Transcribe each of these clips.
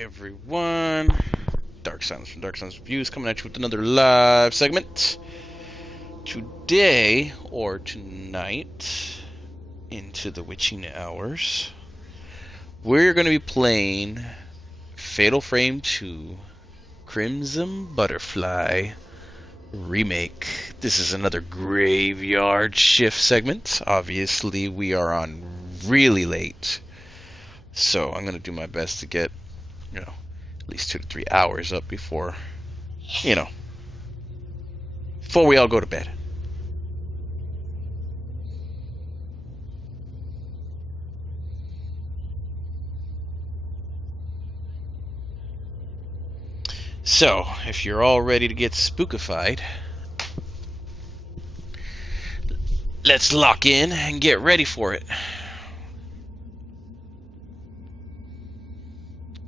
everyone. Dark Silence from Dark Silence Reviews coming at you with another live segment. Today, or tonight, into the witching hours, we're going to be playing Fatal Frame 2 Crimson Butterfly Remake. This is another graveyard shift segment. Obviously, we are on really late. So I'm going to do my best to get, at least 2 to 3 hours up before we all go to bed. So, if you're all ready to get spookified, let's lock in and get ready for it.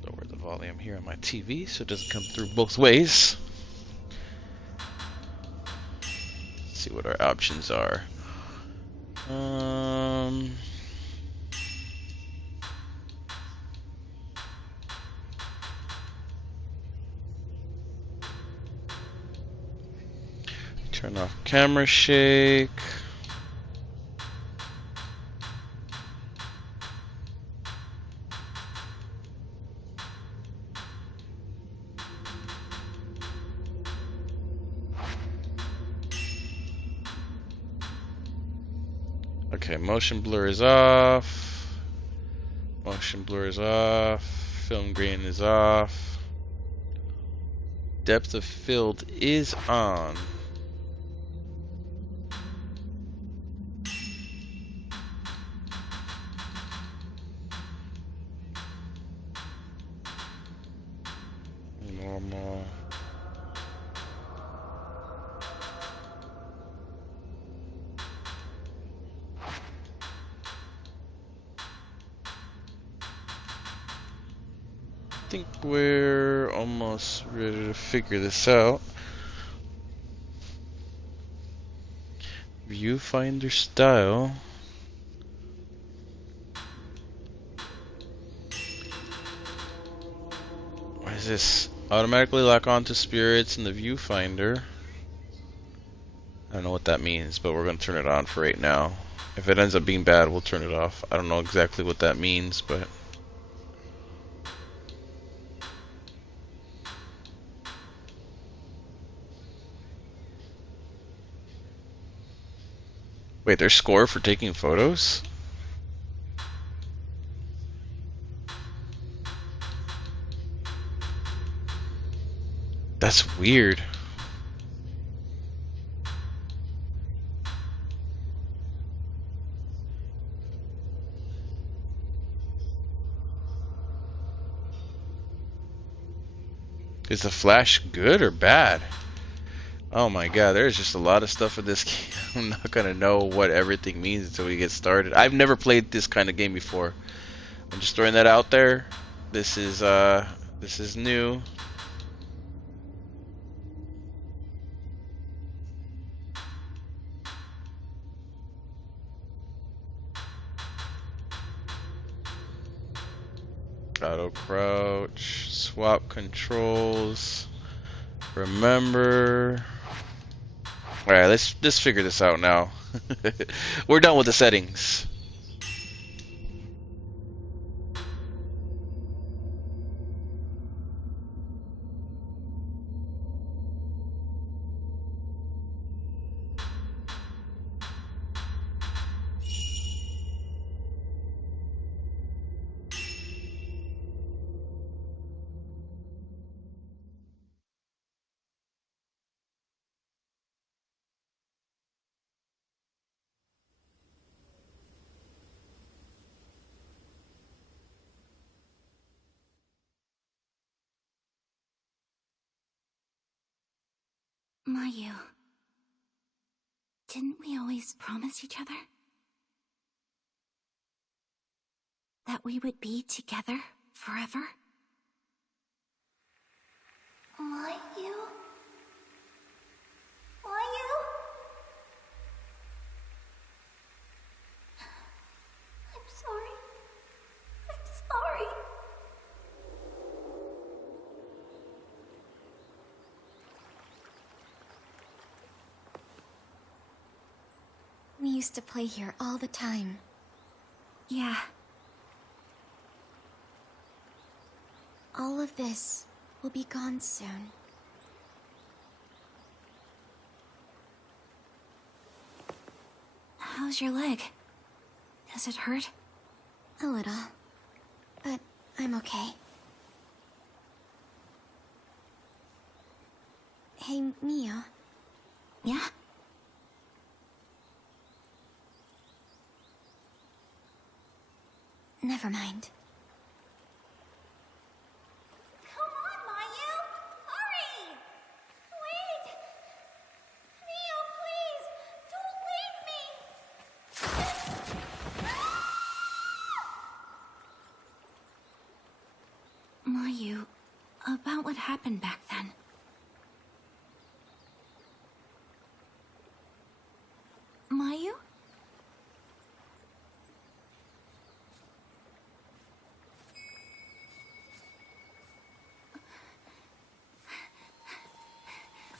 Lower the volume here on my TV so it doesn't come through both ways. Let's see what our options are. Turn off camera shake. Okay, motion blur is off. Motion blur is off. Film grain is off. Depth of field is on. Normal. I think we're almost ready to figure this out. Viewfinder style. What is this? Automatically lock onto spirits in the viewfinder. I don't know what that means, but we're going to turn it on for right now. If it ends up being bad, we'll turn it off. I don't know exactly what that means, but... Wait, there's score for taking photos? That's weird. Is the flash good or bad? Oh my god, there's just a lot of stuff in this game. I'm not gonna know what everything means until we get started. I've never played this kind of game before. I'm just throwing that out there. This is new. Auto crouch, swap controls. Remember. Alright, let's figure this out now. We're done with the settings. Mayu, didn't we always promise each other that we would be together forever? Mayu? Mayu? I'm sorry. I'm sorry. used to play here all the time. Yeah. All of this will be gone soon. How's your leg? Does it hurt? A little. But I'm okay. Hey, Mio. Yeah? Never mind. Come on, Mayu! Hurry! Wait! Mio, please! Don't leave me! Mayu, about what happened back then. Mayu?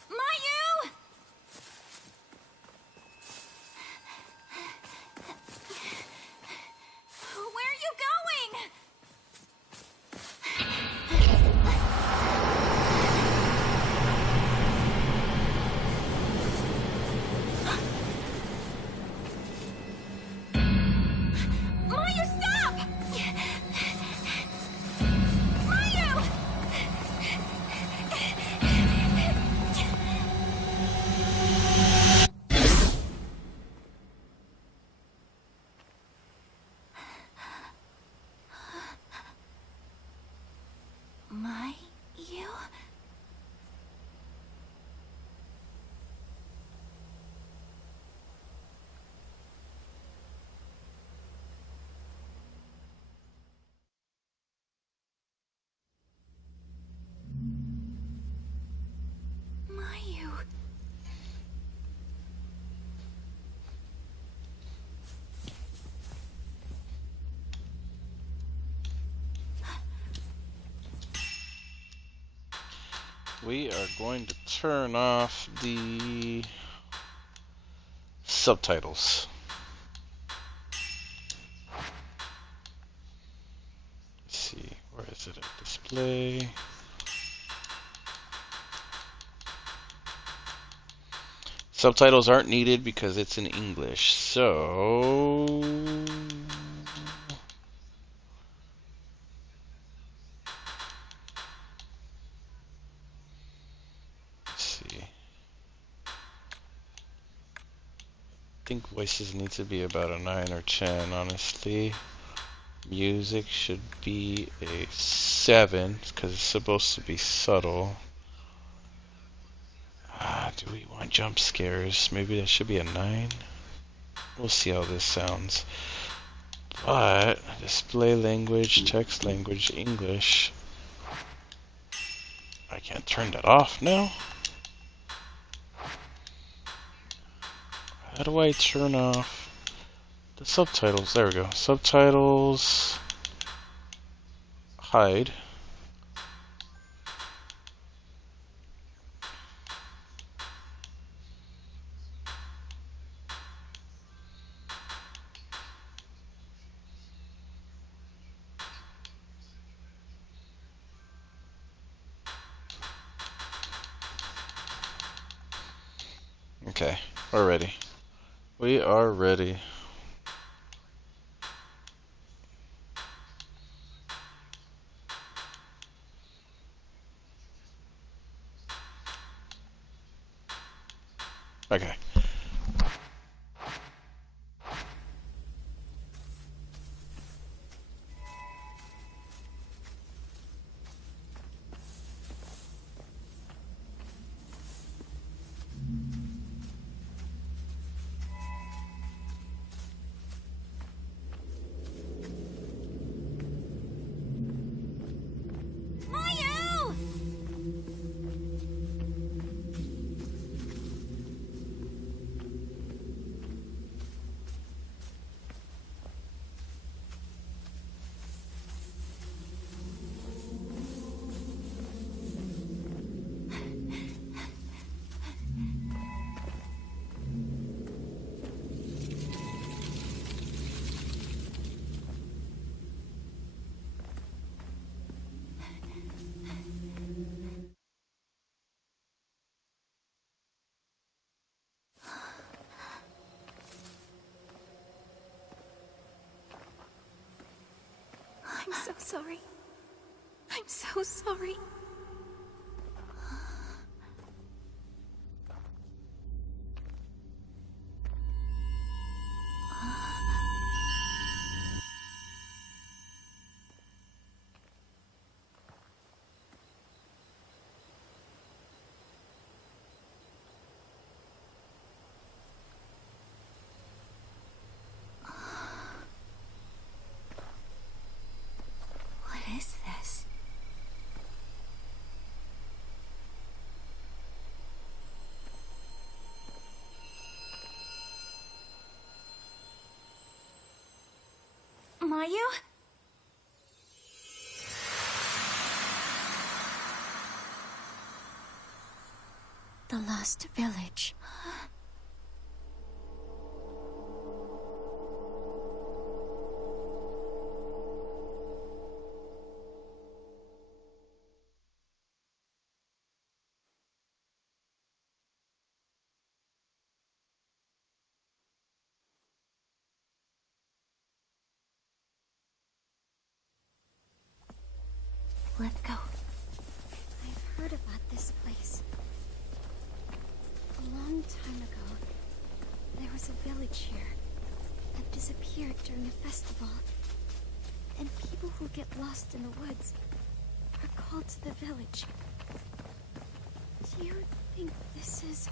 Mayu! Where are you going? Mayu, stop! Mayu! Mayu? Mayu. We are going to turn off the subtitles. Let's see, where is it at display? Subtitles aren't needed because it's in English, so... Let's see. I think voices need to be about a 9 or 10, honestly. Music should be a 7, because it's supposed to be subtle. Do we want jump scares? Maybe that should be a 9. We'll see how this sounds. But display language, text language, English. I can't turn that off now. How do I turn off the subtitles? There we go. Subtitles. Hide. Okay, we're ready. We are ready. Okay. Mayu! I'm so sorry. I'm so sorry. What is this? Mayu? The lost village. Let's go. I've heard about this place. A long time ago, there was a village here that disappeared during a festival. And people who get lost in the woods are called to the village. Do you think this is...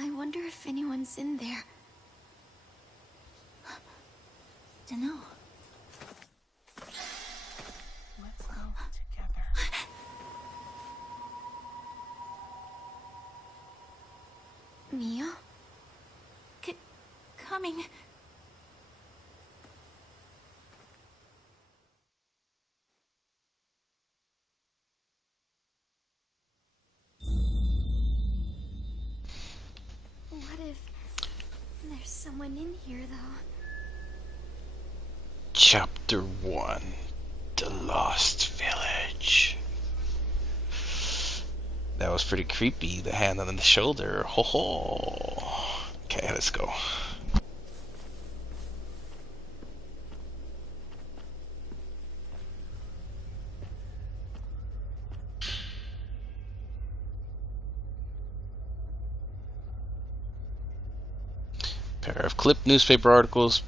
I wonder if anyone's in there. Dunno. Let's go together. Mia? Coming. What if there's someone in here, though? Chapter 1, The Lost Village. That was pretty creepy, the hand on the shoulder. Ho ho. Okay, let's go. Pair of clipped newspaper articles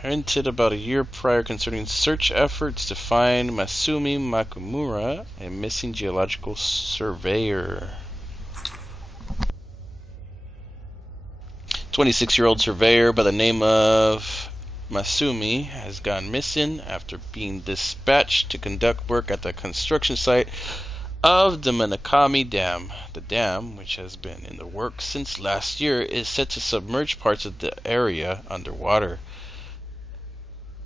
printed about a year prior concerning search efforts to find Masumi Makumura, a missing geological surveyor. 26-year-old surveyor by the name of Masumi has gone missing after being dispatched to conduct work at the construction site of the Minakami Dam. The dam, which has been in the works since last year, is set to submerge parts of the area underwater.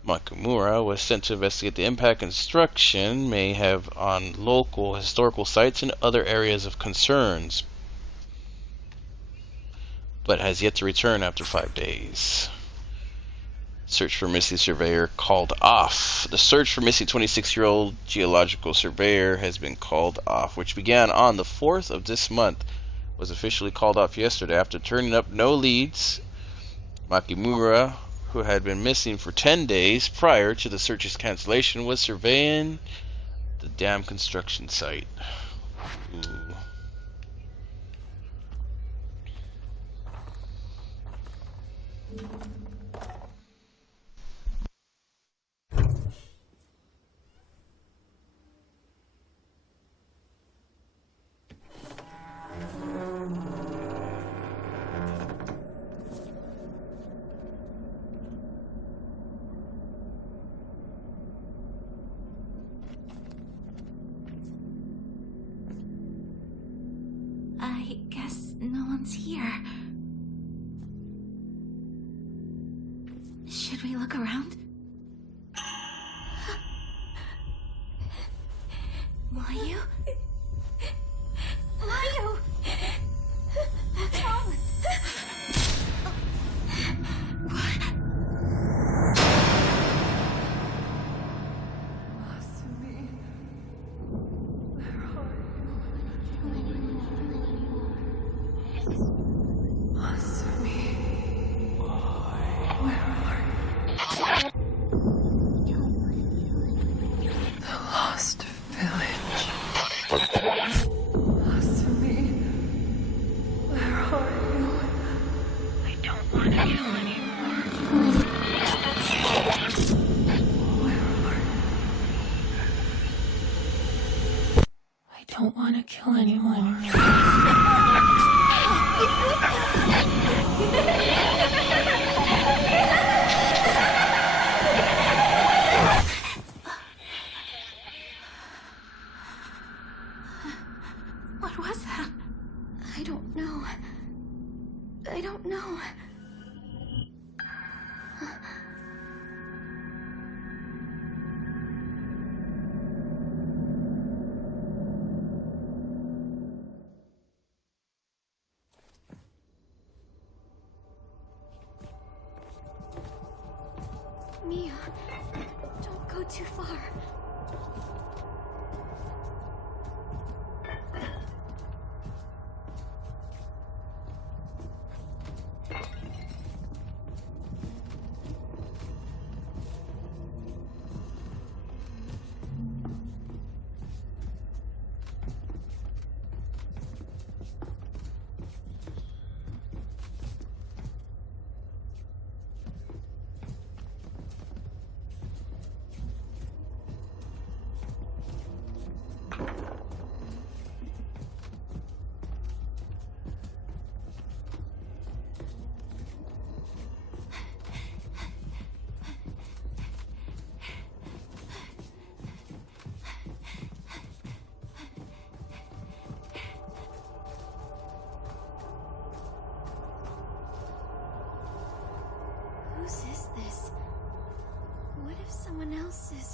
Makumura was sent to investigate the impact construction may have on local historical sites and other areas of concerns, but has yet to return after 5 days. Search for missing surveyor called off. The search for missing 26-year-old geological surveyor has been called off, which began on the 4th of this month. Was officially called off yesterday after turning up no leads. Makimura, who had been missing for 10 days prior to the search's cancellation, was surveying the dam construction site. Ooh. I guess no one's here. Should we look around? Mayu? Mayu! What's wrong Lost village. Asumi, where are you? I don't want to kill anymore. Where are you? I don't want to kill anymore. What was that? I don't know. I don't know. Mia, don't go too far. Whose is this? What if someone else is...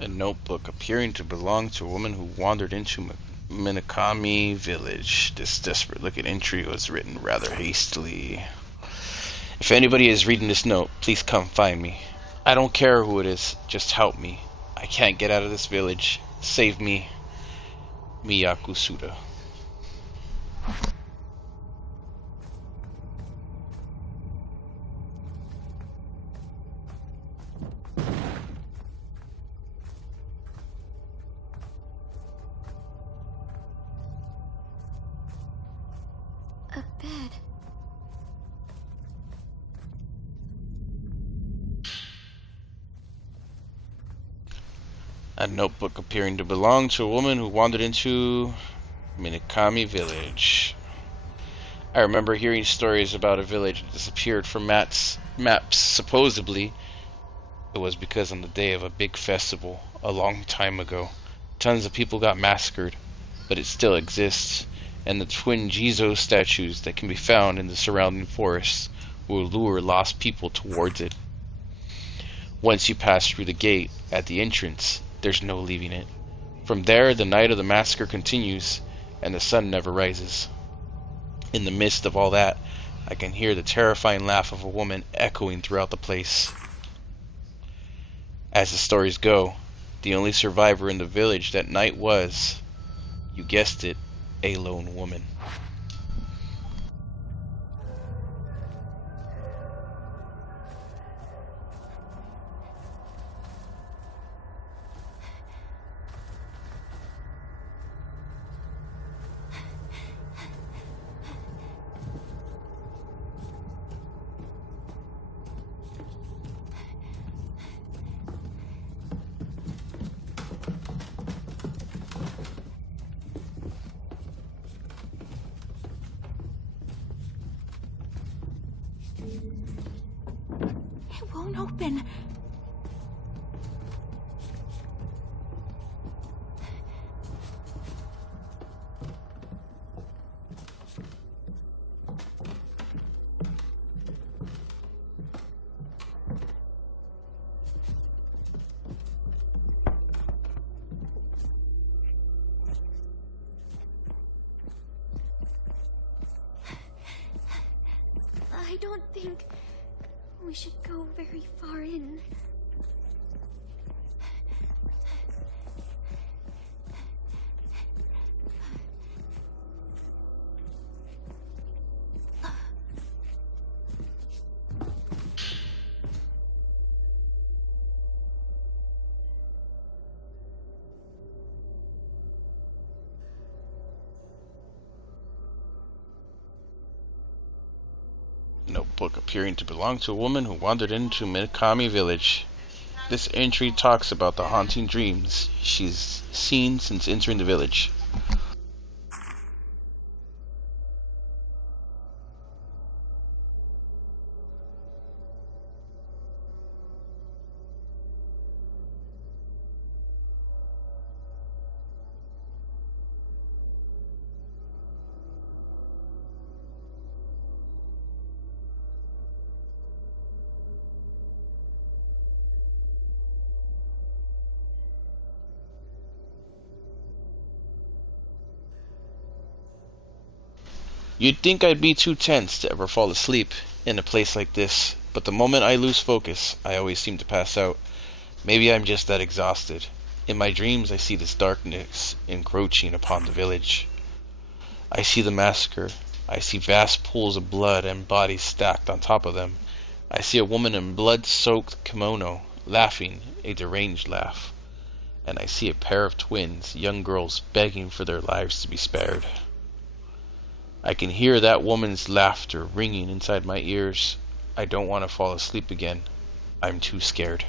A notebook appearing to belong to a woman who wandered into Minakami village. This desperate-looking entry was written rather hastily. If anybody is reading this note, please come find me. I don't care who it is, just help me. I can't get out of this village. Save me. Miyaku Suda. a bed. A notebook appearing to belong to a woman who wandered into Minakami village. I remember hearing stories about a village that disappeared from maps. Supposedly, it was because on the day of a big festival a long time ago, tons of people got massacred, but it still exists, and the twin Jizo statues that can be found in the surrounding forests will lure lost people towards it. Once you pass through the gate at the entrance, there's no leaving it. From there, the night of the massacre continues, and the sun never rises. In the midst of all that, I can hear the terrifying laugh of a woman echoing throughout the place. As the stories go, the only survivor in the village that night was, you guessed it, a lone woman. It won't open. don't think we should go very far in. Notebook appearing to belong to a woman who wandered into Mikami village. This entry talks about the haunting dreams she's seen since entering the village. You'd think I'd be too tense to ever fall asleep in a place like this, but the moment I lose focus, I always seem to pass out. Maybe I'm just that exhausted. In my dreams, I see this darkness encroaching upon the village. I see the massacre. I see vast pools of blood and bodies stacked on top of them. I see a woman in blood-soaked kimono, laughing, a deranged laugh. And I see a pair of twins, young girls, begging for their lives to be spared. I can hear that woman's laughter ringing inside my ears. I don't want to fall asleep again. I'm too scared.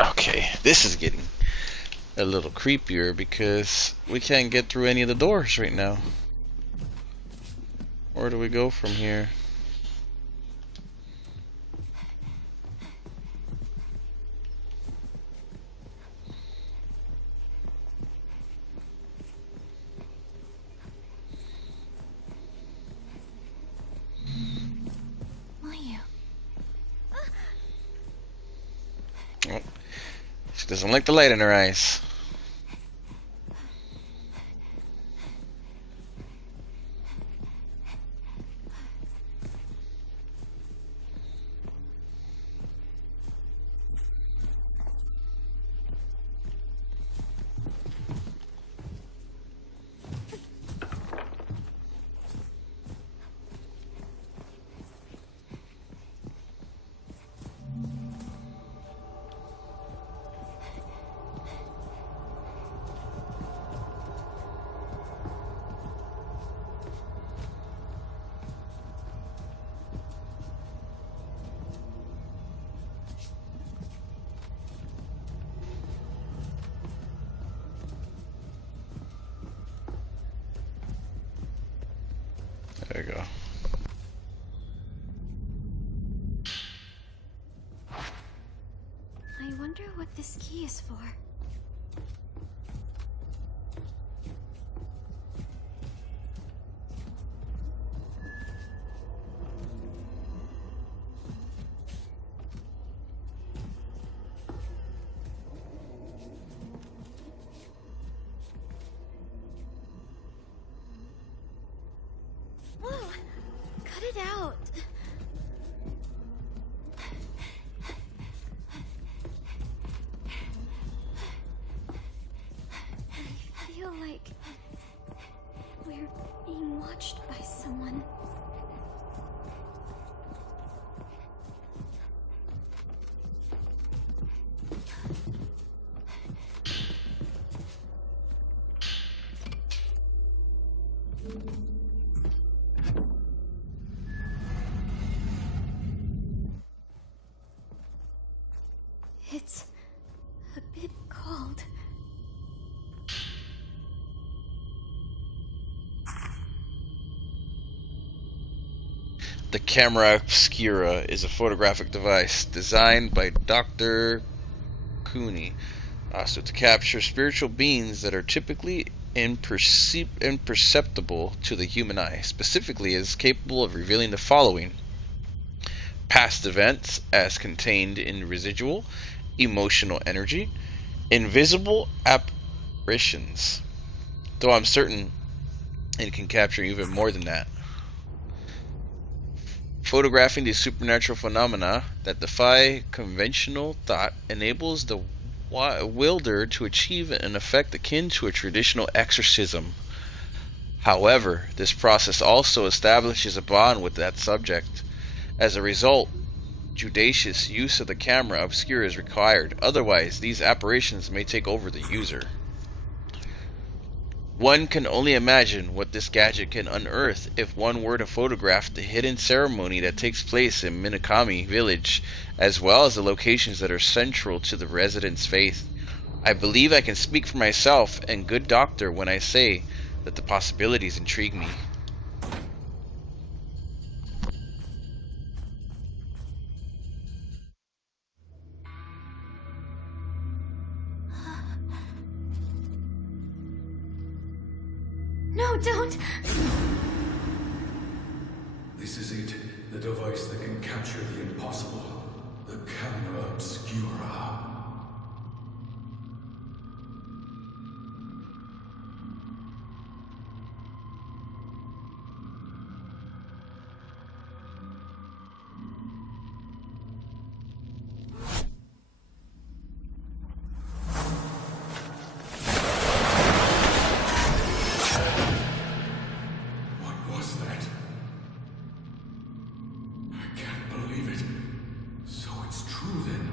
Okay, this is getting a little creepier because we can't get through any of the doors right now. Where do we go from here? Oh, she doesn't like the light in her eyes. this key is for. Whoa! Cut it out! I feel like we're being watched by someone. It's a bit cold. The camera obscura is a photographic device designed by Dr. Cooney, so to capture spiritual beings that are typically imperceptible to the human eye. Specifically, is capable of revealing the following: past events as contained in residual emotional energy, invisible apparitions, though I'm certain it can capture even more than that. Photographing these supernatural phenomena that defy conventional thought enables the wielder to achieve an effect akin to a traditional exorcism. However, this process also establishes a bond with that subject. As a result, judicious use of the camera obscura is required. Otherwise, these apparitions may take over the user. One can only imagine what this gadget can unearth if one were to photograph the hidden ceremony that takes place in Minakami village, as well as the locations that are central to the residents' faith. I believe I can speak for myself and good doctor when I say that the possibilities intrigue me. No, don't! This is it. The device that can capture the impossible. The camera obscura. What was that? I can't believe it. So it's true then.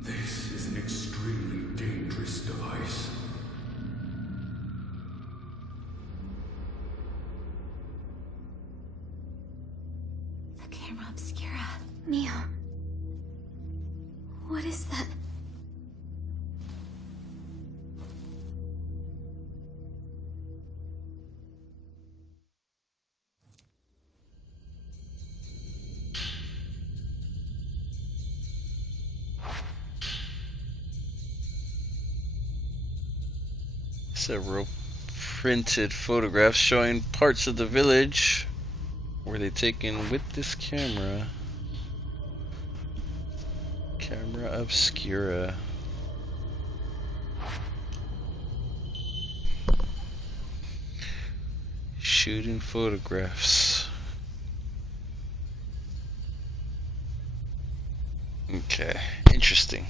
This is an extremely dangerous device. The camera obscura. Neo. What is that? Several printed photographs showing parts of the village were they taken with this camera. Camera obscura. Shooting photographs. Okay, interesting.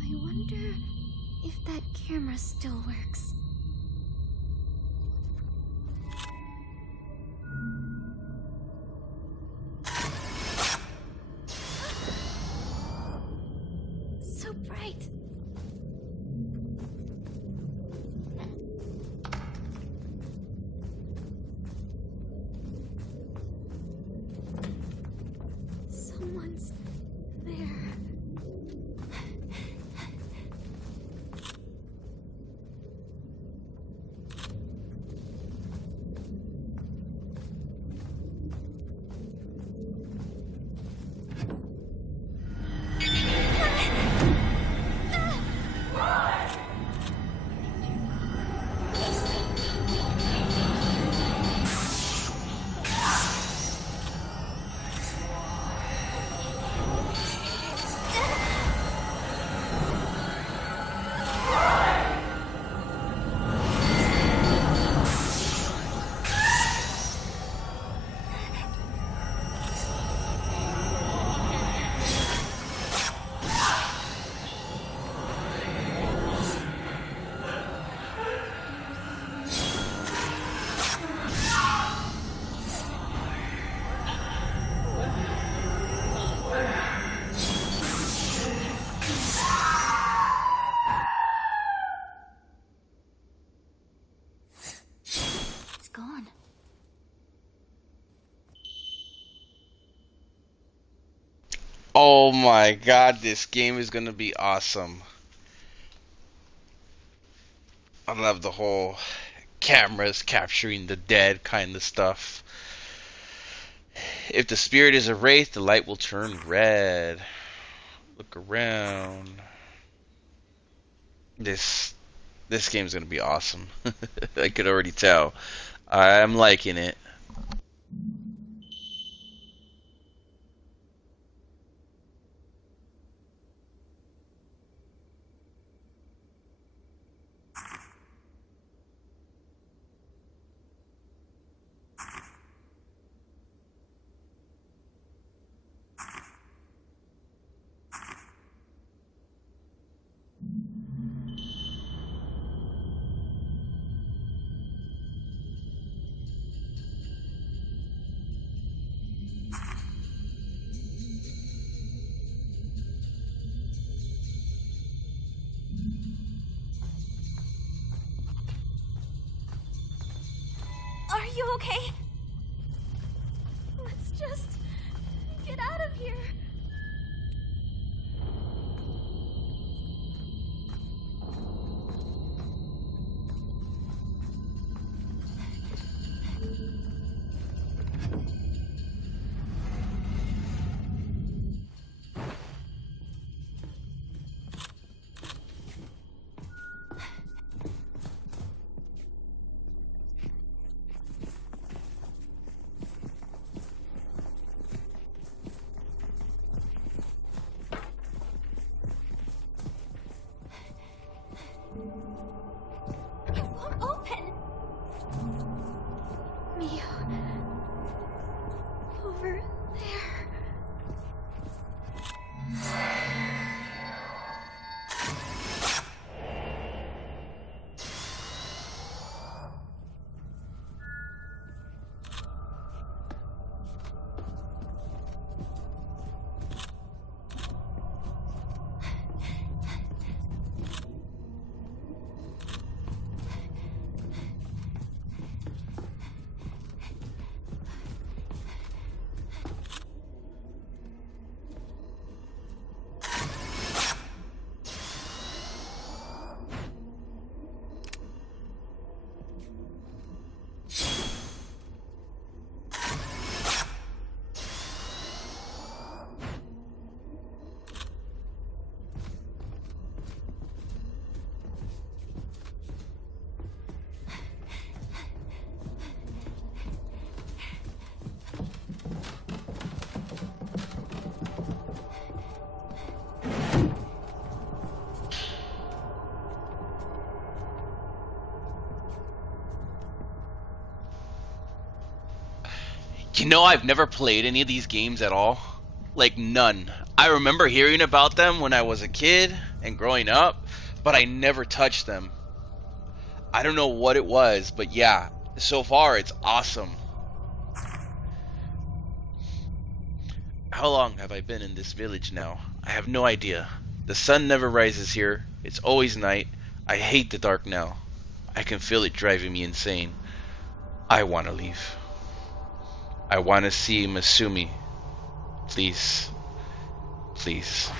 I wonder if that camera still works. So bright. Someone's there. Oh my god, this game is gonna be awesome. I love the whole cameras capturing the dead kind of stuff. If the spirit is a wraith, the light will turn red. Look around. This game's gonna be awesome. I could already tell. I'm liking it. Are you okay? Let's just get out of here. It won't open. Mio. Over there. You know, I've never played any of these games at all. Like, none. I remember hearing about them when I was a kid and growing up, but I never touched them. I don't know what it was, but yeah, so far it's awesome. How long have I been in this village now? I have no idea. The sun never rises here. It's always night. I hate the dark now. I can feel it driving me insane. I want to leave. I want to see Masumi. Please. Please.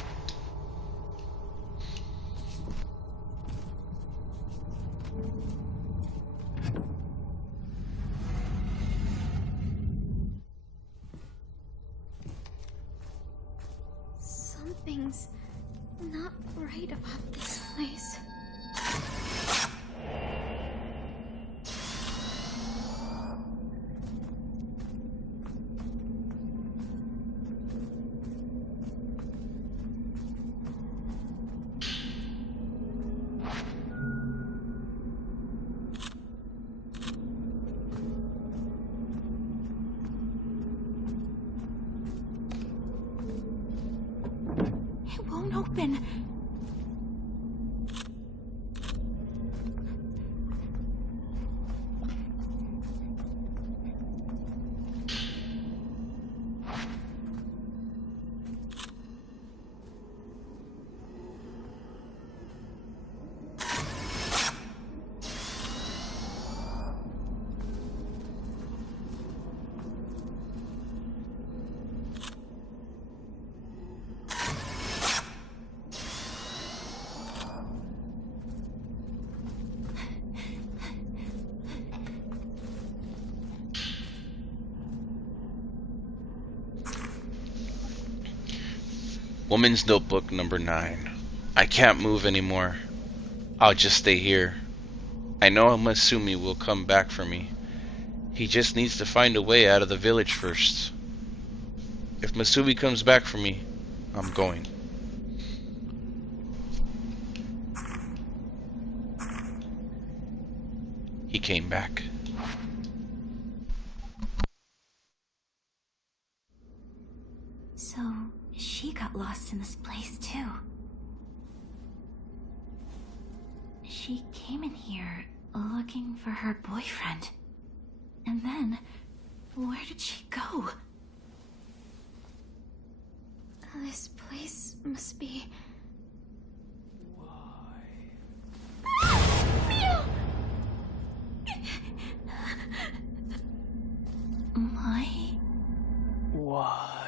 Something's not right about this place. It won't open. Woman's Notebook number 9. I can't move anymore. I'll just stay here. I know Masumi will come back for me. He just needs to find a way out of the village first. If Masumi comes back for me, I'm going. He came back. So, she got lost in this place too. She came in here looking for her boyfriend. And then, where did she go? This place must be... My... Why?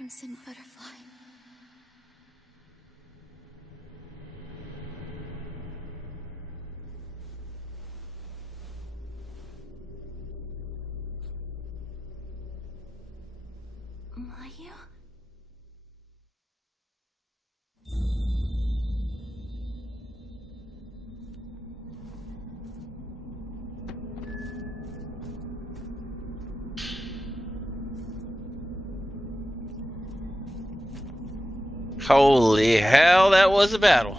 Crimson butterfly. Mayu? Holy hell, that was a battle.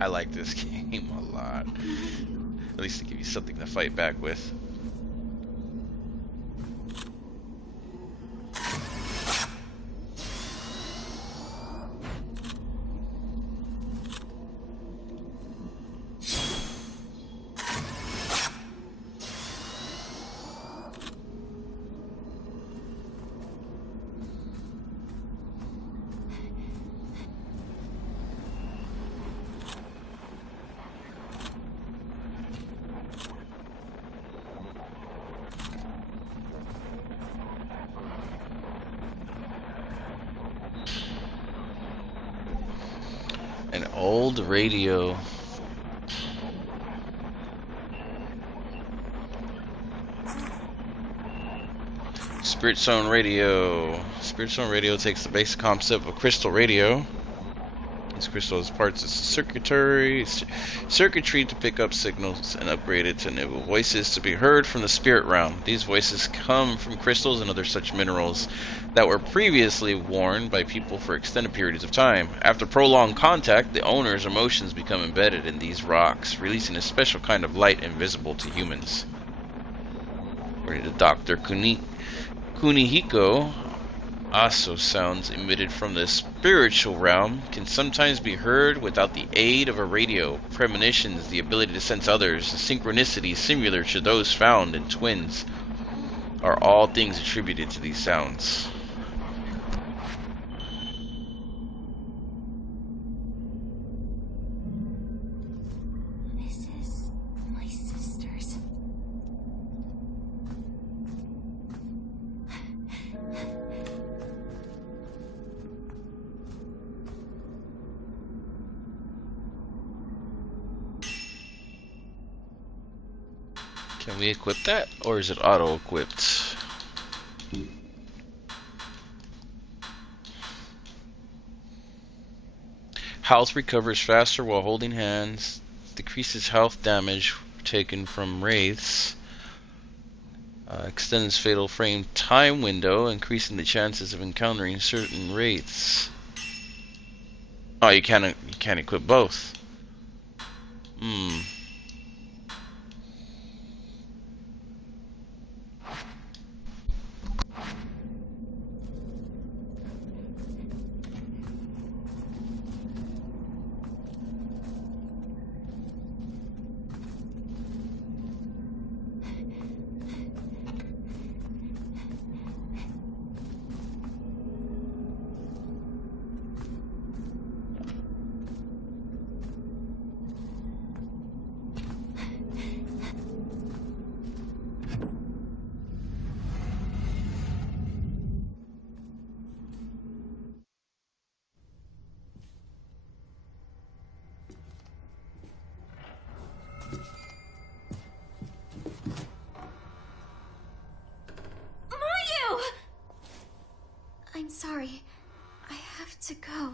I like this game a lot. At least to give you something to fight back with. An old radio. Spirit Zone Radio. Spirit Zone Radio takes the basic concept of crystal radio. This crystal has parts of circuitry to pick up signals and upgrade it to enable voices to be heard from the spirit realm. These voices come from crystals and other such minerals that were previously worn by people for extended periods of time. After prolonged contact, the owner's emotions become embedded in these rocks, releasing a special kind of light invisible to humans. According to Dr. Kunihiko, also sounds emitted from the spiritual realm can sometimes be heard without the aid of a radio. Premonitions, the ability to sense others, the synchronicities similar to those found in twins, are all things attributed to these sounds. This is my sister's. Can we equip that, or is it auto-equipped? Health recovers faster while holding hands. Decreases health damage taken from wraiths. Extends fatal frame time window, increasing the chances of encountering certain wraiths. Oh, you can't equip both. Mayu! I'm sorry. I have to go.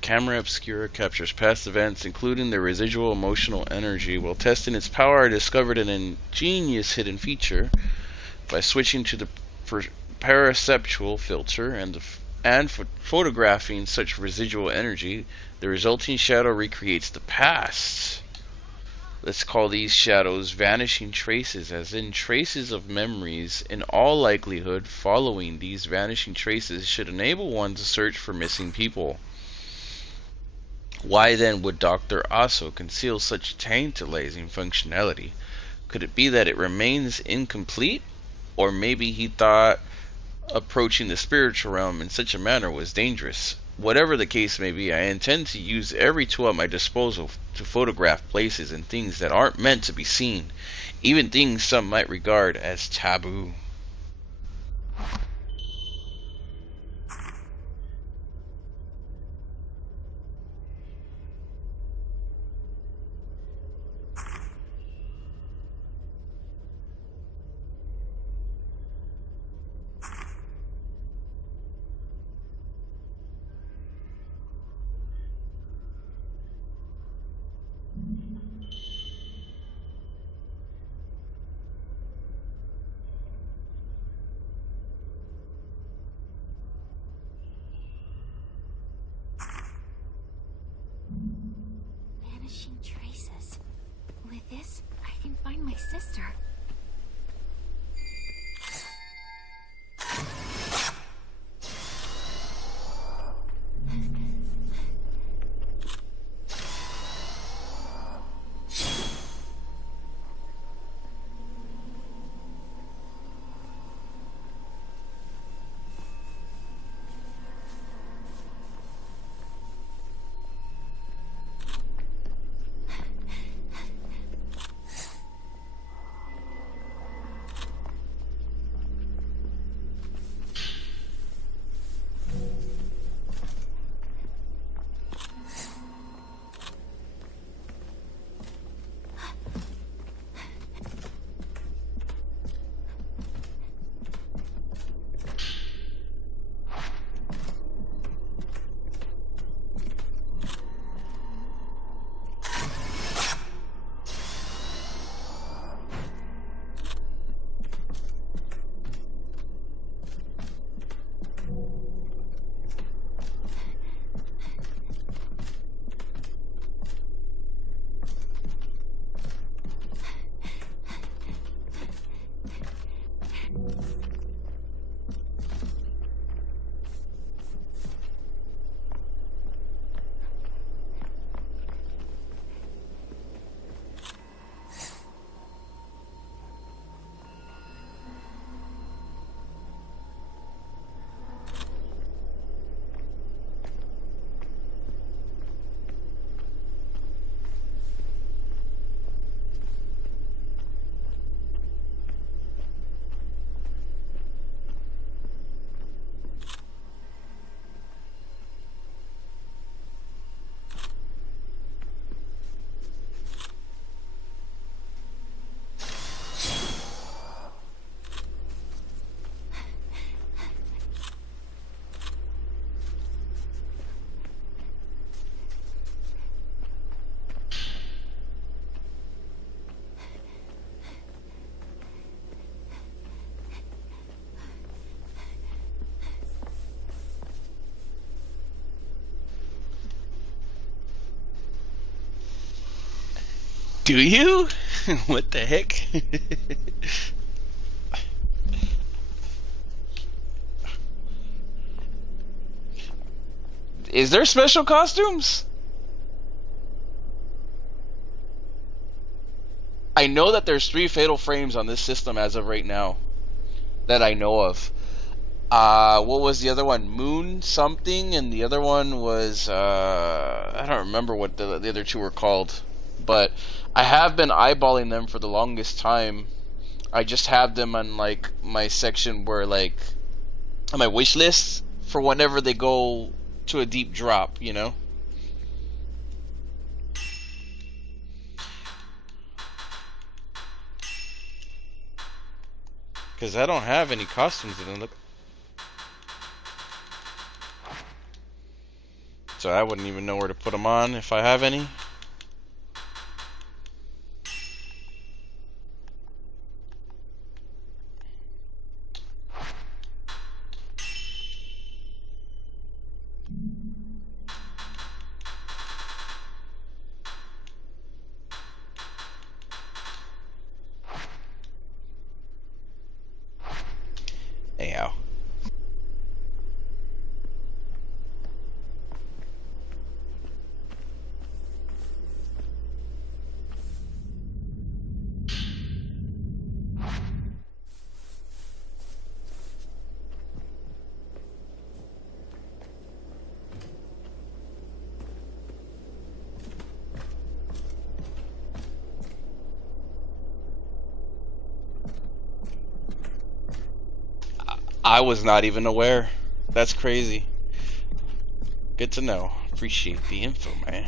Camera Obscura captures past events, including their residual emotional energy. While testing its power, I discovered an ingenious hidden feature. By switching to the paraceptual filter and photographing such residual energy, the resulting shadow recreates the past. Let's call these shadows vanishing traces, as in traces of memories. In all likelihood, following these vanishing traces should enable one to search for missing people. Why then would Dr. Aso conceal such tantalizing functionality? Could it be that it remains incomplete? Or maybe he thought approaching the spiritual realm in such a manner was dangerous. Whatever the case may be, I intend to use every tool at my disposal to photograph places and things that aren't meant to be seen, even things some might regard as taboo. Vanishing traces. With this, I can find my sister. Do you? What the heck? Is there special costumes? I know that there's 3 fatal frames on this system as of right now that I know of. What was the other one? Moon something, and the other one was I don't remember what the other 2 were called, but I have been eyeballing them for the longest time. I just have them on like my section where like on my wish list for whenever they go to a deep drop, you know. Because I don't have any costumes in them. Look. So I wouldn't even know where to put them on if I have any. Anyhow. I was not even aware. That's crazy. Good to know. Appreciate the info, man.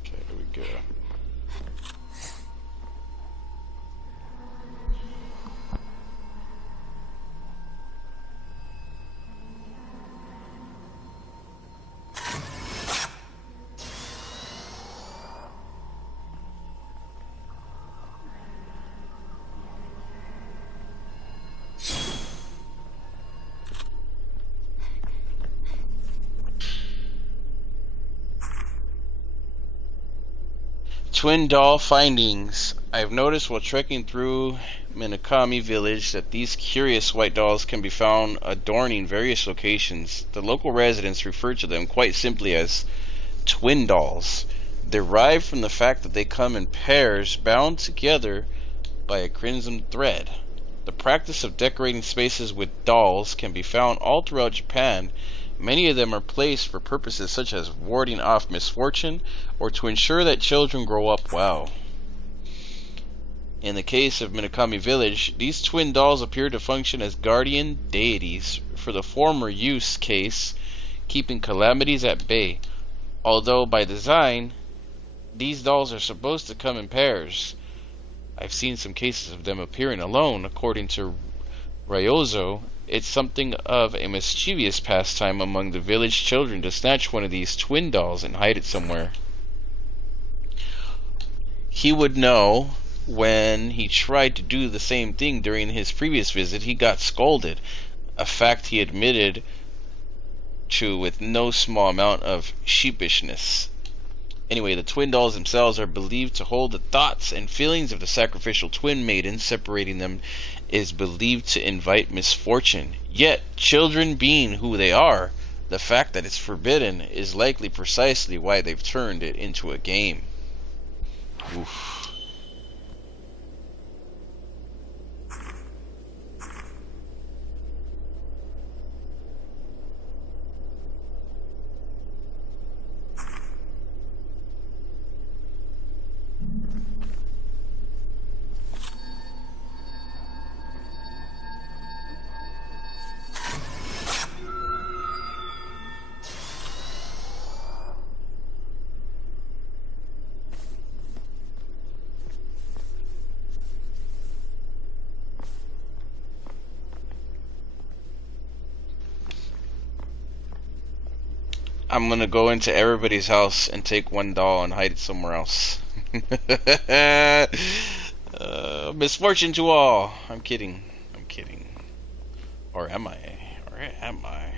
Okay, here we go. Twin doll findings. I've noticed while trekking through Minakami village that these curious white dolls can be found adorning various locations. The local residents refer to them quite simply as twin dolls, derived from the fact that they come in pairs bound together by a crimson thread. The practice of decorating spaces with dolls can be found all throughout Japan. Many of them are placed for purposes such as warding off misfortune or to ensure that children grow up well. In the case of Minakami Village, these twin dolls appear to function as guardian deities, for the former use case keeping calamities at bay. Although by design, these dolls are supposed to come in pairs. I've seen some cases of them appearing alone. According to Ryozo, it's something of a mischievous pastime among the village children to snatch one of these twin dolls and hide it somewhere. He would know when he tried to do the same thing during his previous visit. He got scolded, a fact he admitted to with no small amount of sheepishness. Anyway, the twin dolls themselves are believed to hold the thoughts and feelings of the sacrificial twin maiden. Separating them is believed to invite misfortune. Yet, children being who they are, the fact that it's forbidden is likely precisely why they've turned it into a game. Oof. I'm gonna go into everybody's house and take one doll and hide it somewhere else. Misfortune to all. I'm kidding. I'm kidding. Or am I? Or am I?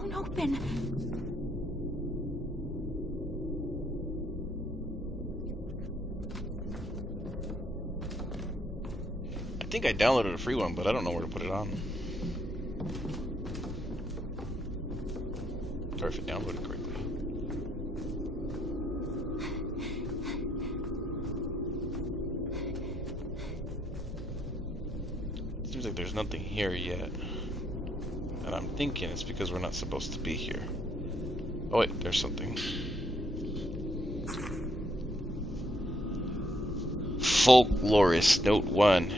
won't open. I think I downloaded a free one, but I don't know where to put it on. Or if it downloaded correctly. Seems like there's nothing here yet. And I'm thinking it's because we're not supposed to be here. Oh wait, there's something. Folklorist, Note 1.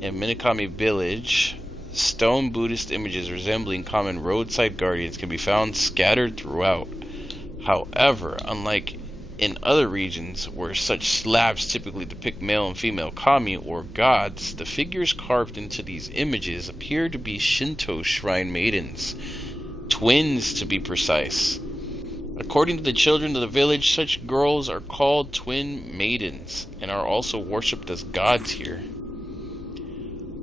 In Minakami Village, stone Buddhist images resembling common roadside guardians can be found scattered throughout. However, unlike in other regions where such slabs typically depict male and female kami or gods, the figures carved into these images appear to be Shinto shrine maidens, twins to be precise. According to the children of the village, such girls are called twin maidens and are also worshipped as gods here.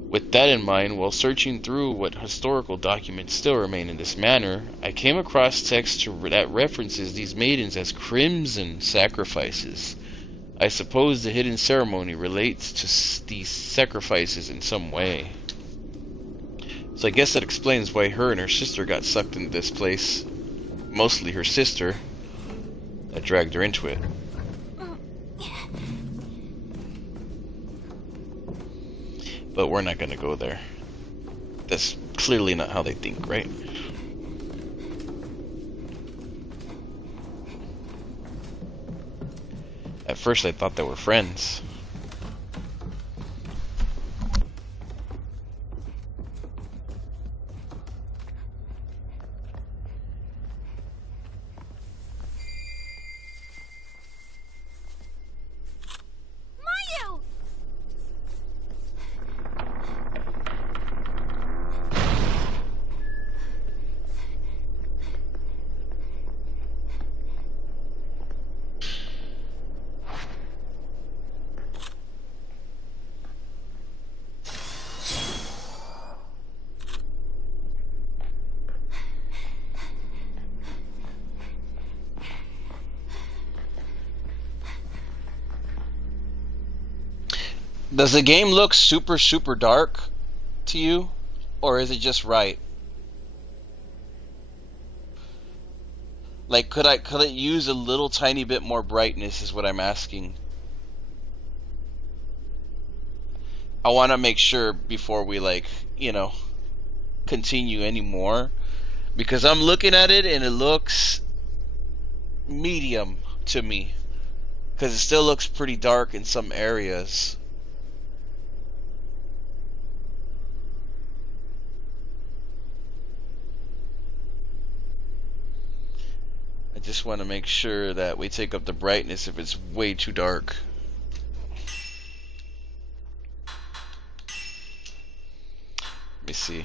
With that in mind, while searching through what historical documents still remain in this manner, I came across text that references these maidens as crimson sacrifices. I suppose the hidden ceremony relates to these sacrifices in some way. So I guess that explains why her and her sister got sucked into this place. Mostly her sister that dragged her into it. But we're not gonna go there. That's clearly not how they think, right? At first I thought they were friends. Does the game look super, super dark to you? Or is it just right? Like, could it use a little tiny bit more brightness is what I'm asking. I want to make sure before we, like, you know, continue anymore. Because I'm looking at it and it looks medium to me. Because it still looks pretty dark in some areas. I just want to make sure that we take up the brightness if it's way too dark. Let me see.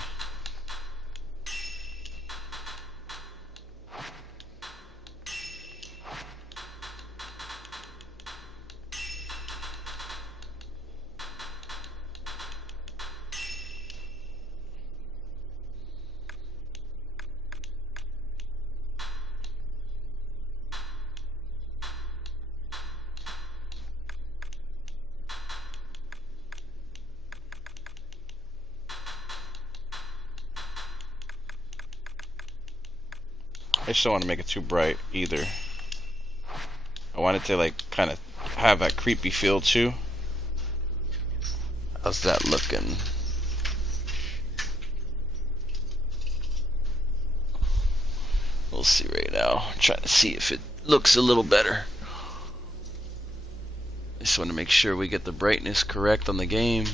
I just don't want to make it too bright either. I want it to like kind of have that creepy feel too. How's that looking? We'll see right now. I'm trying to see if it looks a little better. I just want to make sure we get the brightness correct on the game.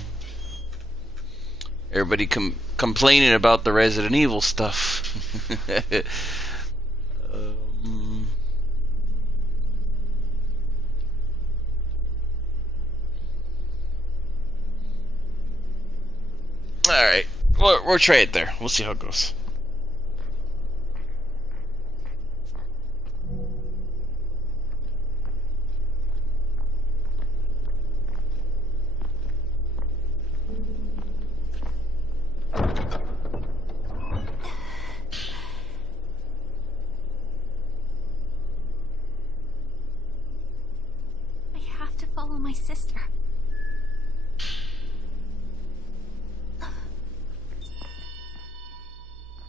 Everybody complaining about the Resident Evil stuff. Alright, we'll try it there. We'll see how it goes. my sister.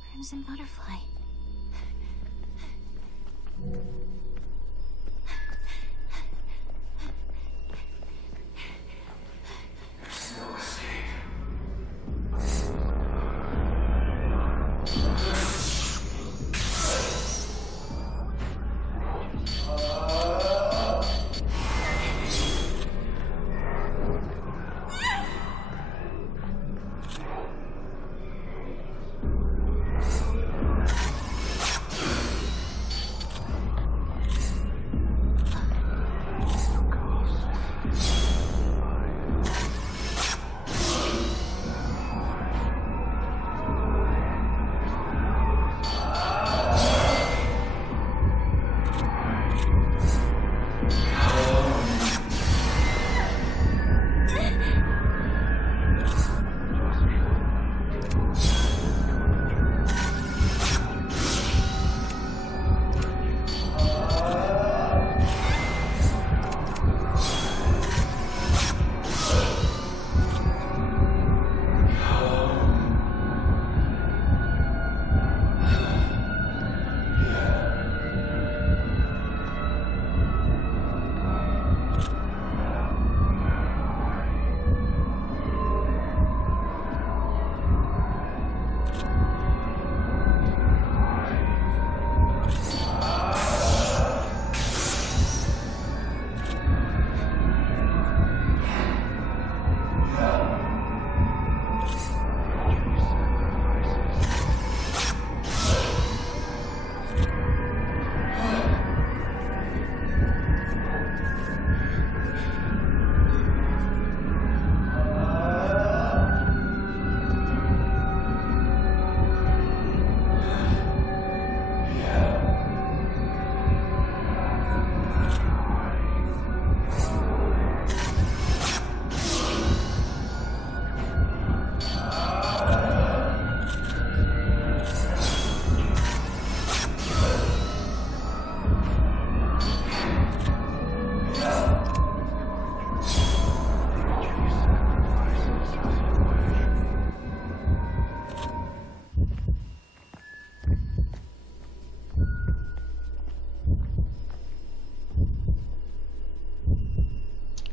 Crimson butterfly.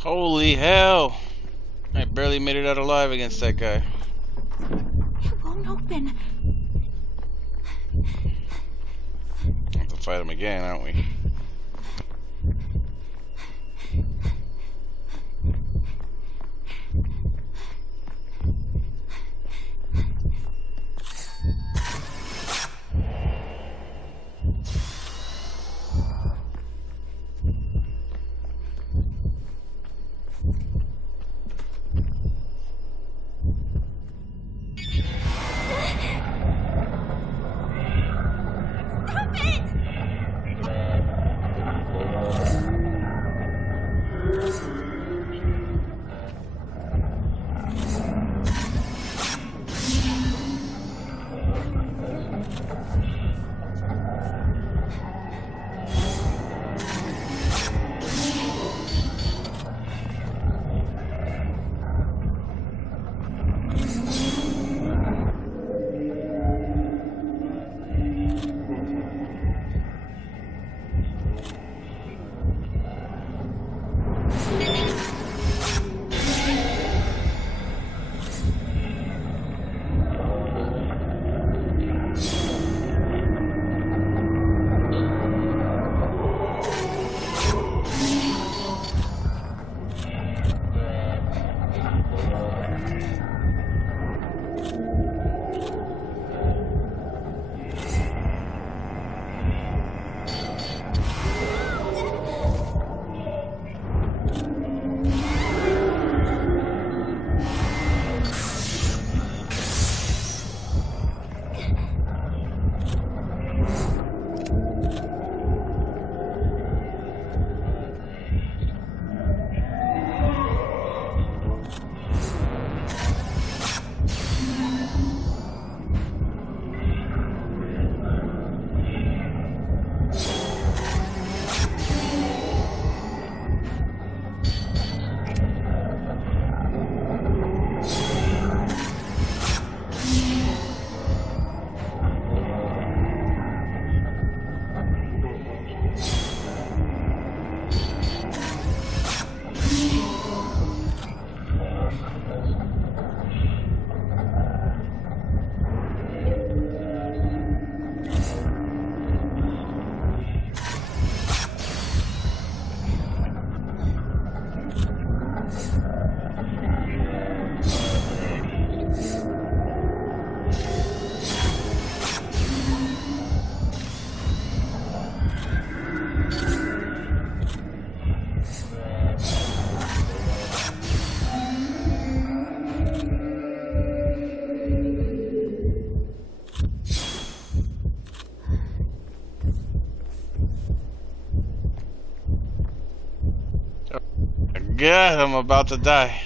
Holy hell! I barely made it out alive against that guy. It won't open. We'll have to fight him again, aren't we? God, I'm about to die.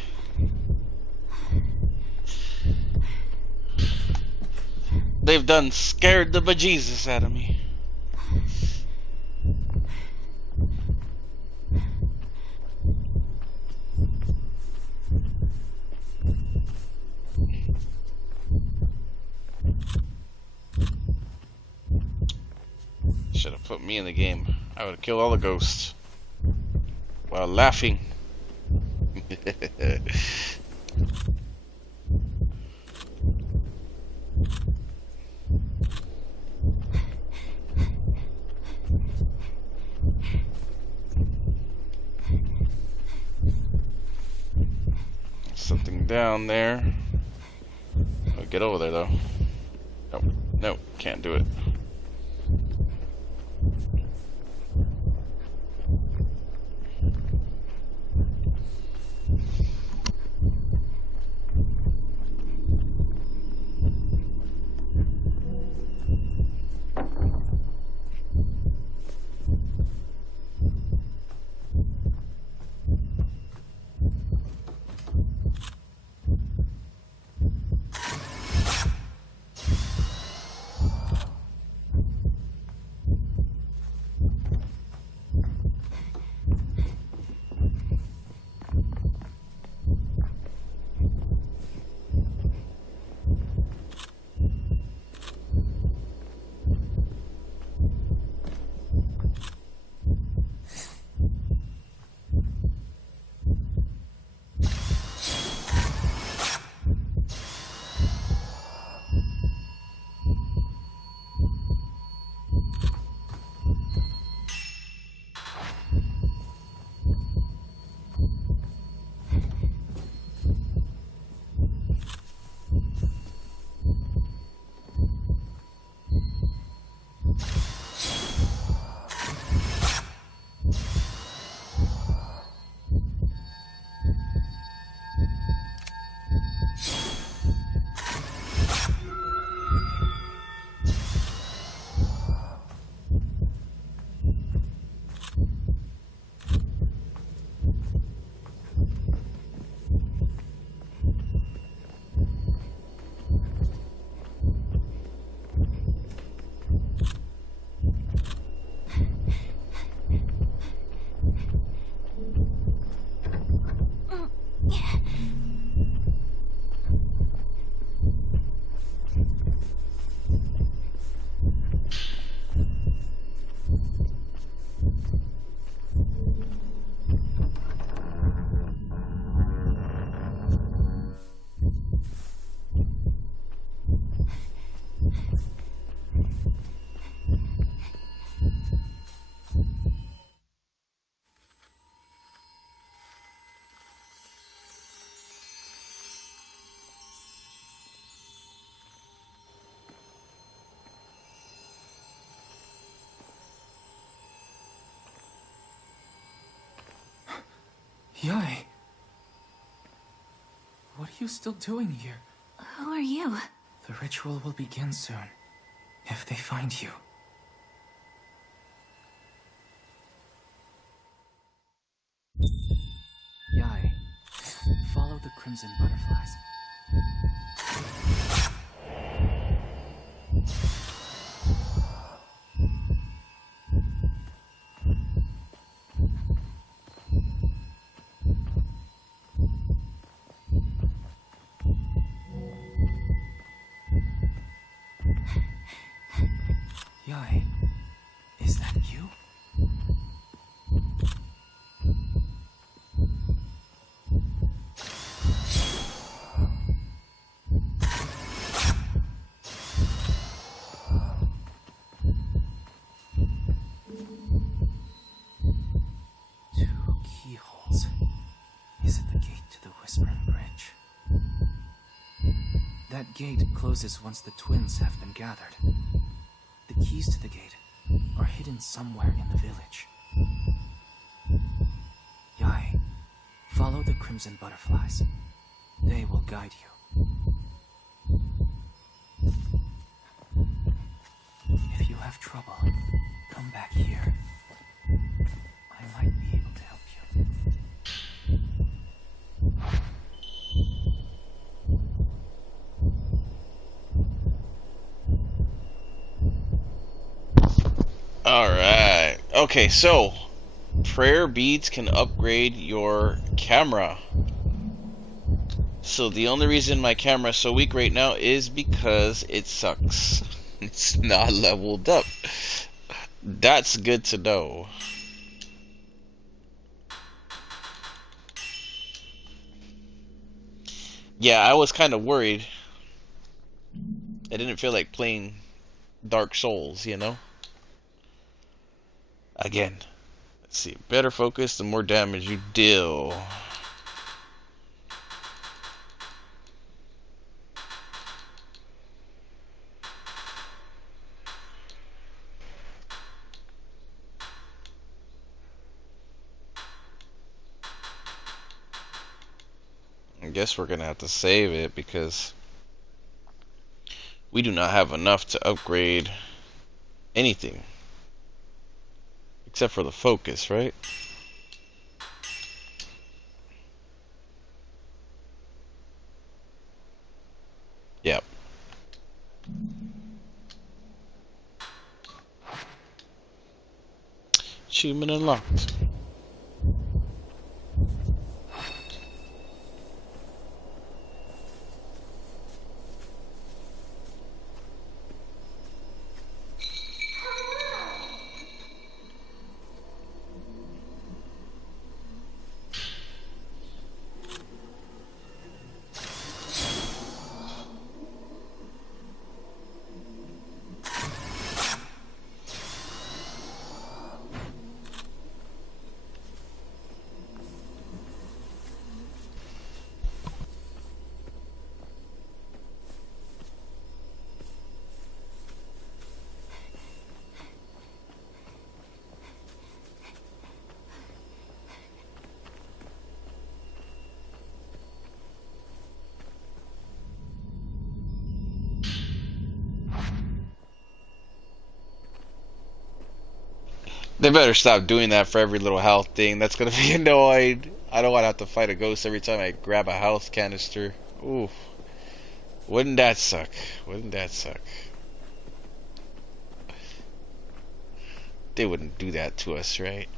They've done scared the bejesus out of me. Should have put me in the game. I would have killed all the ghosts while laughing. Something down there. Oh, get over there though. Nope, nope, can't do it. Yai! What are you still doing here? Who are you? The ritual will begin soon, if they find you. Yai, follow the crimson butterflies. Yai, is that you? Two keyholes. Is it the gate to the Whispering Bridge? That gate closes once the twins have been gathered. The keys to the gate are hidden somewhere in the village. Yai, follow the crimson butterflies. They will guide you. If you have trouble, come back here. I might be able to help you. Alright. Okay, so prayer beads can upgrade your camera. So the only reason my camera is so weak right now is because it sucks. It's not leveled up. That's good to know. Yeah, I was kind of worried. I didn't feel like playing Dark Souls, you know? Again, let's see. Better focus, the more damage you deal. I guess we're gonna have to save it because we do not have enough to upgrade anything except for the focus, right? Yep. Achievement unlocked. They better stop doing that for every little health thing. That's gonna be annoying. I don't want to have to fight a ghost every time I grab a health canister. Oof. Wouldn't that suck? Wouldn't that suck? They wouldn't do that to us, right?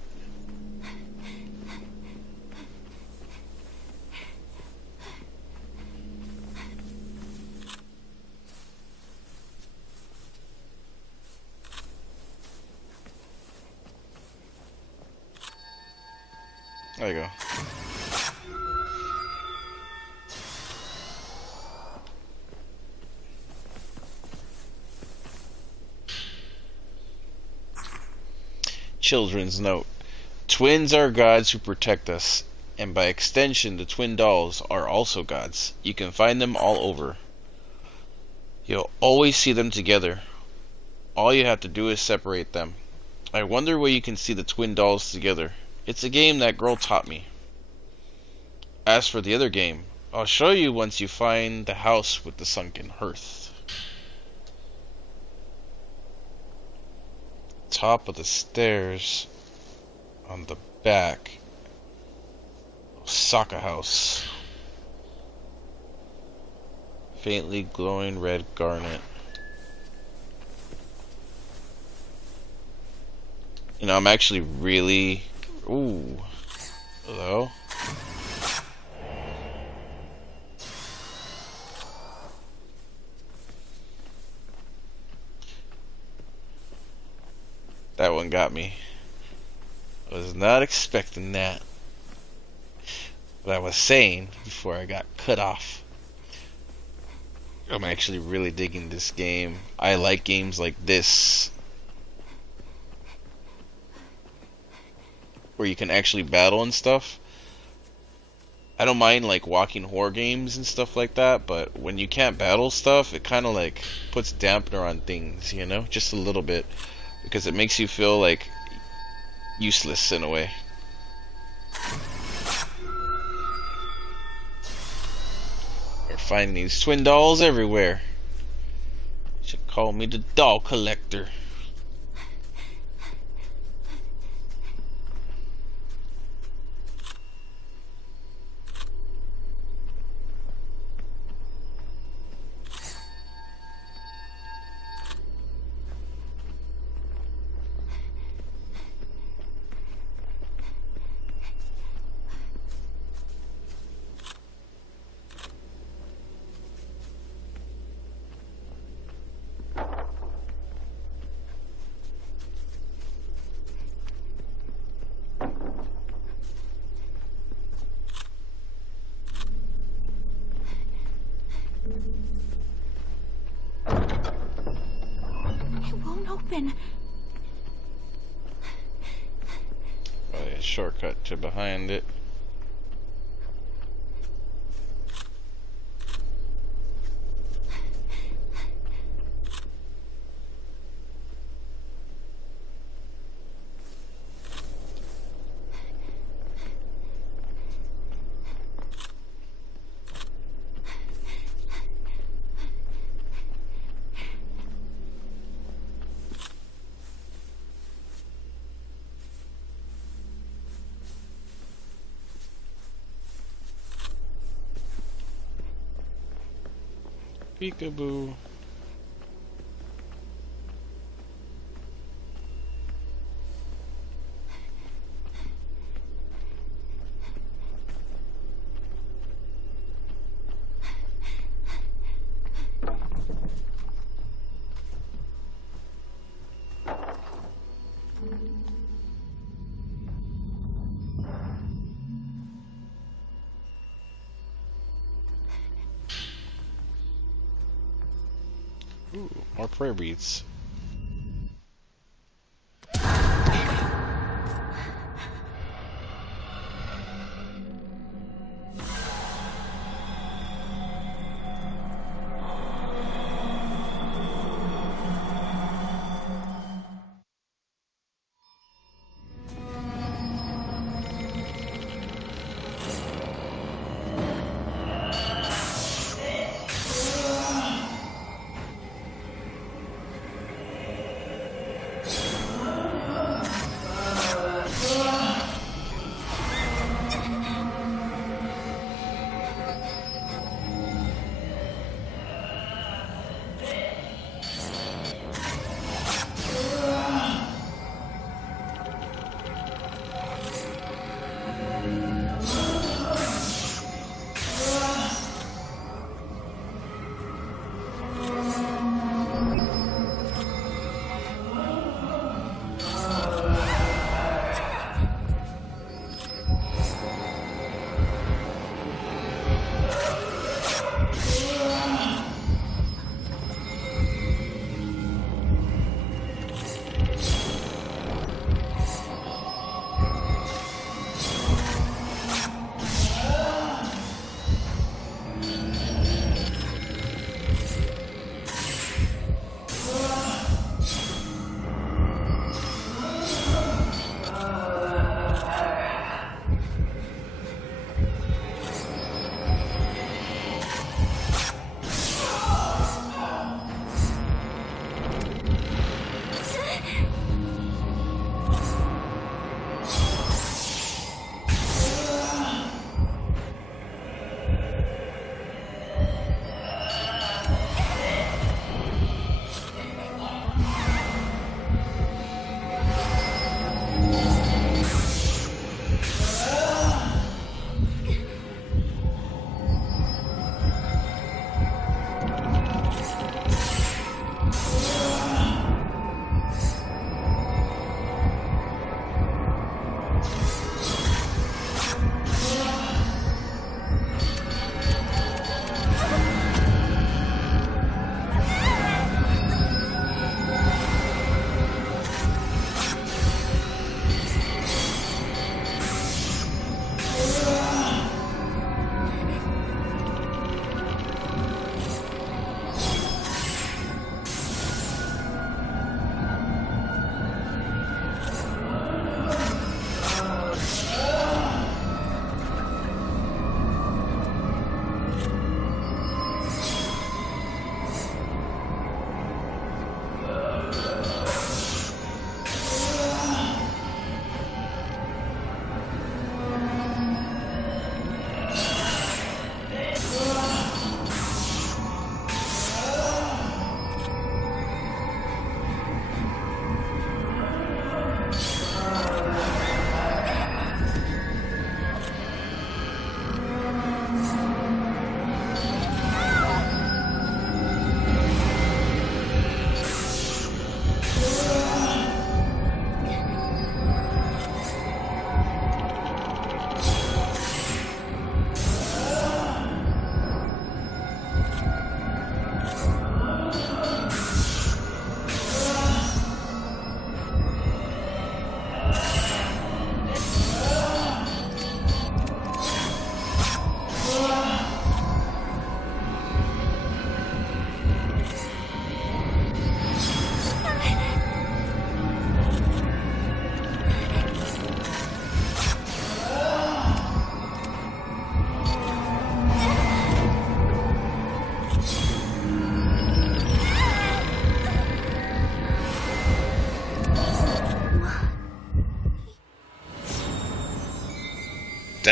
There you go. Children's note. Twins are gods who protect us, and by extension the twin dolls are also gods. You can find them all over. You'll always see them together. All you have to do is separate them. I wonder where you can see the twin dolls together. It's a game that girl taught me. As for the other game, I'll show you once you find the house with the sunken hearth. Top of the stairs on the back. Osaka house. Faintly glowing red garnet. You know, I'm actually really... Ooh. Hello? That one got me. I was not expecting that. What I was saying before I got cut off. I'm actually really digging this game. I like games like this, where you can actually battle and stuff. I don't mind like walking horror games and stuff like that, but when you can't battle stuff, it kind of like puts dampener on things, you know, just a little bit, because it makes you feel like useless in a way. We're finding these twin dolls everywhere. You should call me the doll collector. won't open. Probably a shortcut to behind it. Peekaboo. Ooh, more prayer beads.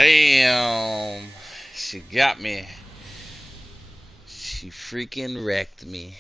Damn. She got me. She freaking wrecked me.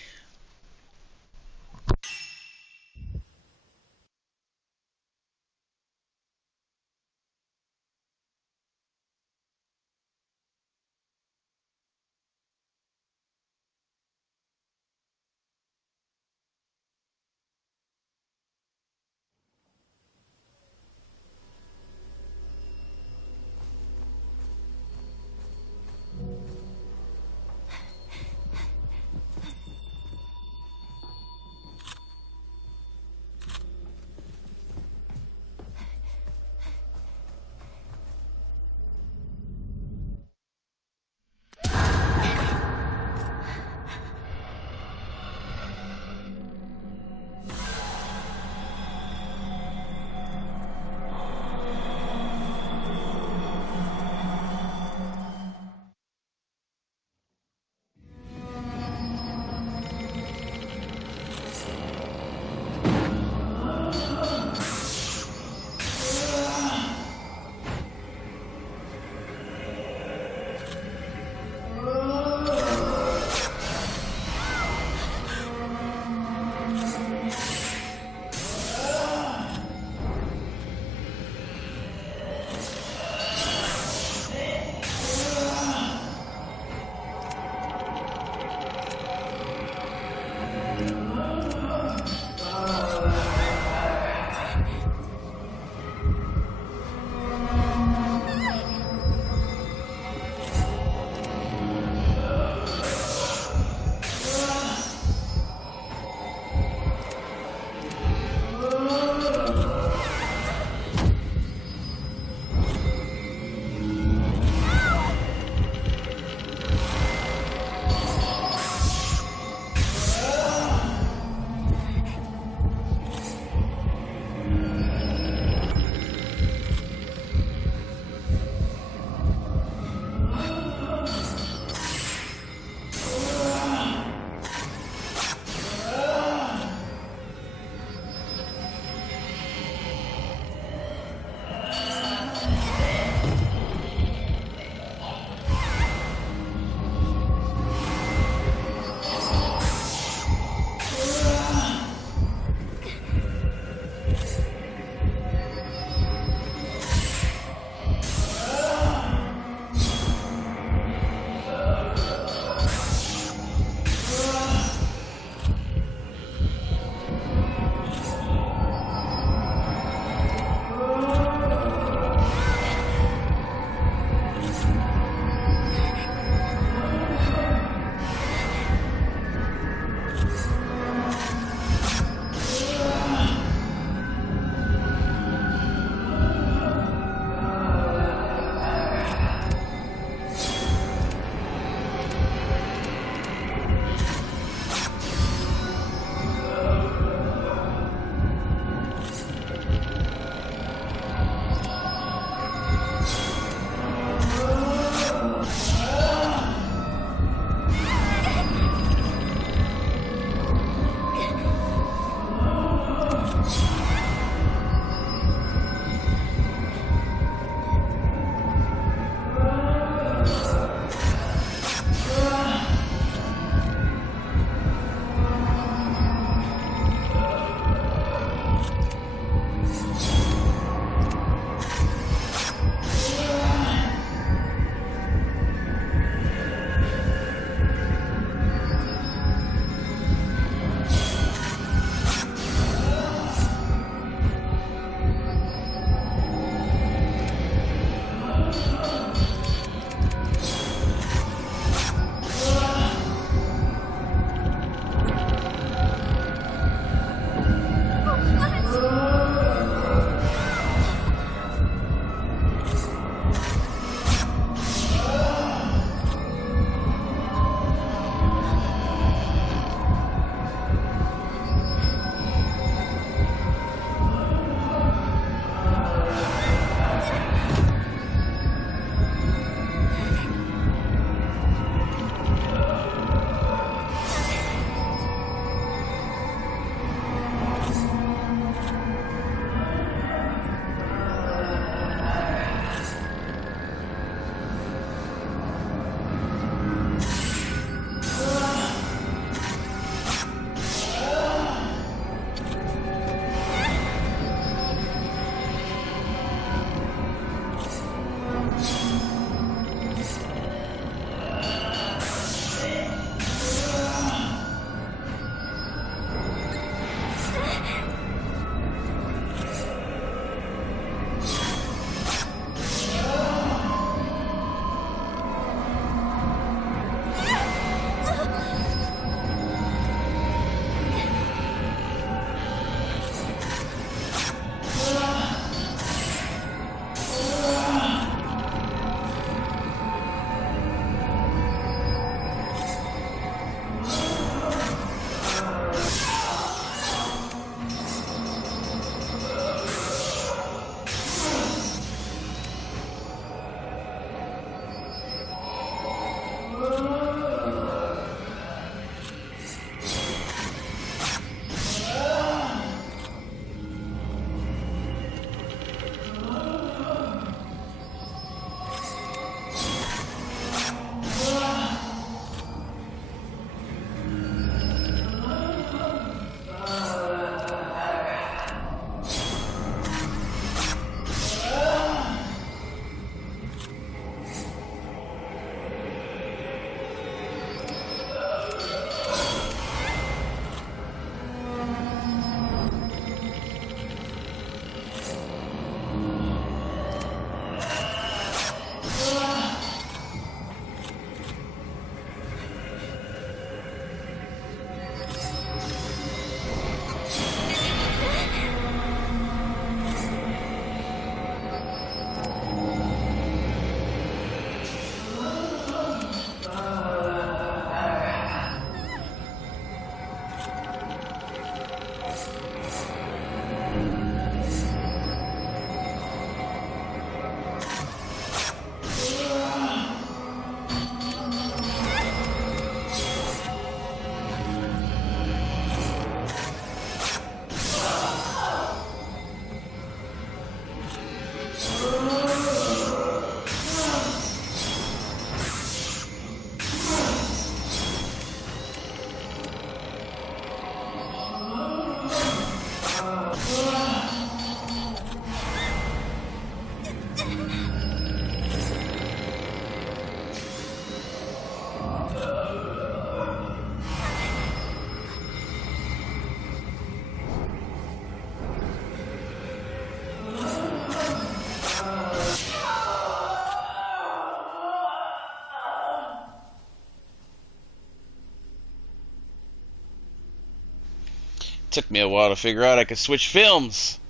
Took me a while to figure out I could switch films.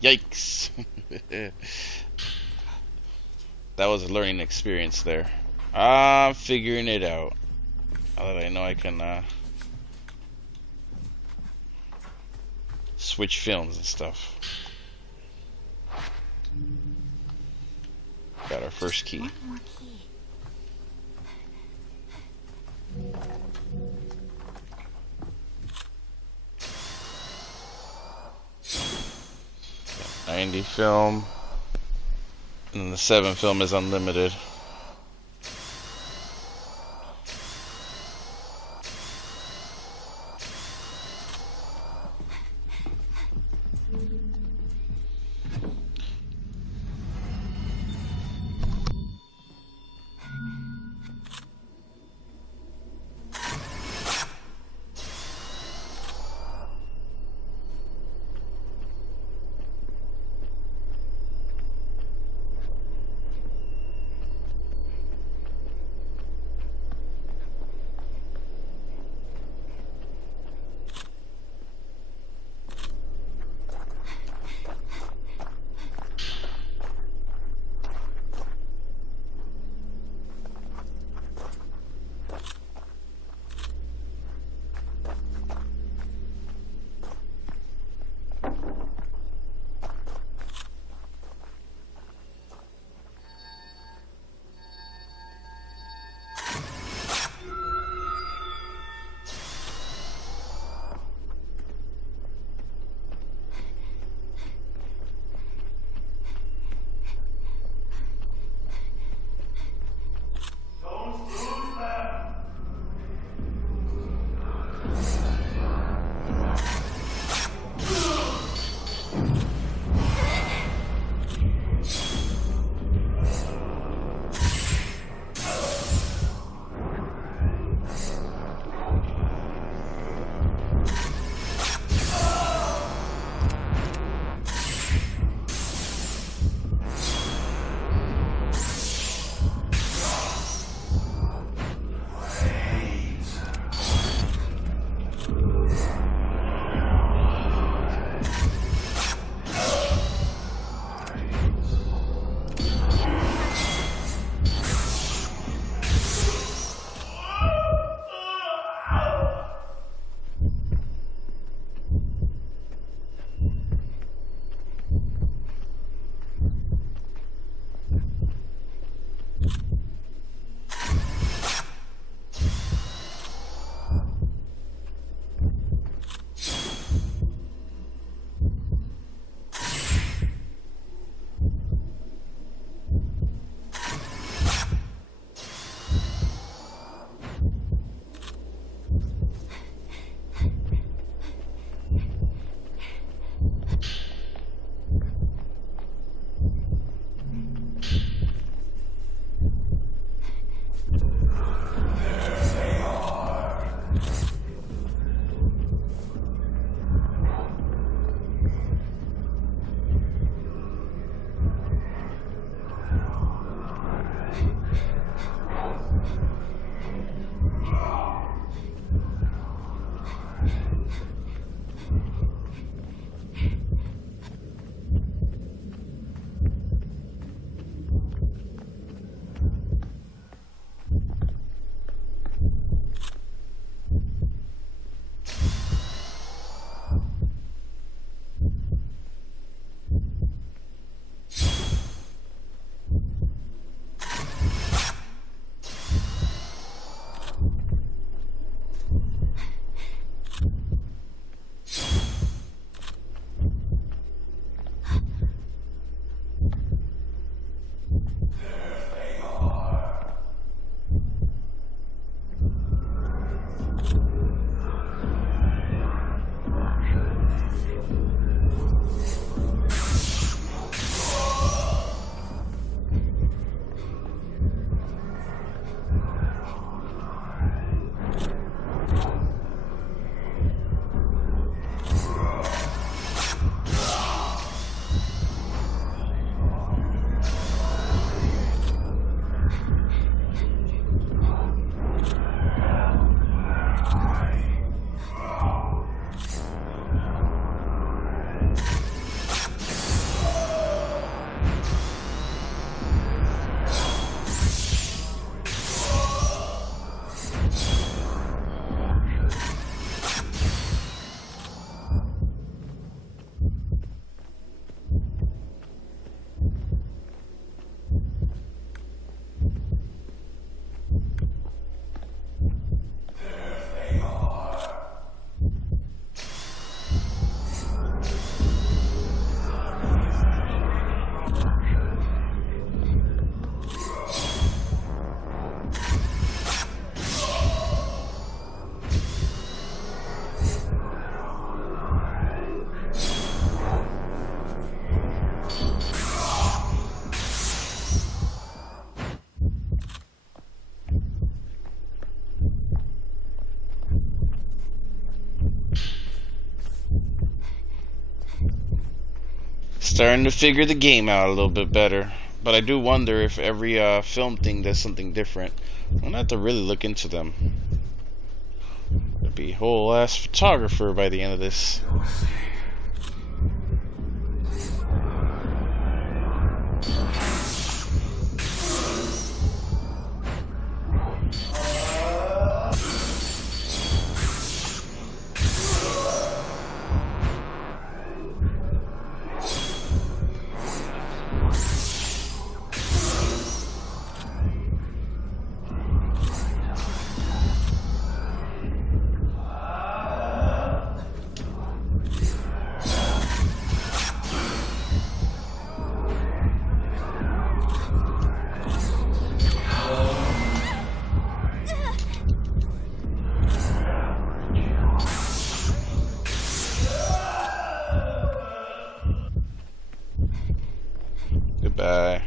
Yikes. That was a learning experience there. I'm figuring it out. Now that I know I can switch films and stuff. Got our first key. One more key. Got 90 film. And then the 7 film is unlimited. Starting to figure the game out a little bit better. But I do wonder if every film thing does something different. I'm gonna have to really look into them. I'd be a whole ass photographer by the end of this. Goodbye.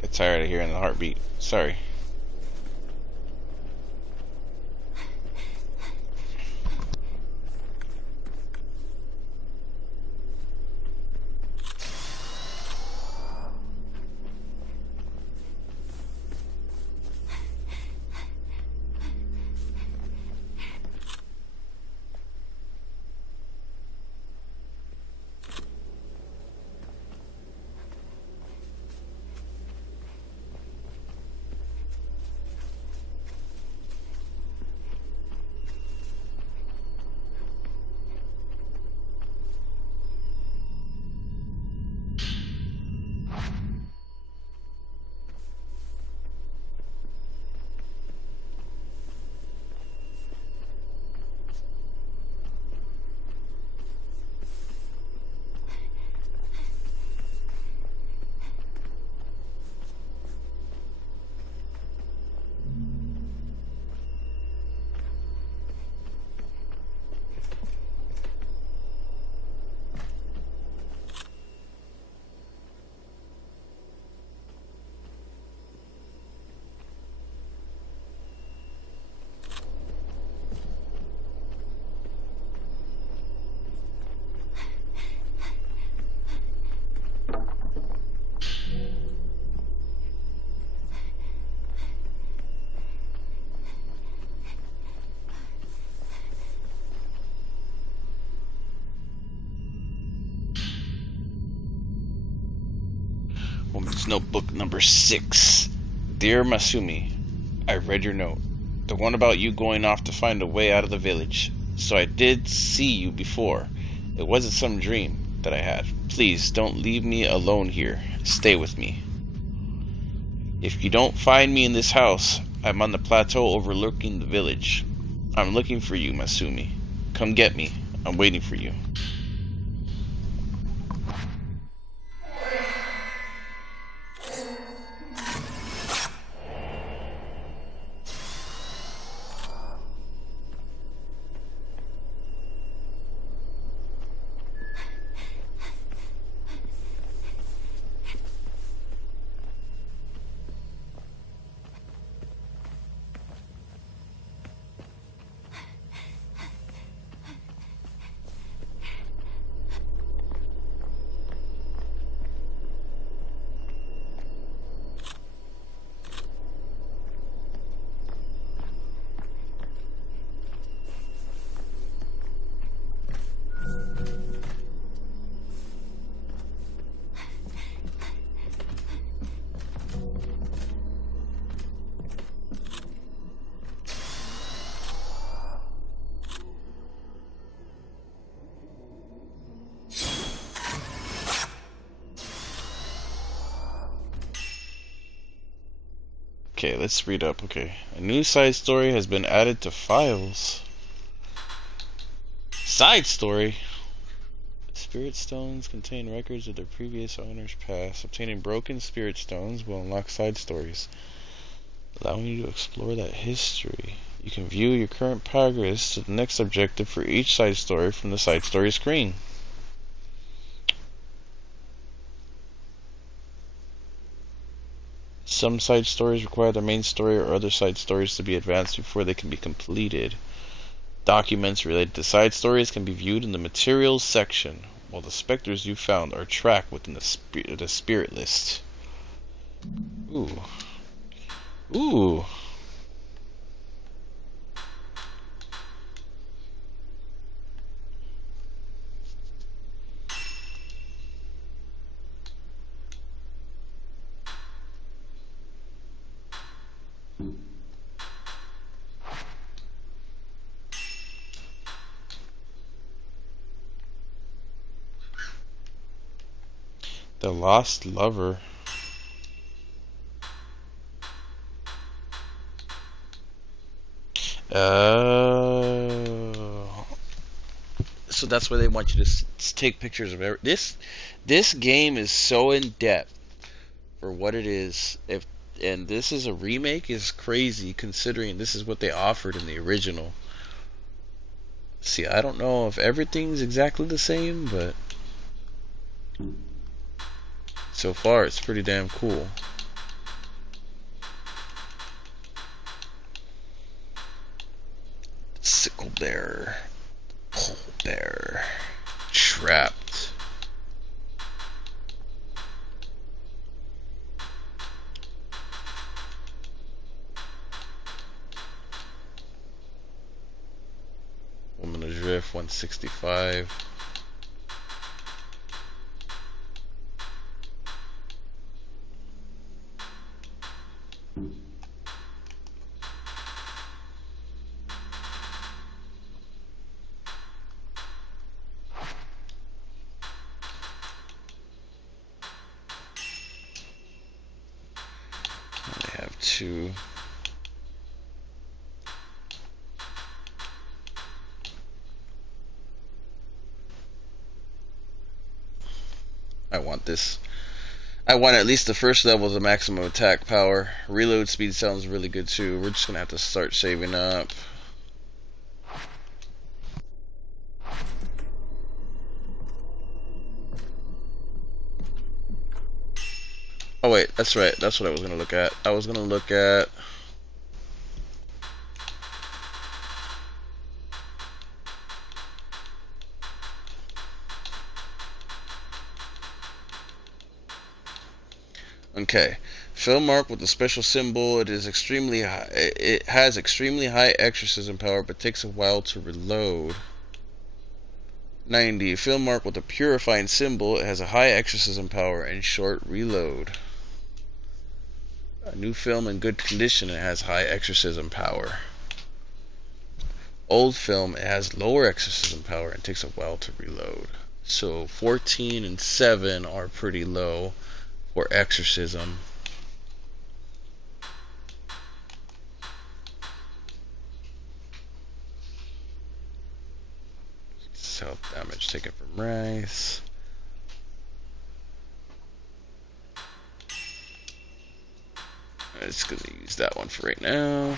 Get tired of hearing the heartbeat. Sorry. Woman's Notebook number 6. Dear Masumi, I read your note. The one about you going off to find a way out of the village. So I did see you before. It wasn't some dream that I had. Please don't leave me alone here. Stay with me. If you don't find me in this house, I'm on the plateau overlooking the village. I'm looking for you, Masumi. Come get me. I'm waiting for you. Okay, let's read up. Okay. A new side story has been added to files. Side story? Spirit stones contain records of their previous owner's past. Obtaining broken spirit stones will unlock side stories, allowing you to explore that history. You can view your current progress to the next objective for each side story from the side story screen. Some side stories require the main story or other side stories to be advanced before they can be completed. Documents related to side stories can be viewed in the materials section, while the specters you found are tracked within the spirit list. Ooh. Ooh. The Lost Lover. So that's where they want you to take pictures of this. This game is so in depth for what it is. And this is a remake is crazy considering this is what they offered in the original. See, I don't know if everything's exactly the same, but so far it's pretty damn cool. Sickle bear, pole bear, trapped. Woman Adrift 165. I have two. I want this. I want at least the first level of the maximum attack power. Reload speed sounds really good too. We're just gonna have to start saving up. Oh wait, that's right. That's what I was gonna look at. I was gonna look at. Okay, film mark with a special symbol. It is extremely high. It has extremely high exorcism power, but takes a while to reload. 90. Film mark with a purifying symbol. It has a high exorcism power and short reload. A new film in good condition. It has high exorcism power. Old film. It has lower exorcism power and takes a while to reload. So 14 and 7 are pretty low for exorcism. Health damage taken from rice. I'm just gonna use that one for right now.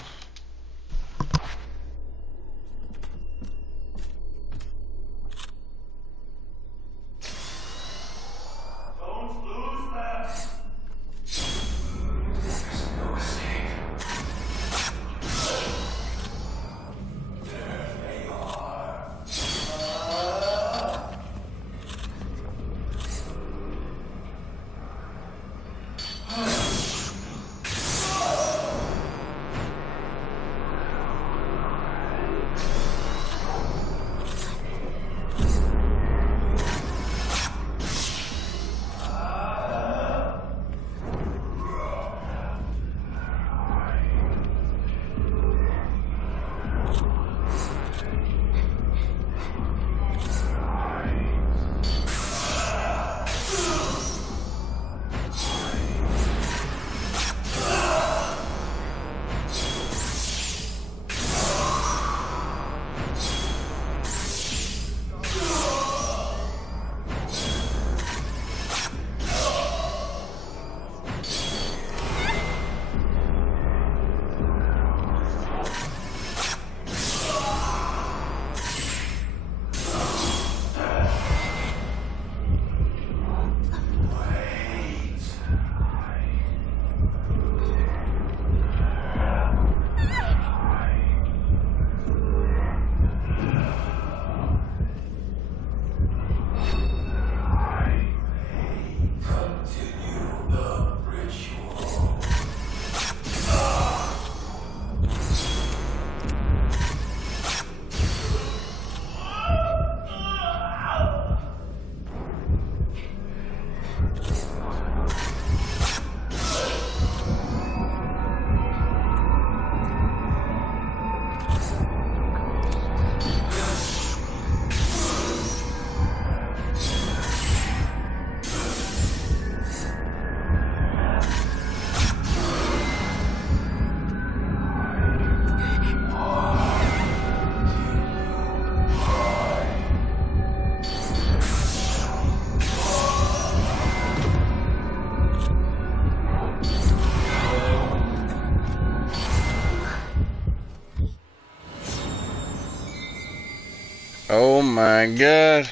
Oh my god.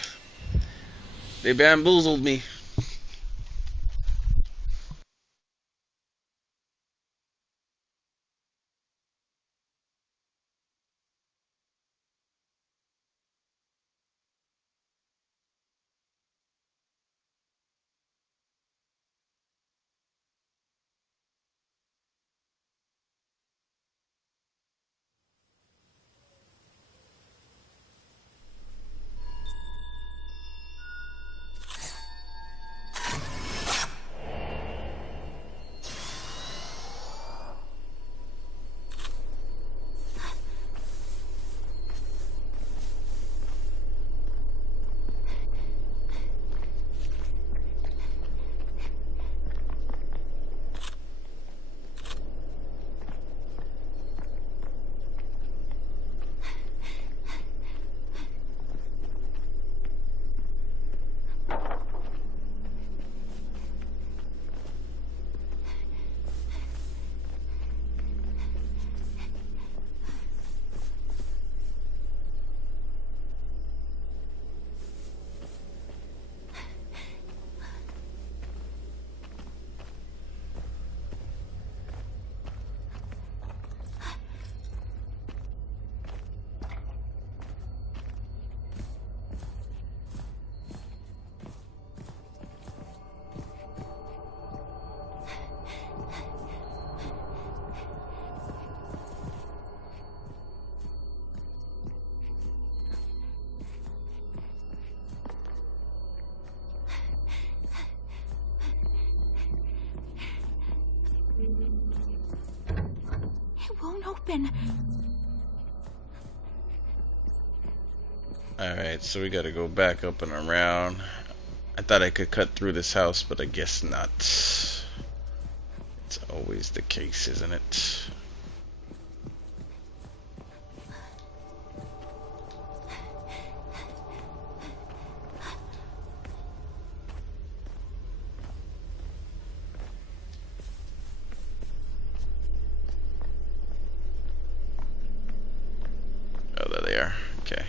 They bamboozled me. It won't open. Alright, so we gotta go back up and around. I thought I could cut through this house, but I guess not. It's always the case, isn't it? Oh, there they are. Okay.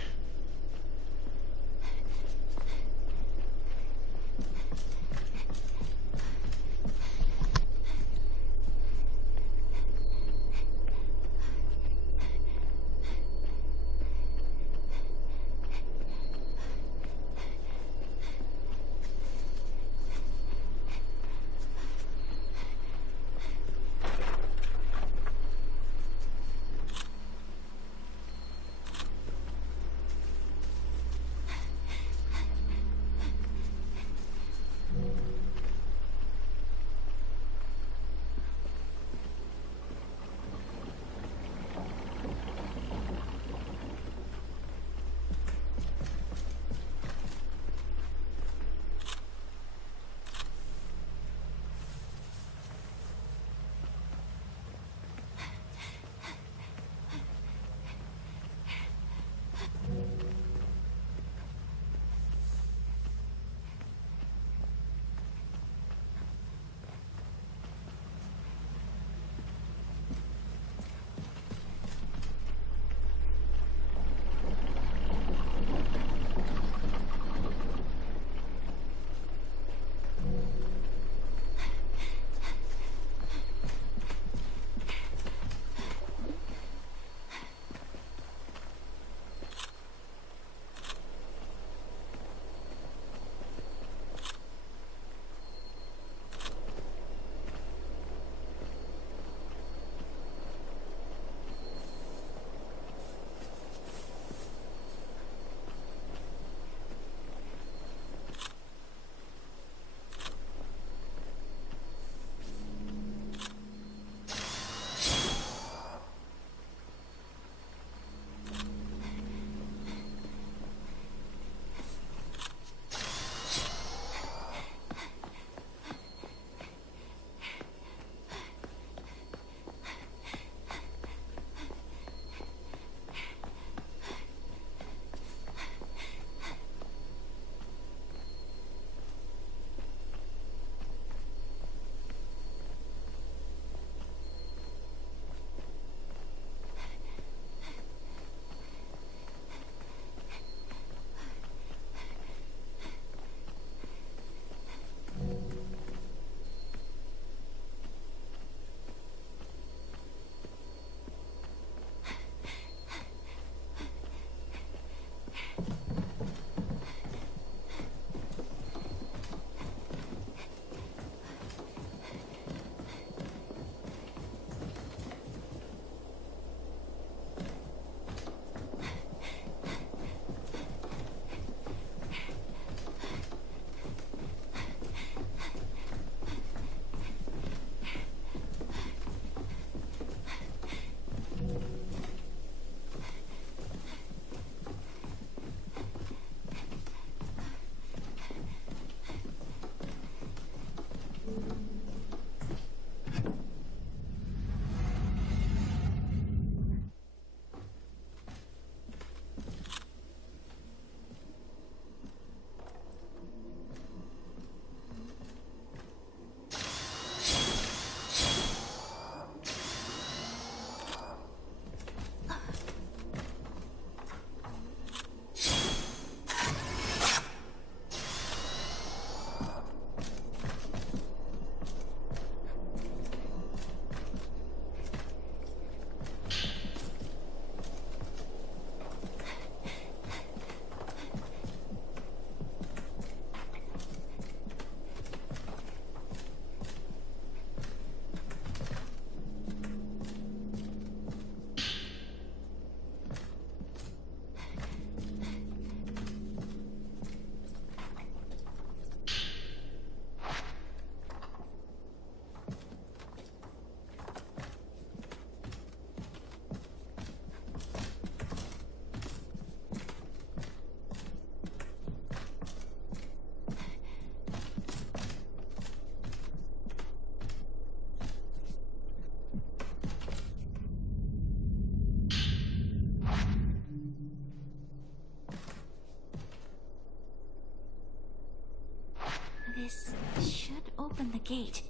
This should open the gate.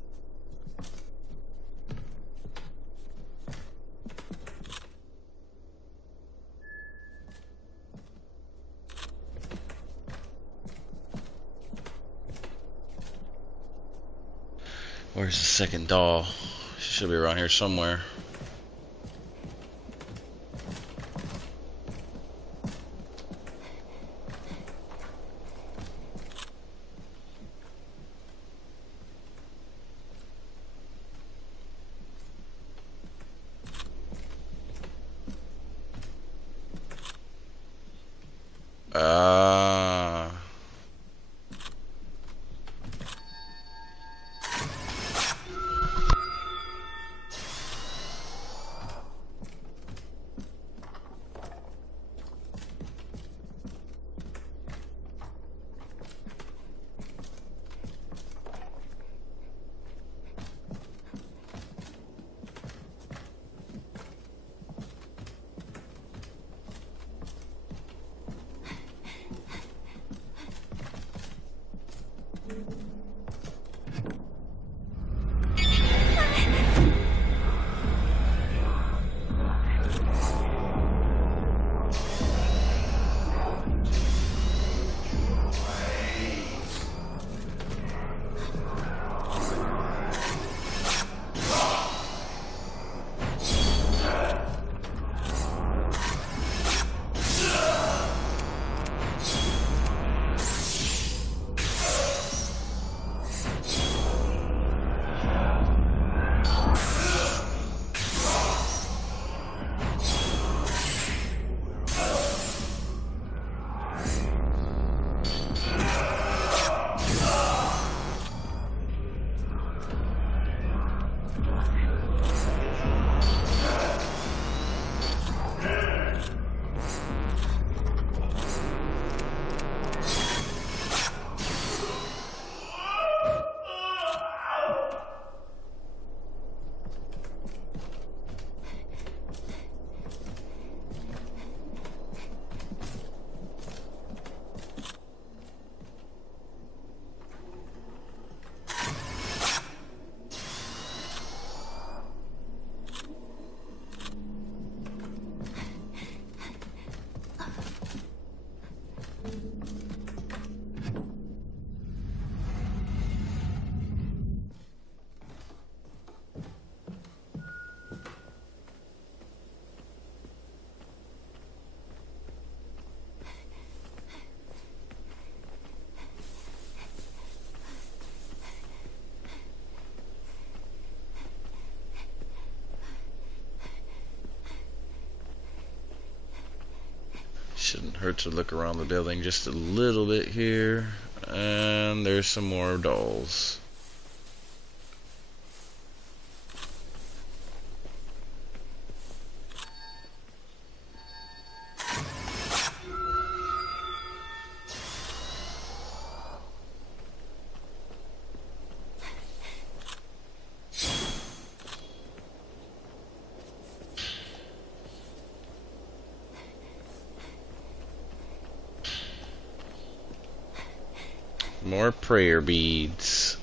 Where's the second doll? She should be around here somewhere. Ah. Shouldn't hurt to look around the building just a little bit here. And there's some more dolls. More prayer beads.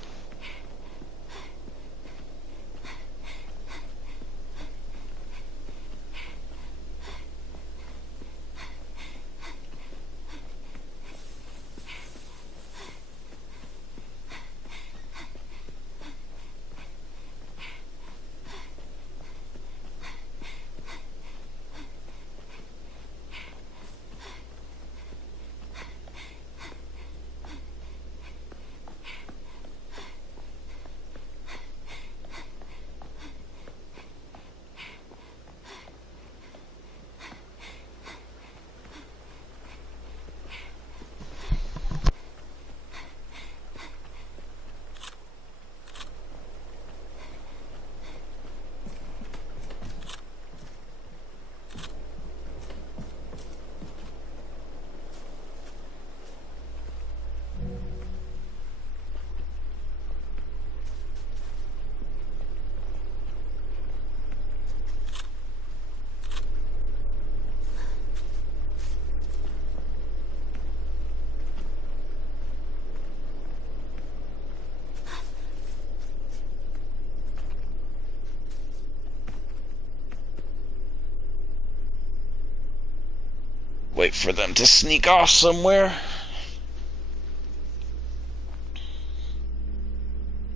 Wait for them to sneak off somewhere.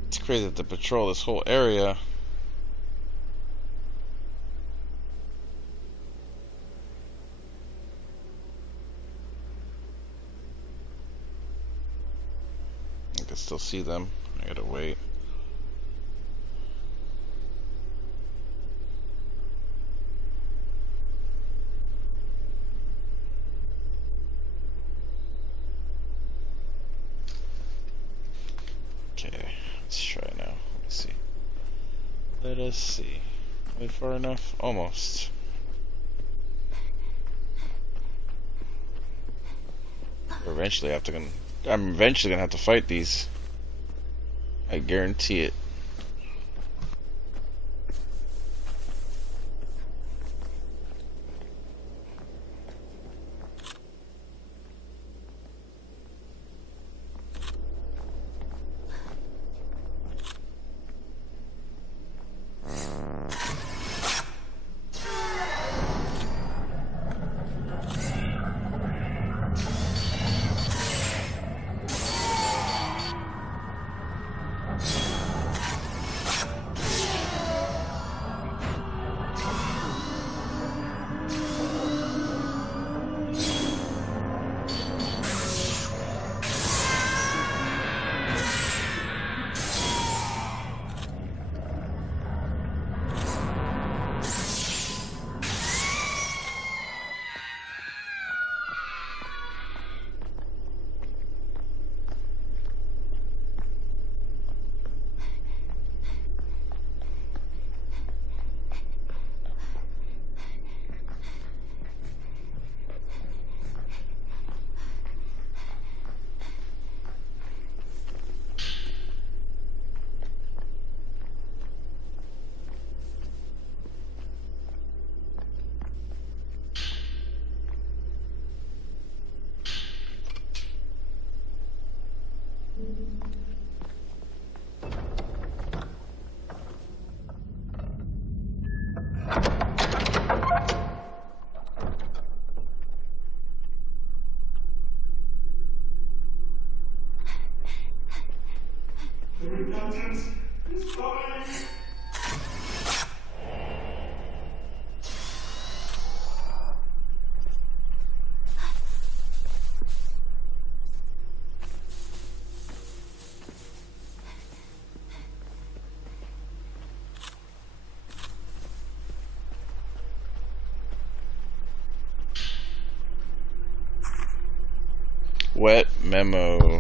It's crazy that they patrol this whole area. I can still see them. I gotta wait. Okay, let's try now. Let me see. Let us see. Wait far enough? Almost. I'm eventually gonna have to fight these. I guarantee it. The repentance is coming! Wet memo.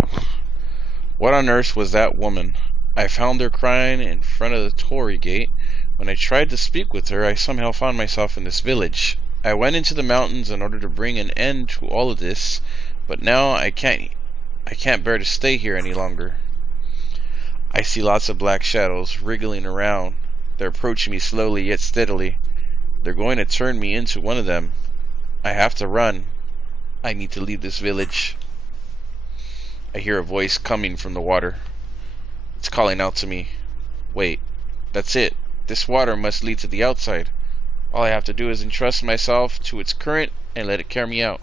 What on earth was that woman? I found her crying in front of the Torii gate. When I tried to speak with her, I somehow found myself in this village. I went into the mountains in order to bring an end to all of this, but now I can't bear to stay here any longer. I see lots of black shadows wriggling around. They're approaching me slowly yet steadily. They're going to turn me into one of them. I have to run. I need to leave this village. I hear a voice coming from the water. It's calling out to me. Wait, that's it. This water must lead to the outside. All I have to do is entrust myself to its current and let it carry me out.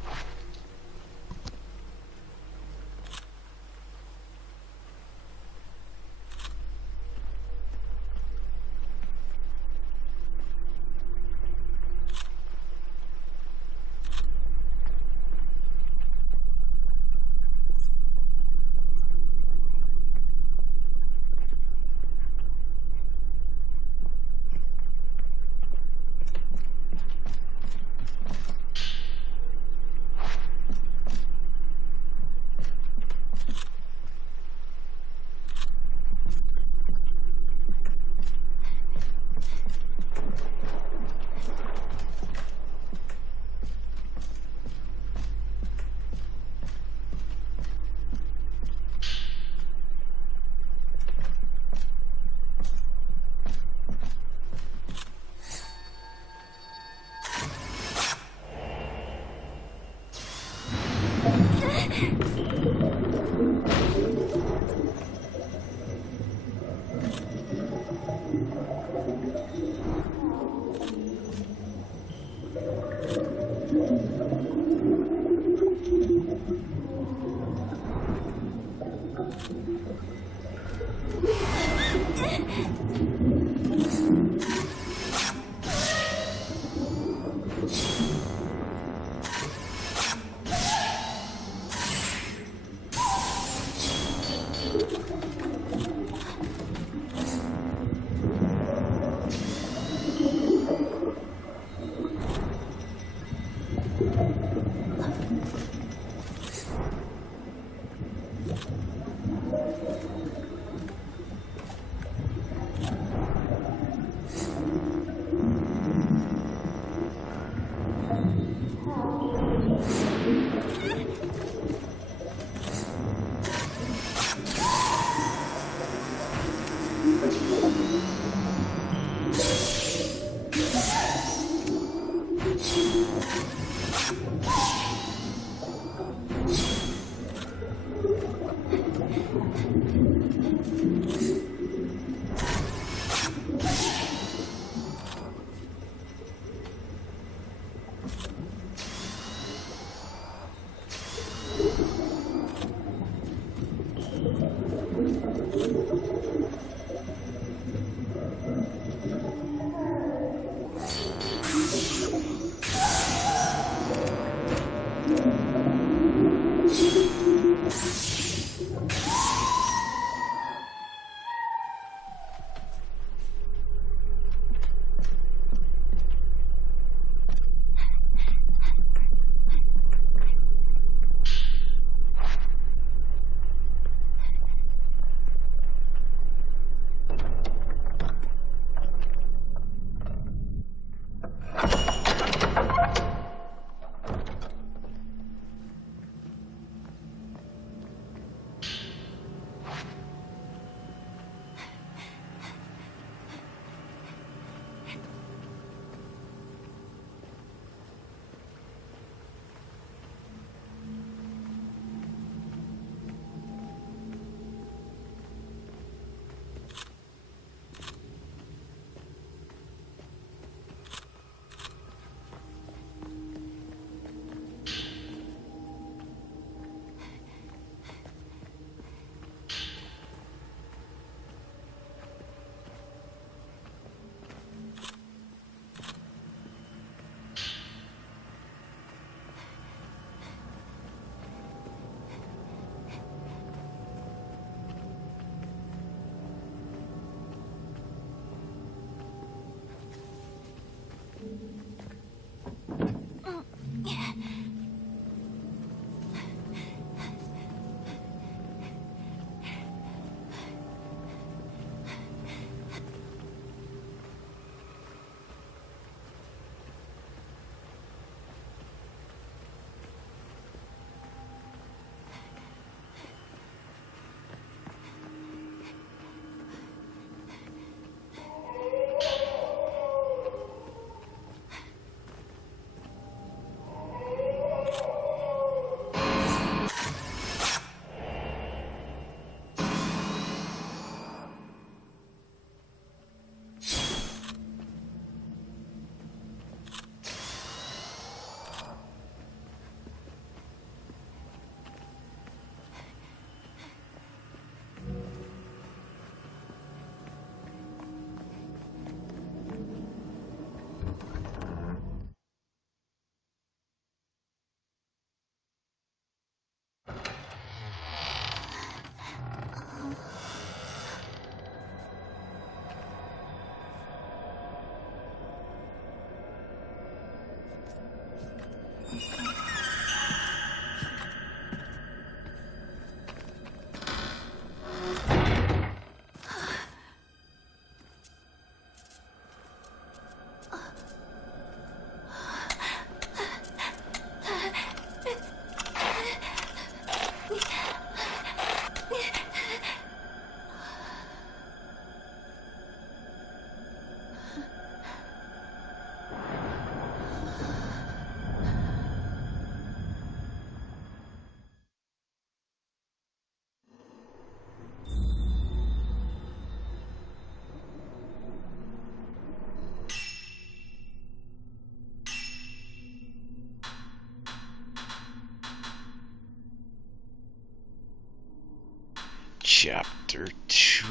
Chapter 2.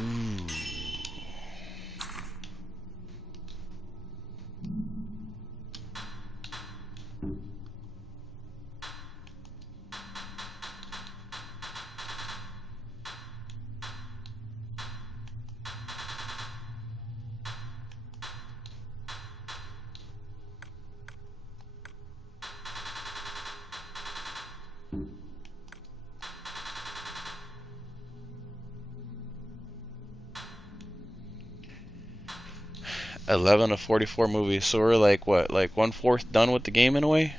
$11 of 44 movies, so we're like what, like 1/4 done with the game in a way?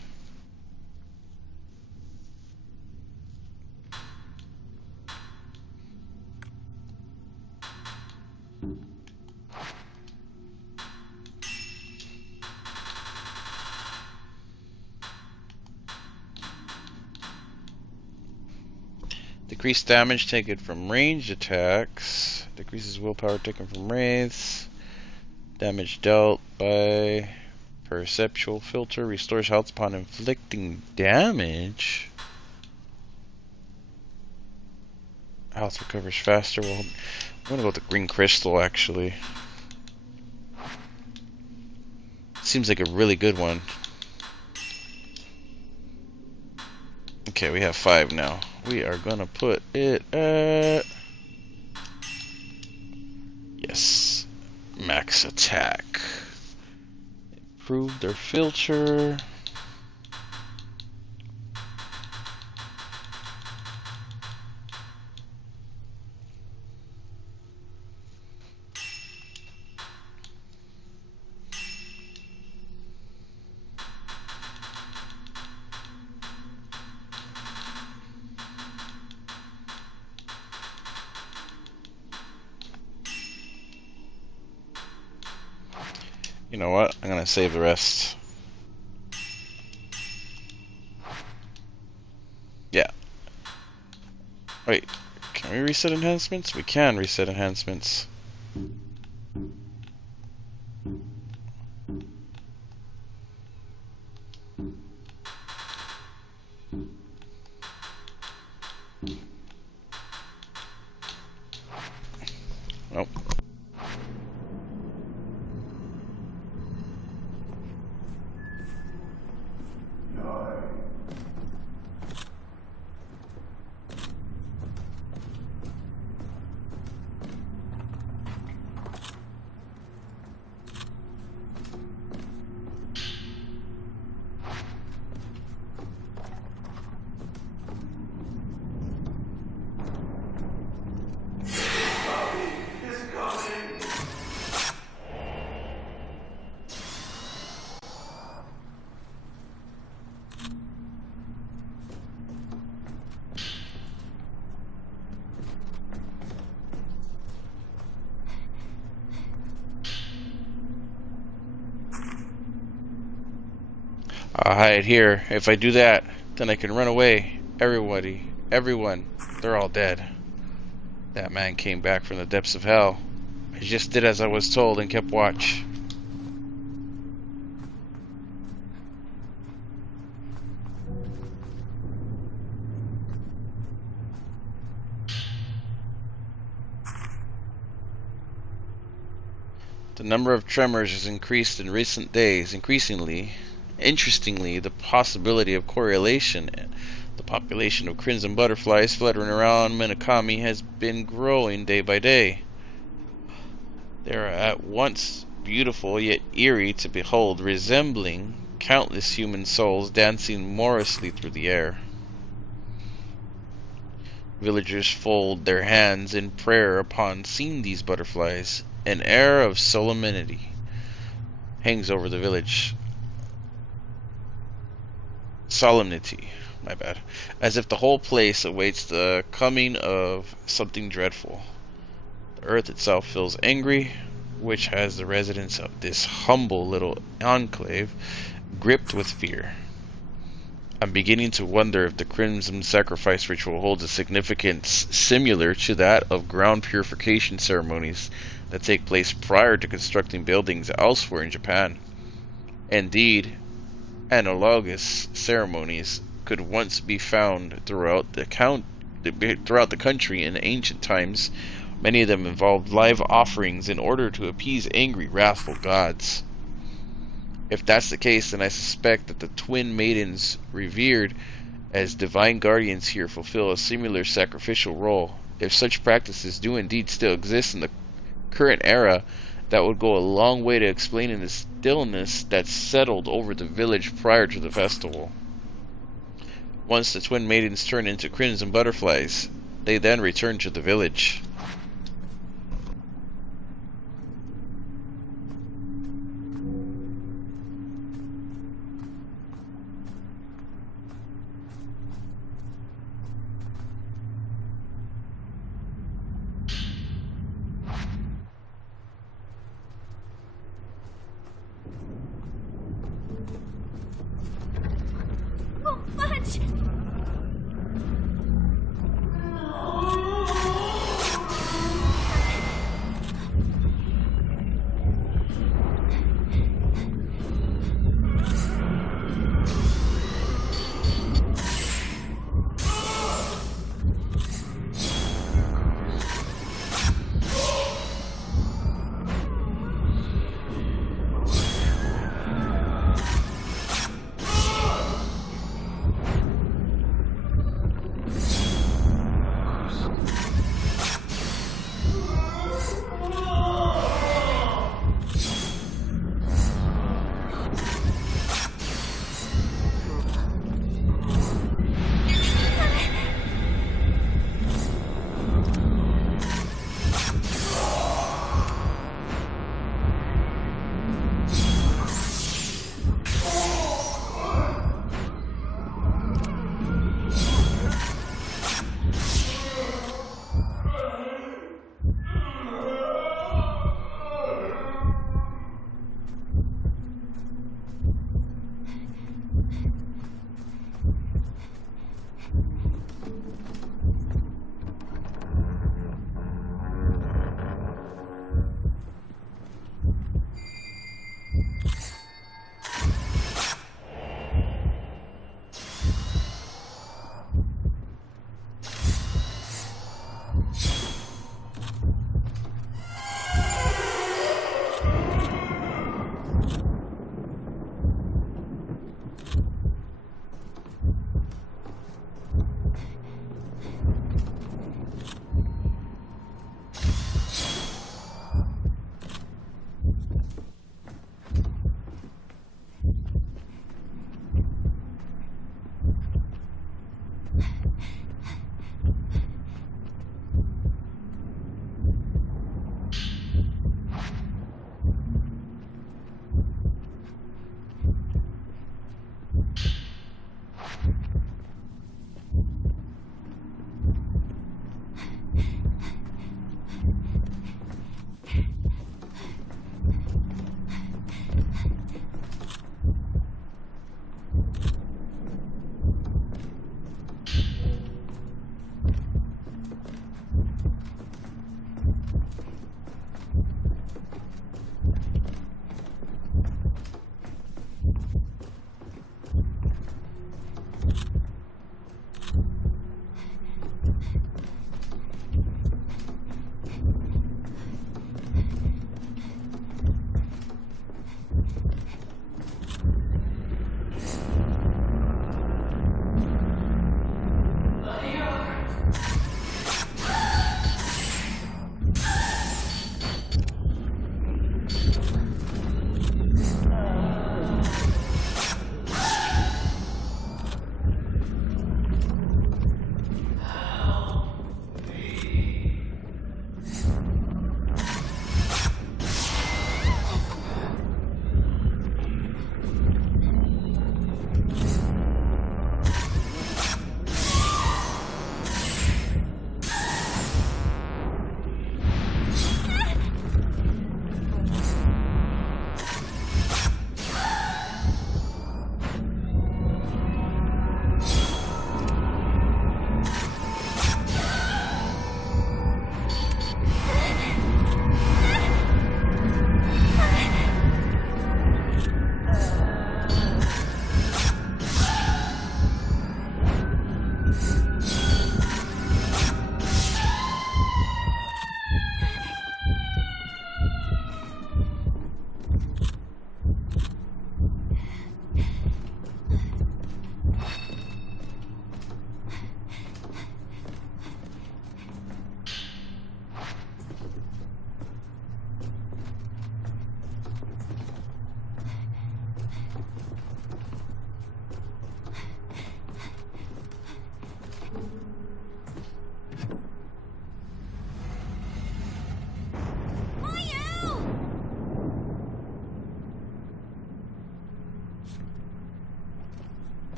Decreased damage taken from ranged attacks. Decreases willpower taken from wraiths. Damage dealt by perceptual filter. Restores health upon inflicting damage. Health recovers faster. Well, I'm gonna go with the green crystal actually. Seems like a really good one. Okay, we have 5 now. We are gonna put it at... Yes. Max attack. Improve their filter. You know what? I'm gonna save the rest. Yeah. Wait, can we reset enhancements? We can reset enhancements. Nope. I'll hide here. If I do that, then I can run away. Everyone, they're all dead. That man came back from the depths of hell. I just did as I was told and kept watch. The number of tremors has increased in recent days, increasingly. Interestingly, the possibility of correlation in the population of crimson butterflies fluttering around Minakami has been growing day by day. They are at once beautiful yet eerie to behold, resembling countless human souls dancing morously through the air. Villagers fold their hands in prayer upon seeing these butterflies. An air of solemnity hangs over the village. As if the whole place awaits the coming of something dreadful. The earth itself feels angry, which has the residents of this humble little enclave gripped with fear. I'm beginning to wonder if the Crimson Sacrifice ritual holds a significance similar to that of ground purification ceremonies that take place prior to constructing buildings elsewhere in Japan. Indeed, analogous ceremonies could once be found throughout the throughout the country in ancient times. Many of them involved live offerings in order to appease angry, wrathful gods. If that's the case, then I suspect that the twin maidens revered as divine guardians here fulfill a similar sacrificial role. If such practices do indeed still exist in the current era, that would go a long way to explaining the stillness that settled over the village prior to the festival. Once the twin maidens turn into crimson butterflies, they then return to the village. Oh, Fudge!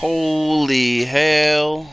Holy hell.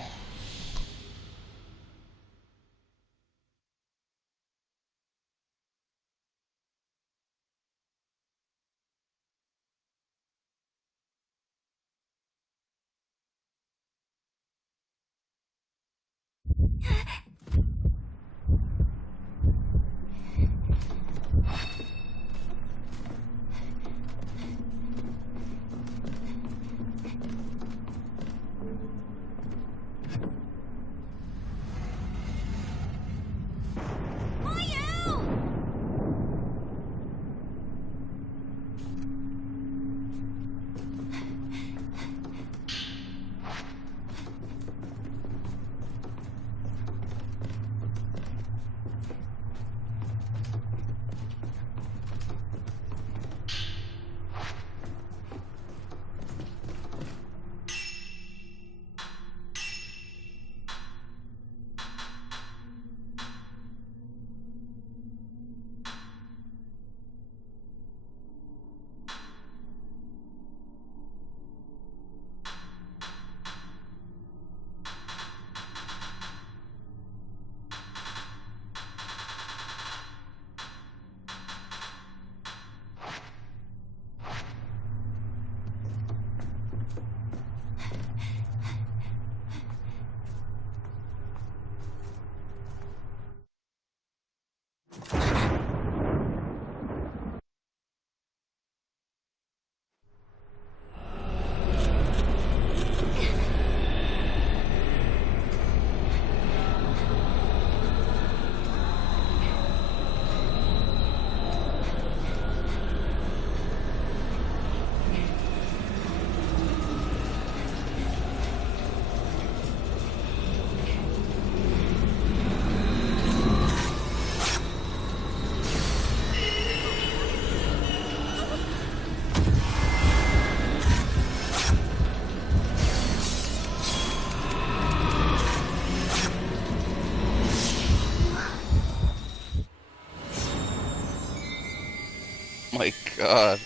My god.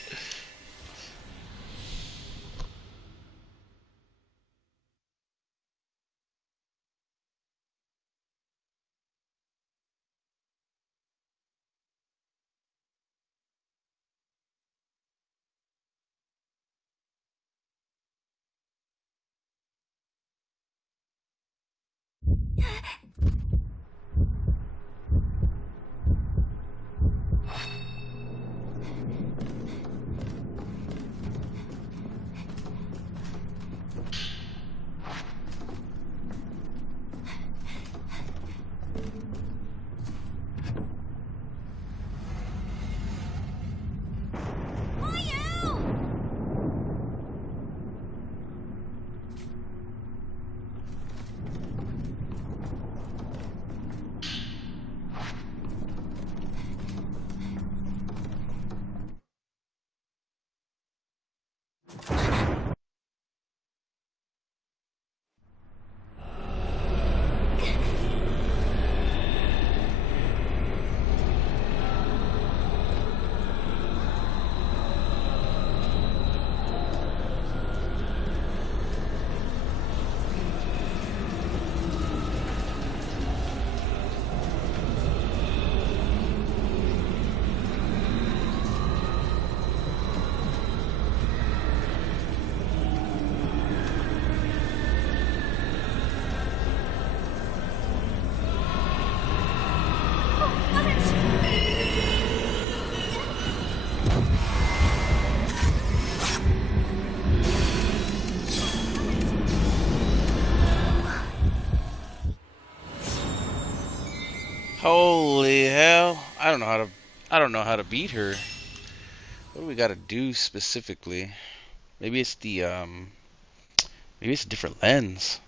Holy hell. I don't know how to beat her. What do we gotta do specifically? Maybe it's the maybe it's a different lens.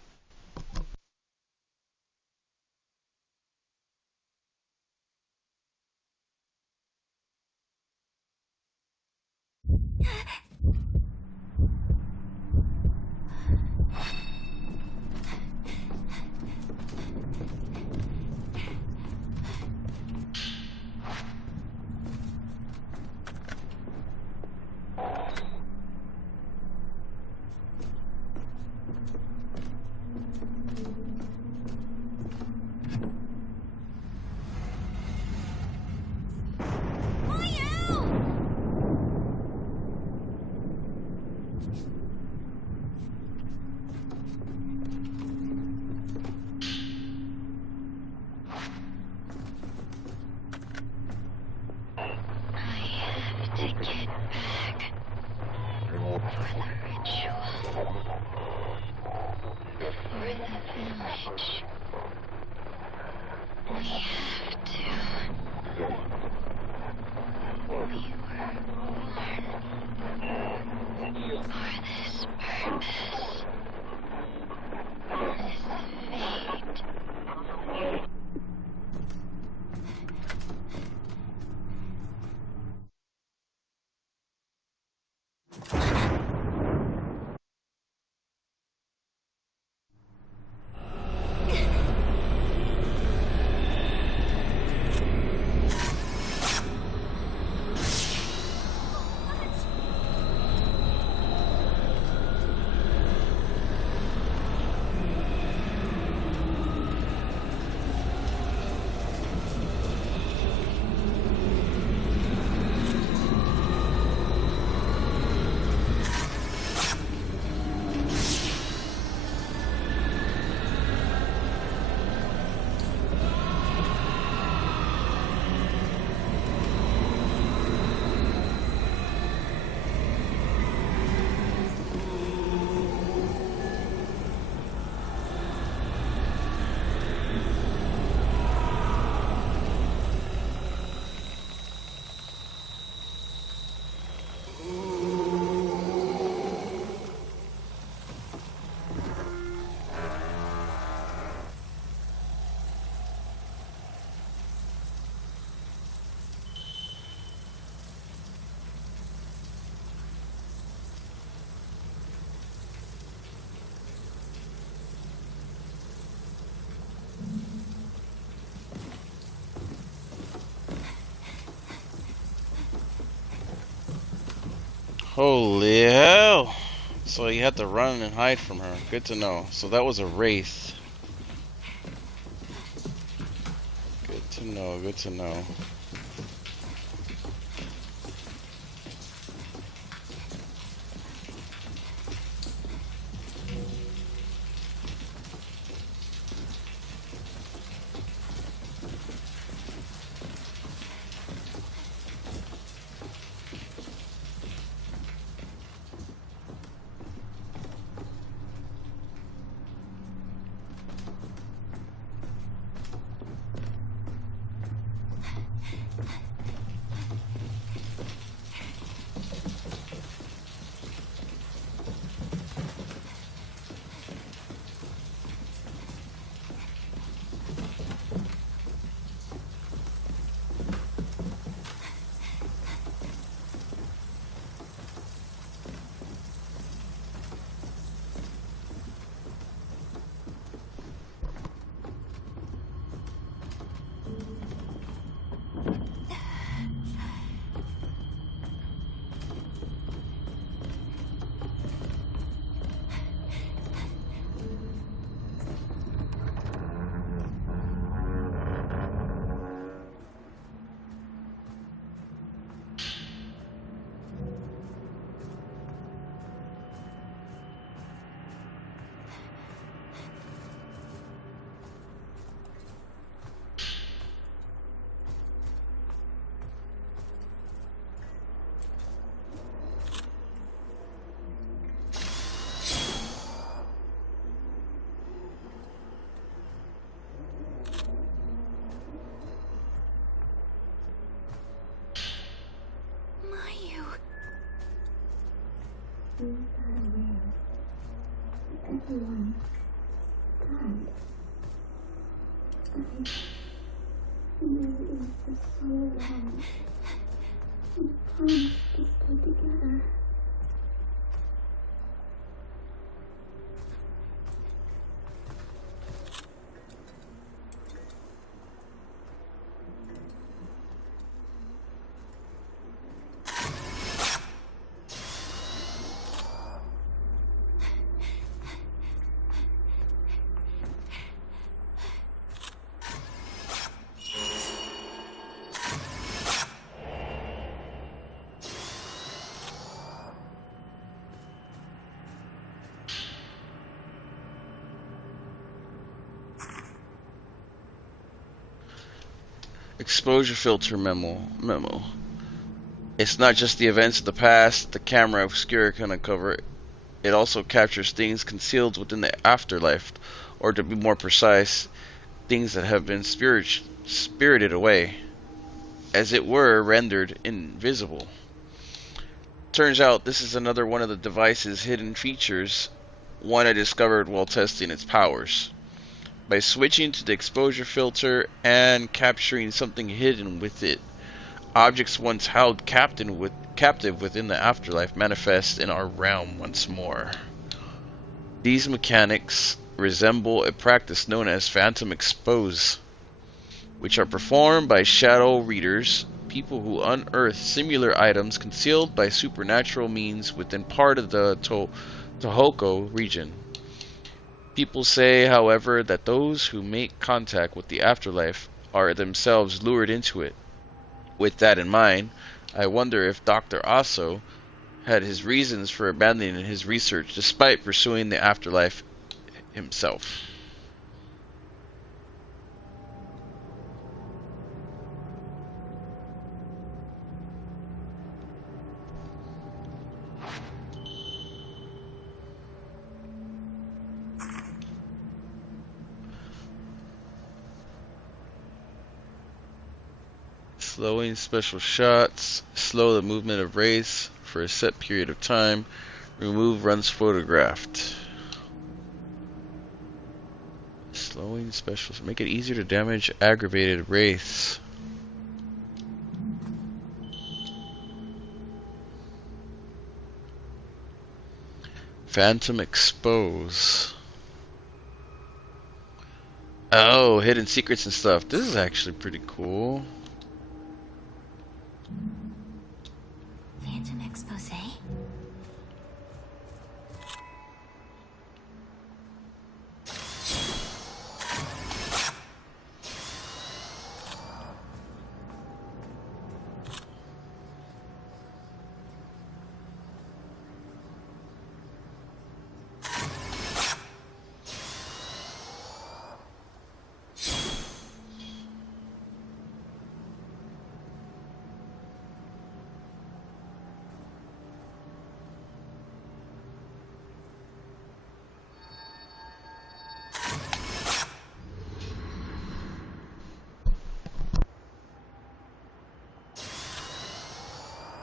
Holy hell! So you had to run and hide from her. Good to know. So that was a wraith. Good to know, good to know. Everyone died. I knew it for so long. We promised to stay together. Exposure filter memo. It's not just the events of the past the camera obscura can uncover. It also captures things concealed within the afterlife, or to be more precise, things that have been spirited away, as it were rendered invisible. Turns out this is another one of the device's hidden features, one I discovered while testing its powers. By switching to the exposure filter and capturing something hidden with it, objects once held captive within the afterlife manifest in our realm once more. These mechanics resemble a practice known as phantom expose, which are performed by shadow readers, people who unearth similar items concealed by supernatural means within part of the Tohoku region. People say, however, that those who make contact with the afterlife are themselves lured into it. With that in mind, I wonder if Dr. Aso had his reasons for abandoning his research despite pursuing the afterlife himself. Slowing special shots. Slow the movement of rays for a set period of time. Remove runs photographed. Slowing special. Make it easier to damage aggravated wraiths. Phantom expose. Oh, hidden secrets and stuff. This is actually pretty cool. Phantom expose?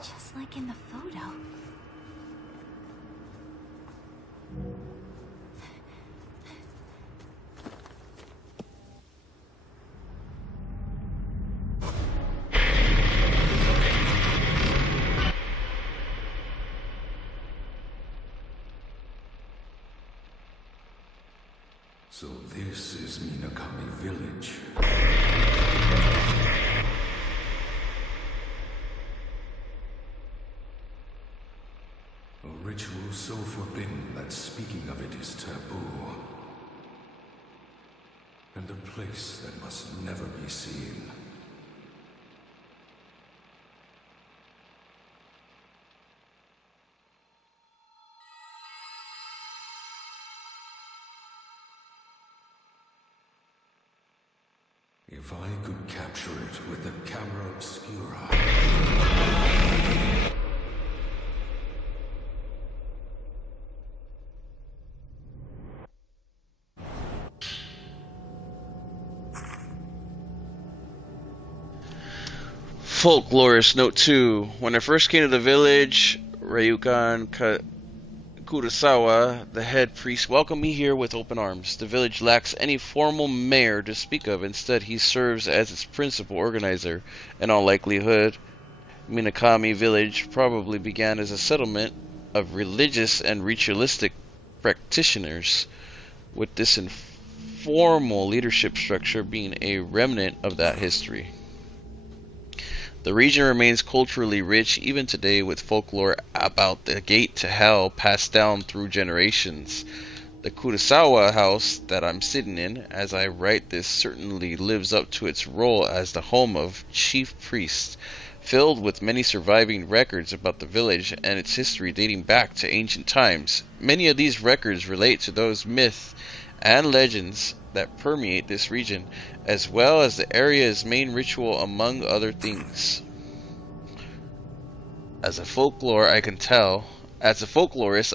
Just like in the photo. So this is Minakami Village. A ritual so forbidden that speaking of it is taboo. And a place that must never be seen. If I could capture it with the camera obscura. Folklorist Note 2. When I first came to the village, Ryukan Kurosawa, the head priest, welcomed me here with open arms. The village lacks any formal mayor to speak of. Instead, he serves as its principal organizer. In all likelihood, Minakami Village probably began as a settlement of religious and ritualistic practitioners, with this informal leadership structure being a remnant of that history. The region remains culturally rich even today, with folklore about the gate to hell passed down through generations. The Kurosawa house that I'm sitting in as I write this certainly lives up to its role as the home of chief priests, filled with many surviving records about the village and its history dating back to ancient times. Many of these records relate to those myths and legends that permeate this region, as well as the area's main ritual, among other things. As a folklorist, I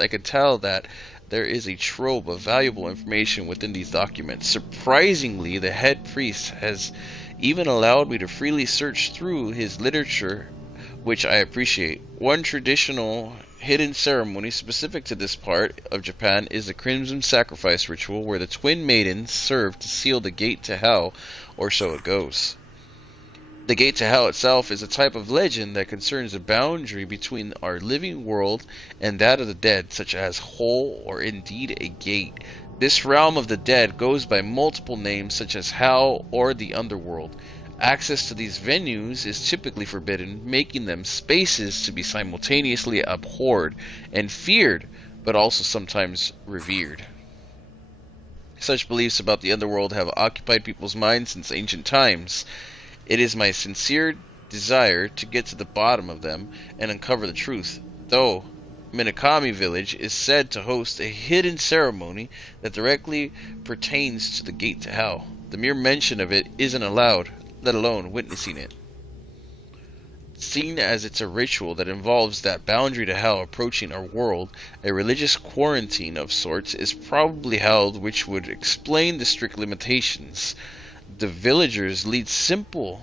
can tell that there is a trove of valuable information within these documents. Surprisingly, the head priest has even allowed me to freely search through his literature, which I appreciate. One traditional hidden ceremony specific to this part of Japan is the Crimson Sacrifice ritual, where the twin maidens serve to seal the gate to hell, or so it goes. The gate to hell itself is a type of legend that concerns the boundary between our living world and that of the dead, such as hole or indeed a gate. This realm of the dead goes by multiple names, such as hell or the underworld. Access to these venues is typically forbidden, making them spaces to be simultaneously abhorred and feared, but also sometimes revered. Such beliefs about the underworld have occupied people's minds since ancient times. It is my sincere desire to get to the bottom of them and uncover the truth, though Minakami Village is said to host a hidden ceremony that directly pertains to the gate to hell. The mere mention of it isn't allowed, let alone witnessing it. Seen as it's a ritual that involves that boundary to hell approaching our world, a religious quarantine of sorts is probably held, which would explain the strict limitations. The villagers lead simple,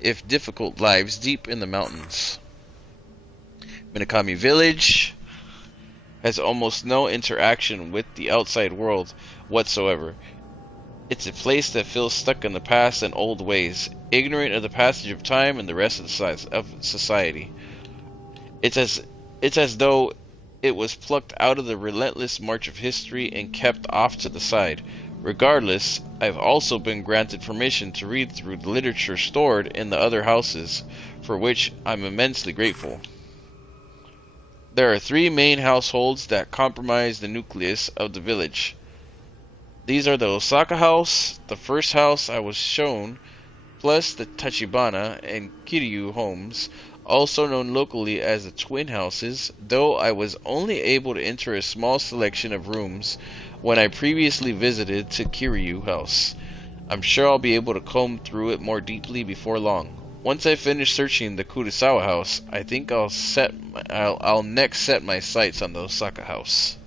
if difficult, lives deep in the mountains. Minakami Village has almost no interaction with the outside world whatsoever. It's a place that feels stuck in the past and old ways, ignorant of the passage of time and the rest of society. It's as though it was plucked out of the relentless march of history and kept off to the side. Regardless, I've also been granted permission to read through the literature stored in the other houses, for which I'm immensely grateful. There are three main households that comprise the nucleus of the village. These are the Osaka house, the first house I was shown, plus the Tachibana and Kiryu homes, also known locally as the twin houses, though I was only able to enter a small selection of rooms when I previously visited to Kiryu house. I'm sure I'll be able to comb through it more deeply before long. Once I finish searching the Kurosawa house, I think I'll next set my sights on the Osaka house.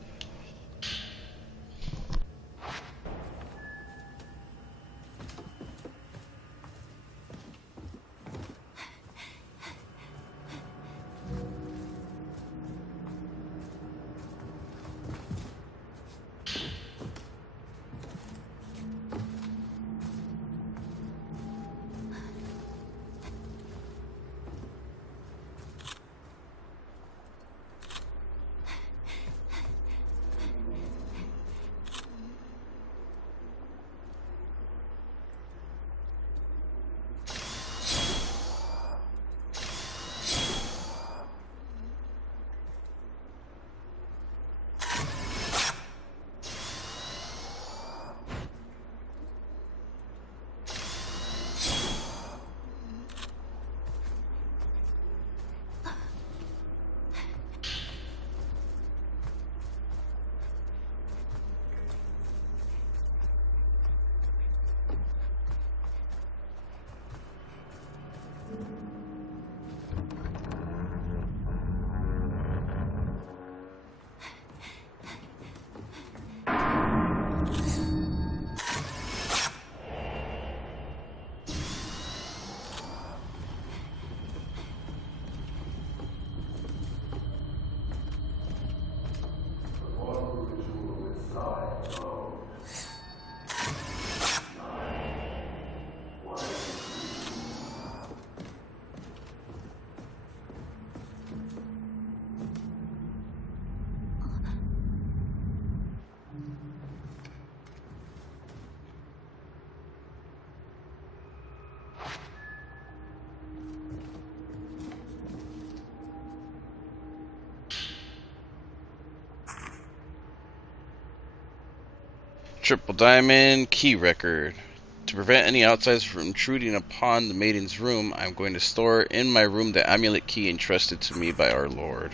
Triple diamond key record. To prevent any outsiders from intruding upon the maiden's room, I'm going to store in my room the amulet key entrusted to me by our Lord.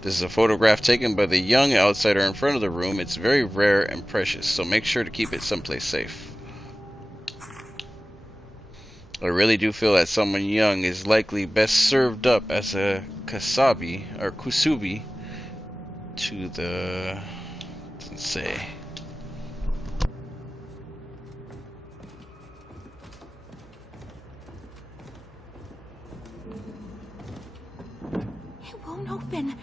This is a photograph taken by the young outsider in front of the room. It's very rare and precious, so make sure to keep it someplace safe. I really do feel that someone young is likely best served up as a kasabi or kusubi to the... doesn't say. It won't open.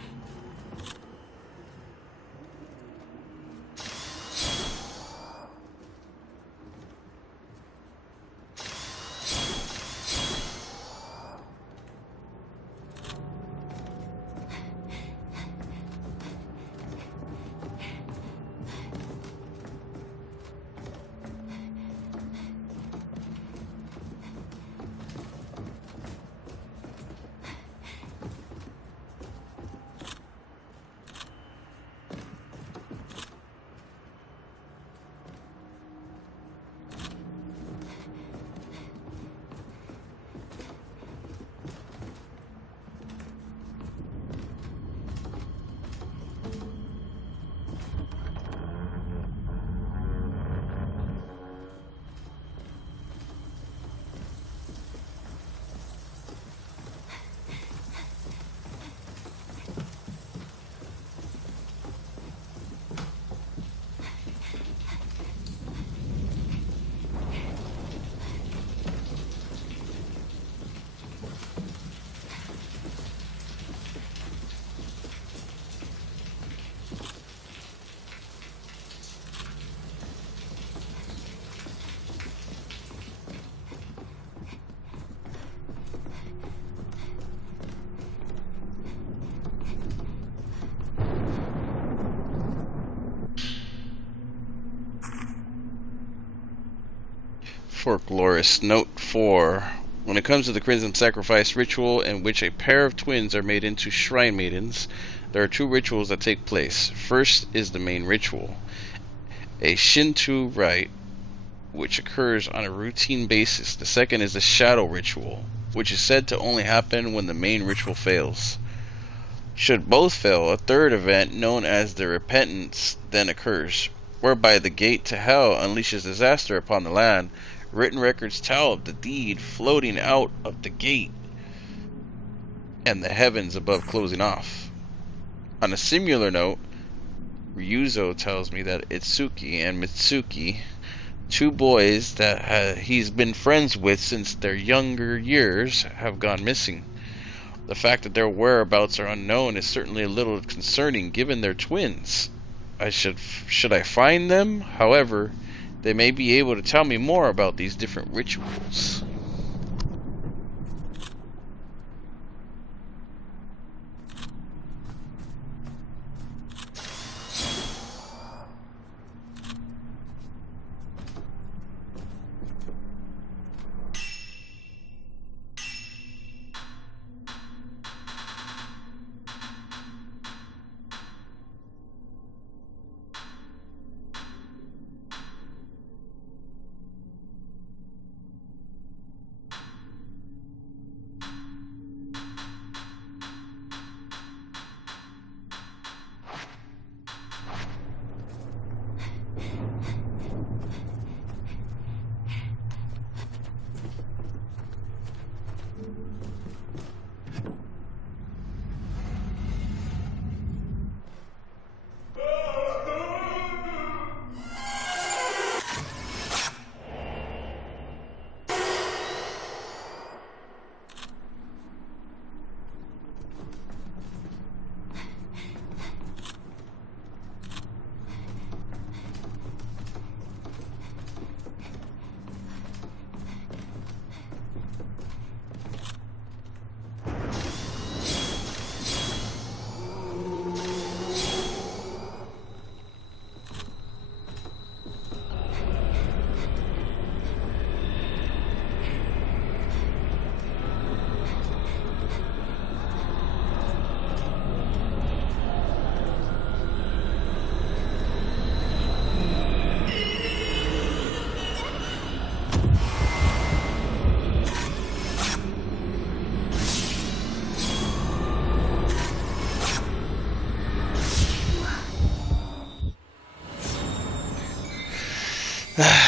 Folklorist Note 4. When it comes to the Crimson Sacrifice ritual, in which a pair of twins are made into shrine maidens, There are two rituals that take place. First is the main ritual, a Shinto rite, which occurs on a routine basis. The second is the shadow ritual, which is said to only happen when the main ritual fails. Should both fail, a third event, known as the repentance, then occurs, whereby the gate to hell unleashes disaster upon the land. Written records tell of the deed floating out of the gate and the heavens above closing off. On a similar note, Ryuzo tells me that Itsuki and Mitsuki, two boys that he's been friends with since their younger years, have gone missing. The fact that their whereabouts are unknown is certainly a little concerning given they're twins. Should I find them? However, they may be able to tell me more about these different rituals.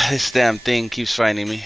This damn thing keeps finding me.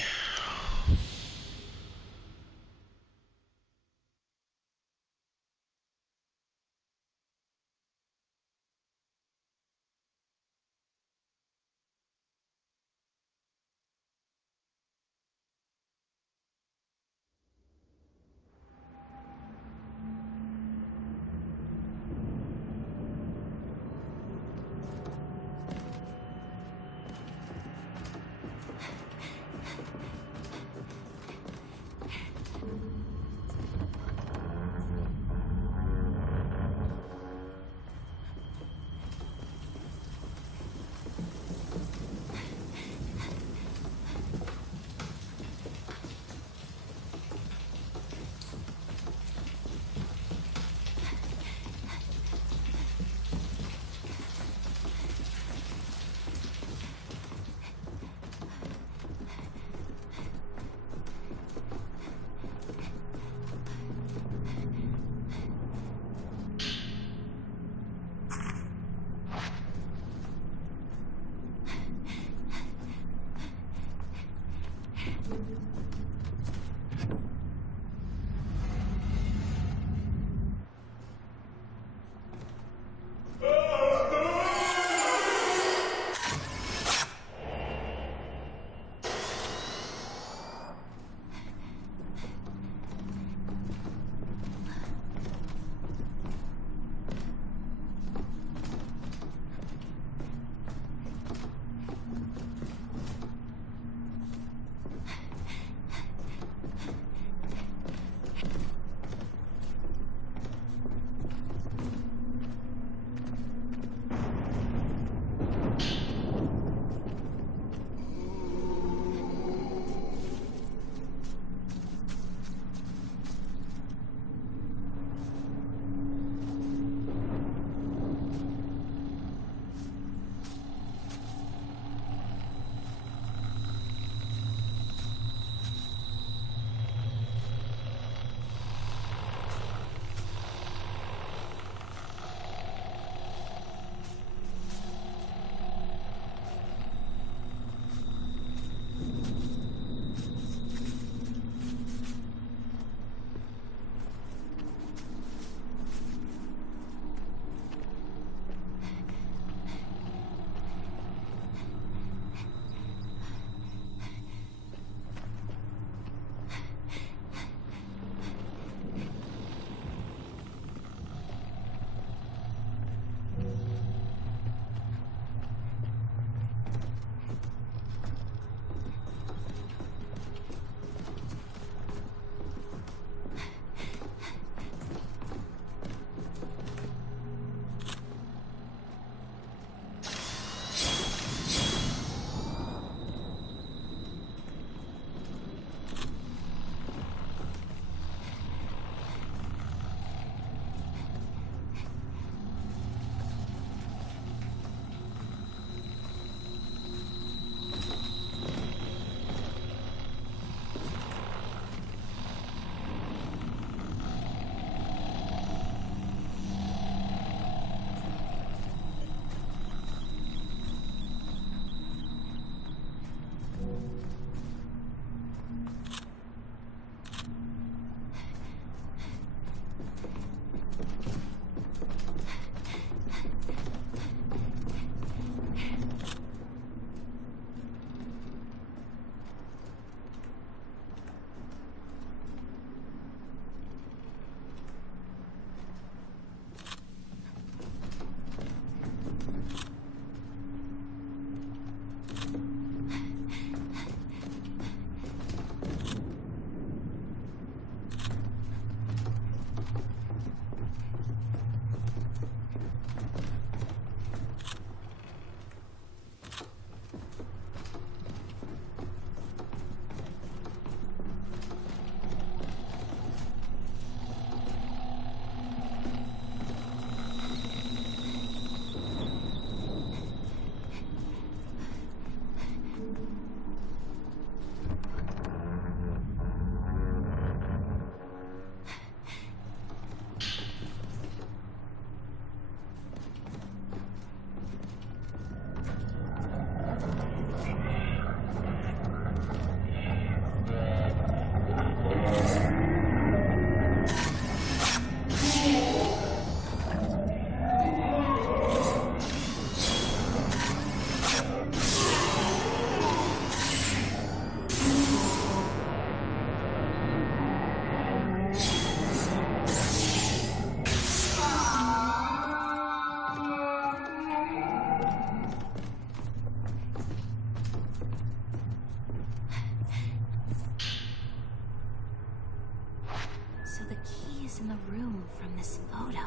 in the room from this photo.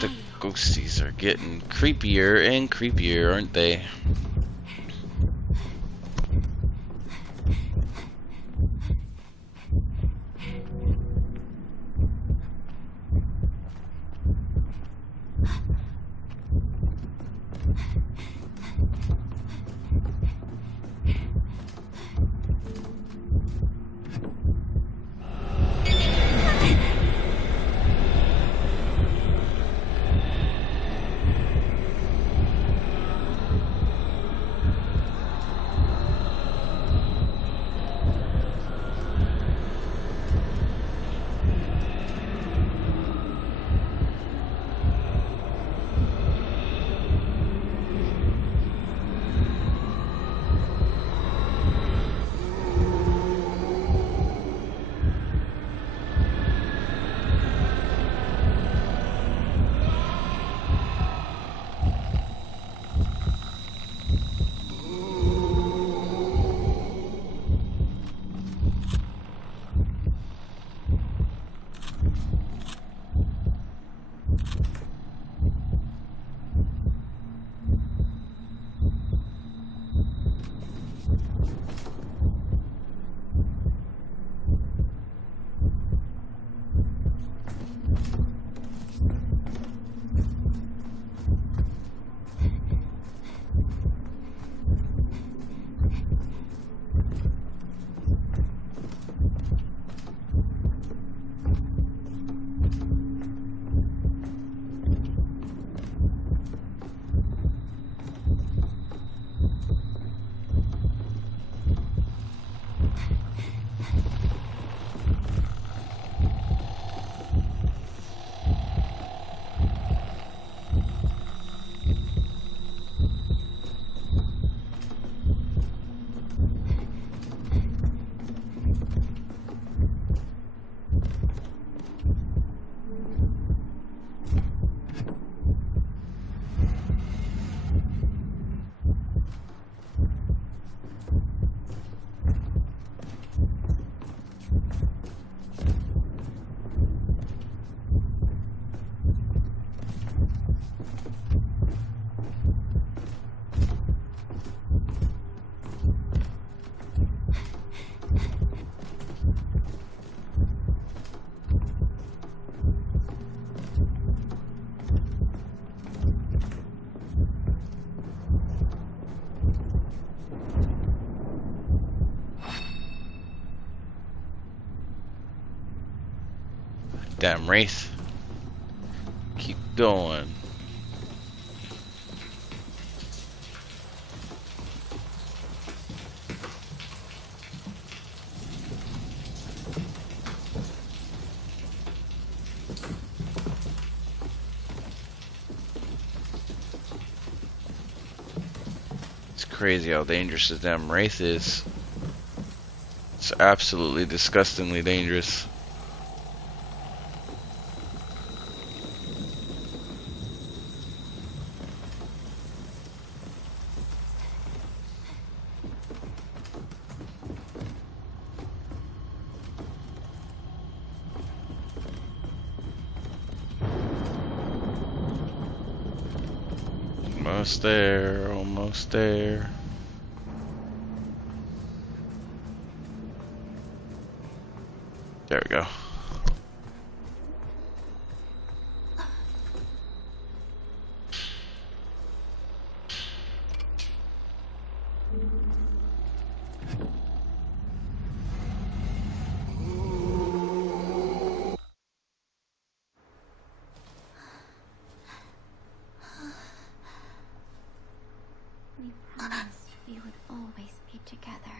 The ghosties are getting creepier and creepier, aren't they? Damn wraith. Keep going. It's crazy how dangerous this damn wraith is. It's absolutely disgustingly dangerous. Almost there, almost there. There we go. We promised we would always be together,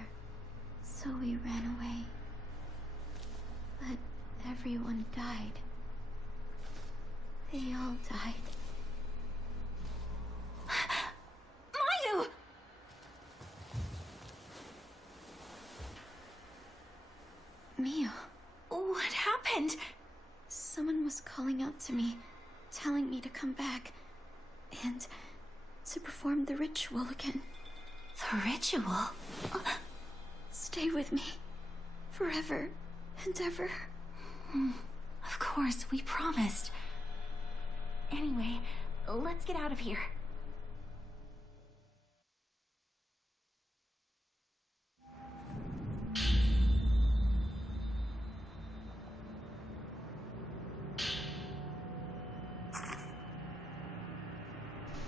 so we ran away. But everyone died. They all died. Mayu! Mio, What happened? someone was calling out to me, telling me to come back, and to perform the ritual again. The ritual? Stay with me, forever and ever. Of course, we promised. Anyway, let's get out of here.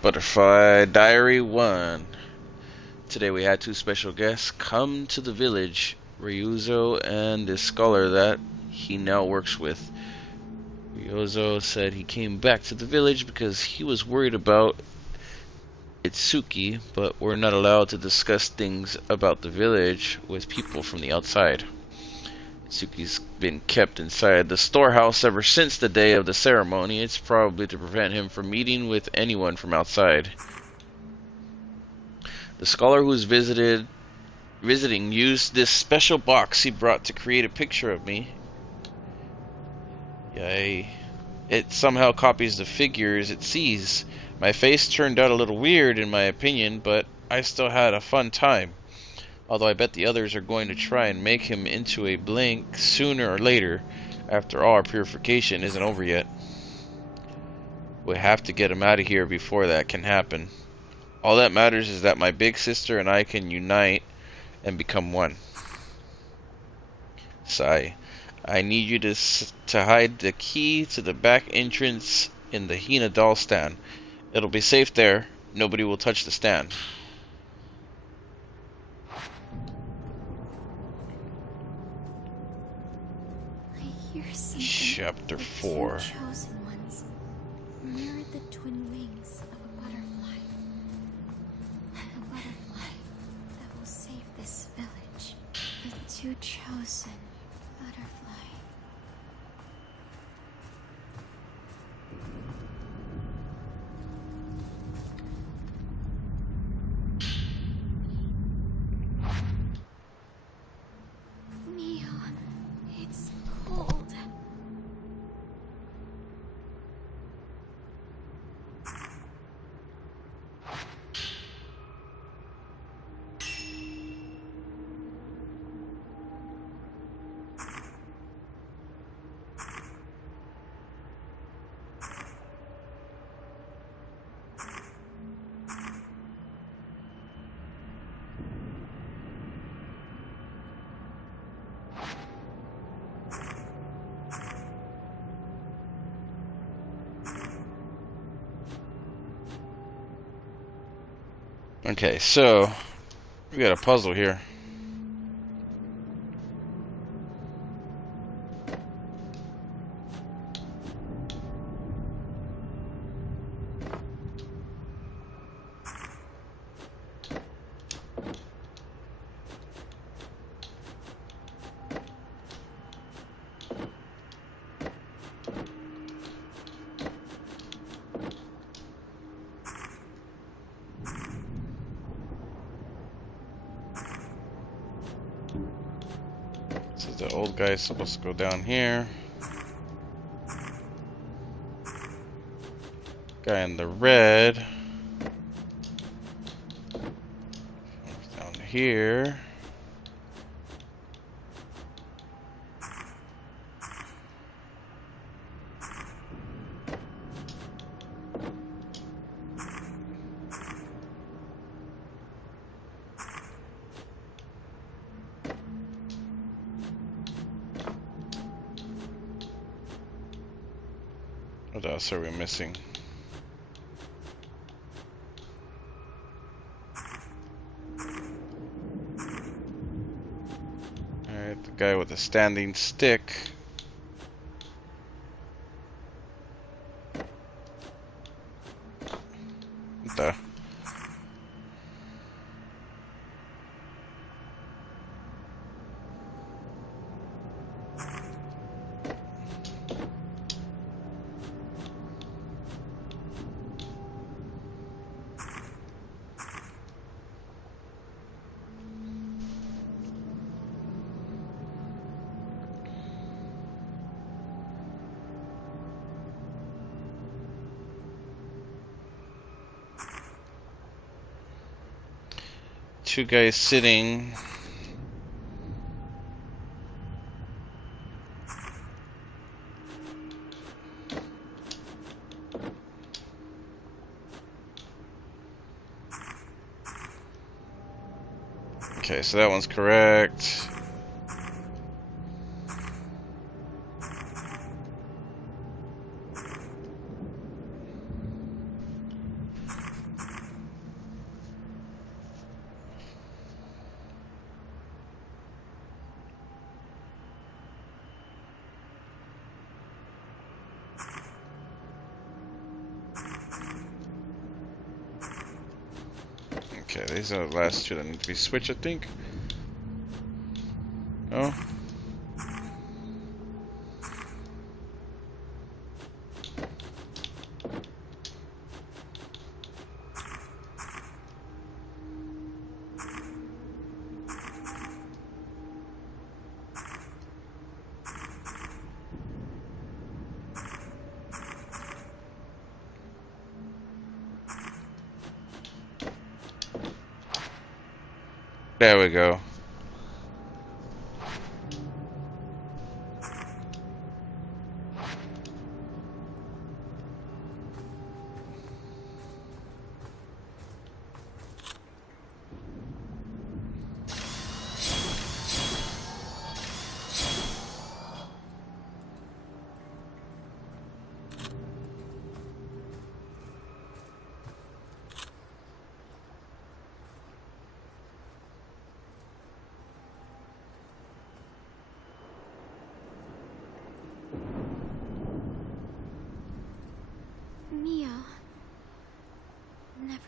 Butterfly Diary 1. Today we had two special guests come to the village, Ryuzo and the scholar that he now works with. Ryuzo said he came back to the village because he was worried about Itsuki, but we're not allowed to discuss things about the village with people from the outside. Itsuki's been kept inside the storehouse ever since the day of the ceremony. It's probably to prevent him from meeting with anyone from outside. The scholar who's visiting used this special box he brought to create a picture of me. It somehow copies the figures it sees. My face turned out a little weird in my opinion, but I still had a fun time. Although I bet the others are going to try and make him into a blink sooner or later. After all, our purification isn't over yet. We have to get him out of here before that can happen. All that matters is that my big sister and I can unite and become one. Sai, I need you to hide the key to the back entrance in the Hina doll stand. It'll be safe there. Nobody will touch the stand. Chapter 4. The two chosen ones mirrored the twin wings of a butterfly. A butterfly that will save this village. The two chosen butterfly. Mio, it's cold. Okay, so we got a puzzle here. So the old guy's supposed to go down here. Guy in the red. Down here. What else are we missing? Alright, the guy with the standing stick. What the? Two guys sitting. Okay, so that one's correct. Okay, these are the last two that need to be switched, I think. Oh. There we go. Mia. Never.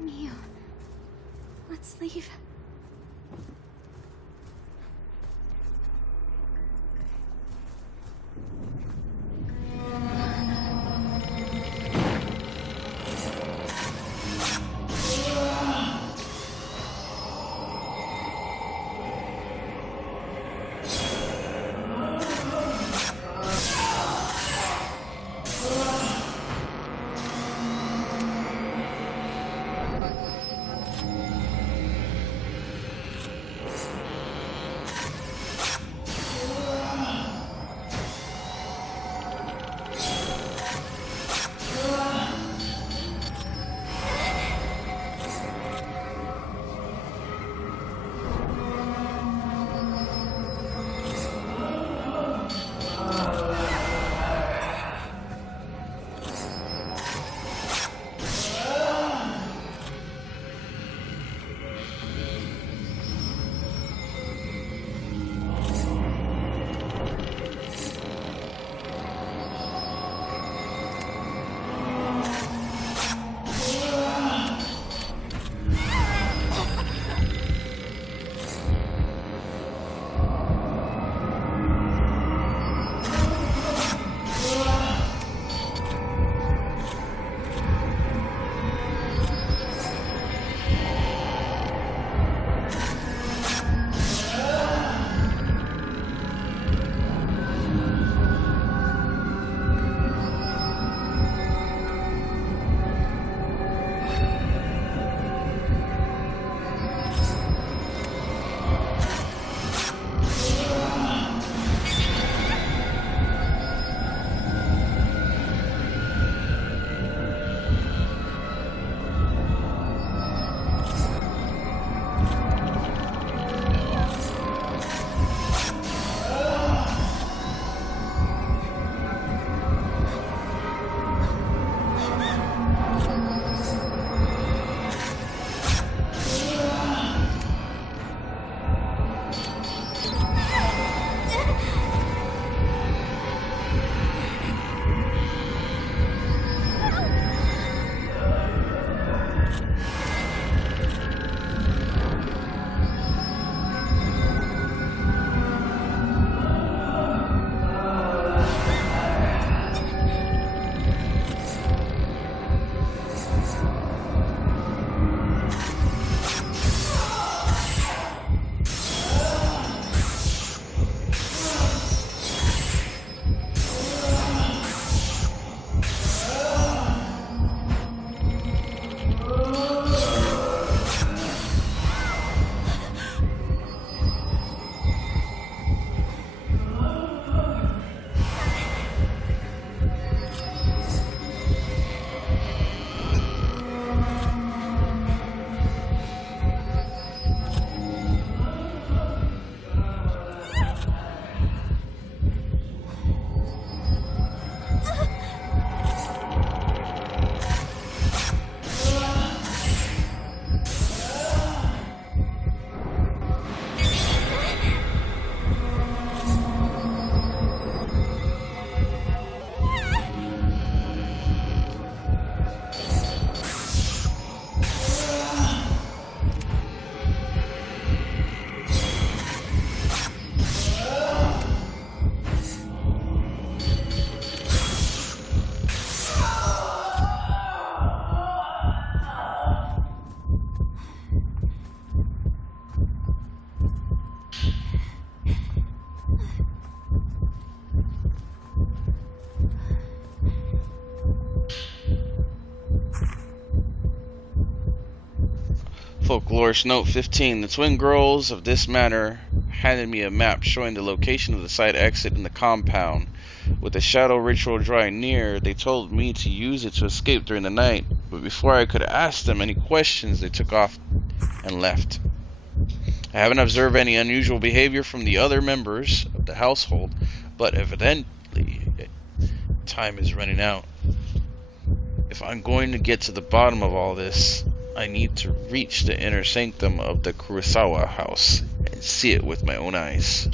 Mia. Let's leave. Folklorist Note 15. The twin girls of this manor handed me a map showing the location of the side exit in the compound. With the shadow ritual drawing near, they told me to use it to escape during the night, but before I could ask them any questions, they took off and left. I haven't observed any unusual behavior from the other members of the household, but evidently time is running out. If I'm going to get to the bottom of all this, I need to reach the inner sanctum of the Kurosawa house and see it with my own eyes.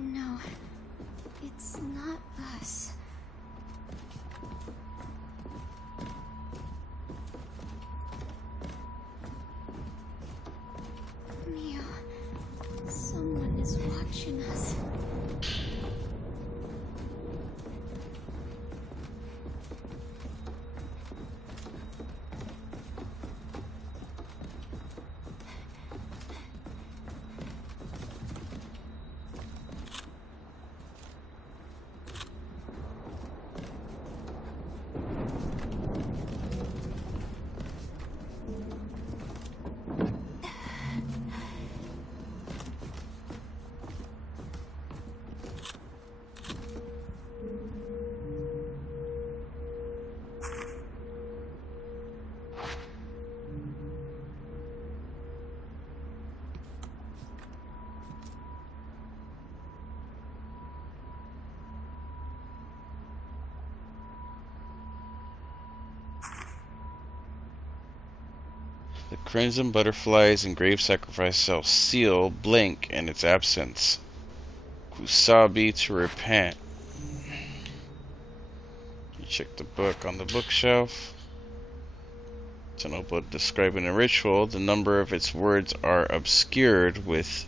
No, it's not us. Mio, someone is watching us. The crimson butterflies and grave sacrifice shall seal Blink in its absence. Kusabi to repent. You check the book on the bookshelf. It's a notebook describing a ritual. The number of its words are obscured with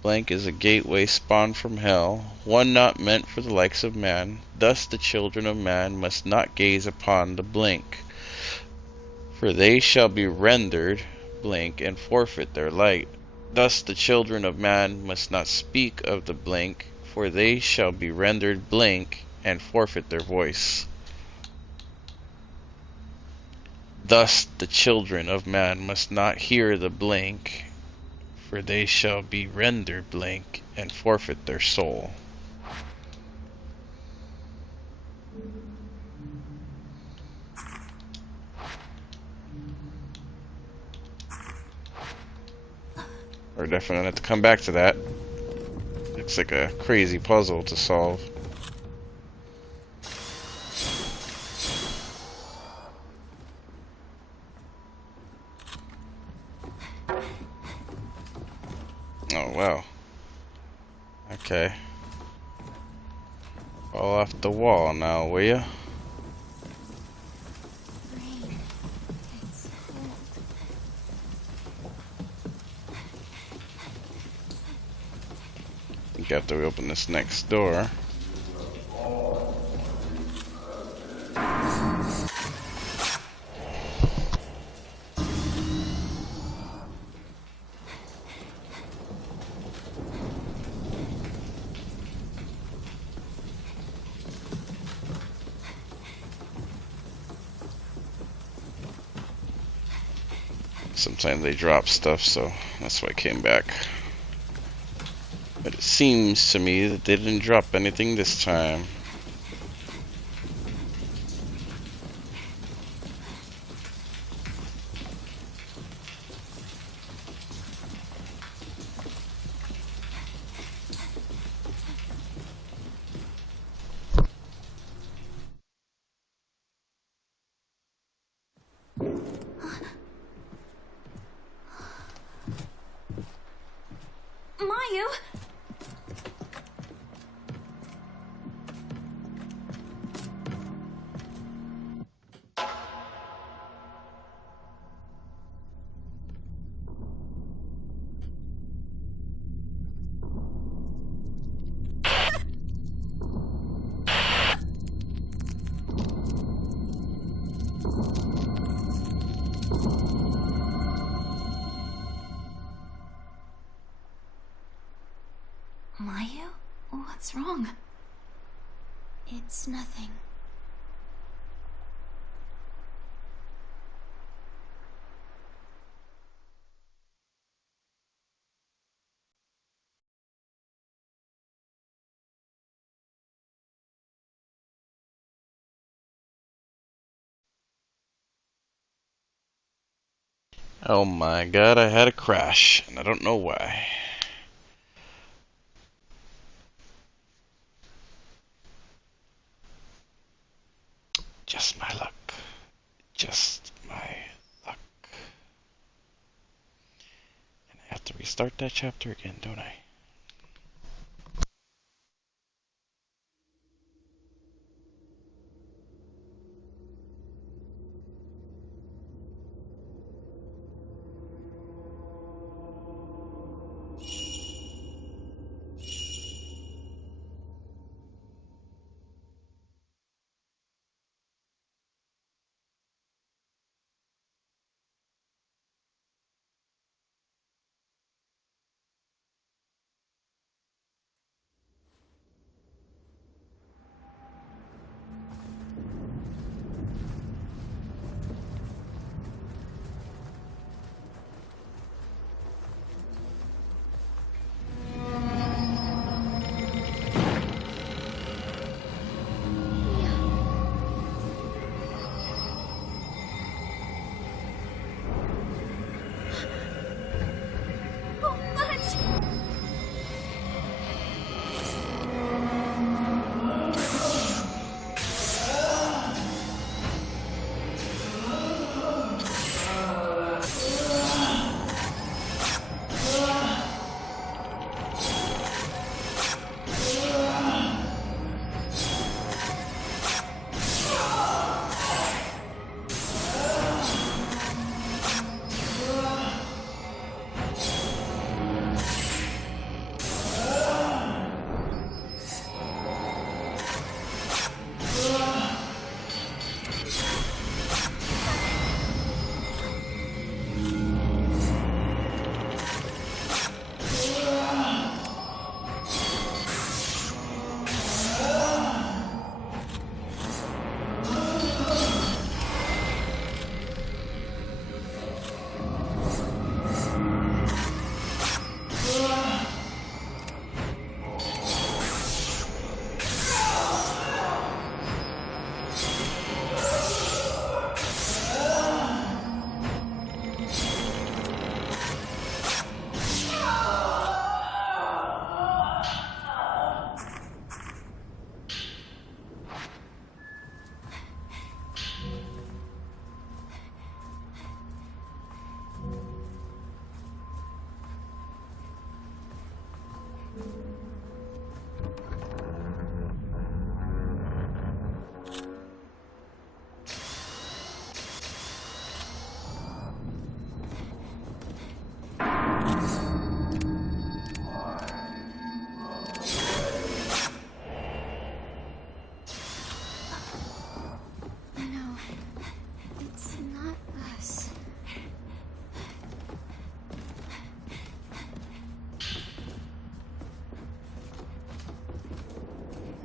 Blank is a gateway spawned from hell, one not meant for the likes of man. Thus the children of man must not gaze upon the Blink, for they shall be rendered Blink and forfeit their light. Thus the children of man must not speak of the Blink, for they shall be rendered Blink and forfeit their voice. Thus the children of man must not hear the Blink, for they shall be rendered Blink and forfeit their soul. We're definitely gonna have to come back to that. It's like a crazy puzzle to solve. Oh wow. Okay. Fall off the wall now, will ya? Rain. It's cold. I think after we open this next door. Sometimes they drop stuff, so that's why I came back. But it seems to me that they didn't drop anything this time. Mayu? What's wrong? It's nothing. Oh my god, I had a crash, and I don't know why. Just my luck. Just my luck. And I have to restart that chapter again, don't I?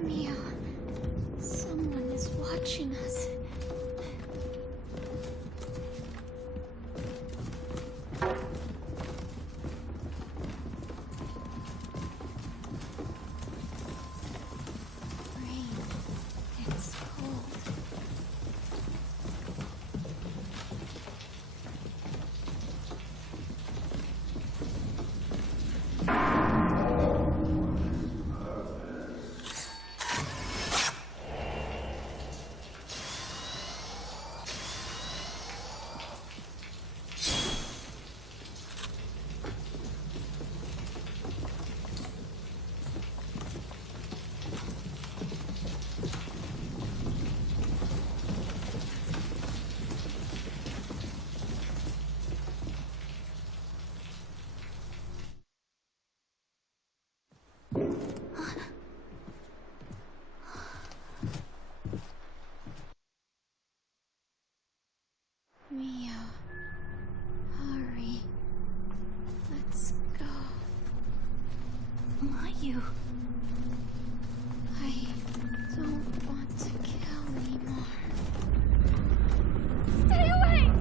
Mio, someone is watching us. Rain. It's cold. you. I don't want to kill anymore. Stay away!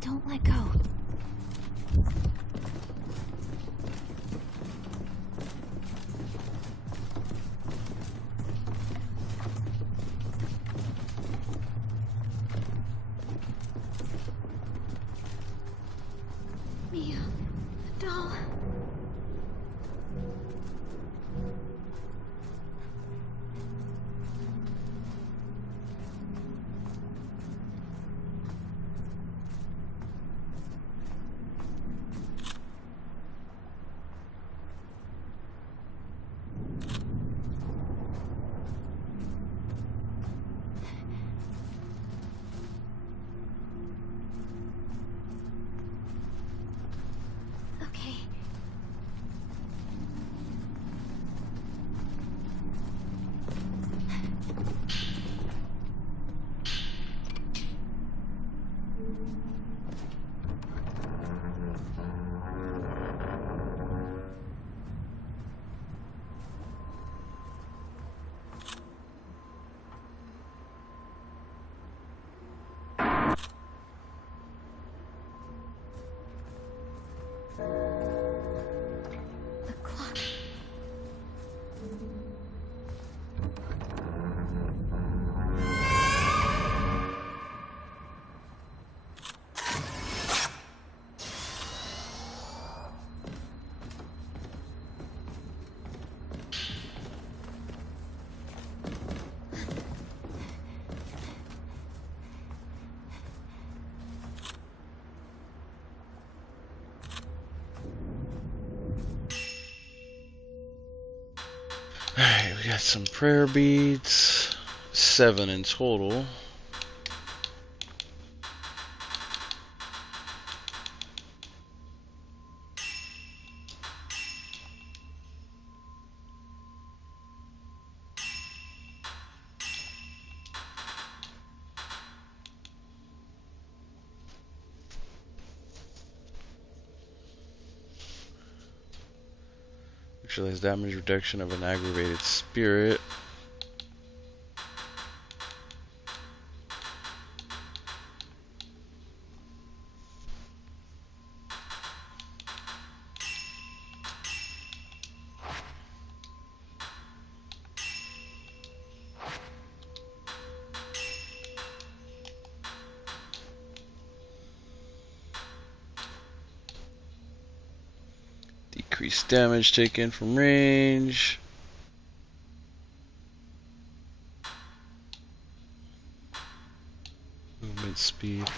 Don't let go. Mia, the doll. Okay. The clock. Alright, we got some prayer beads. 7 in total. Neutralize damage reduction of an aggravated spirit. Decrease damage taken from range. Movement speed.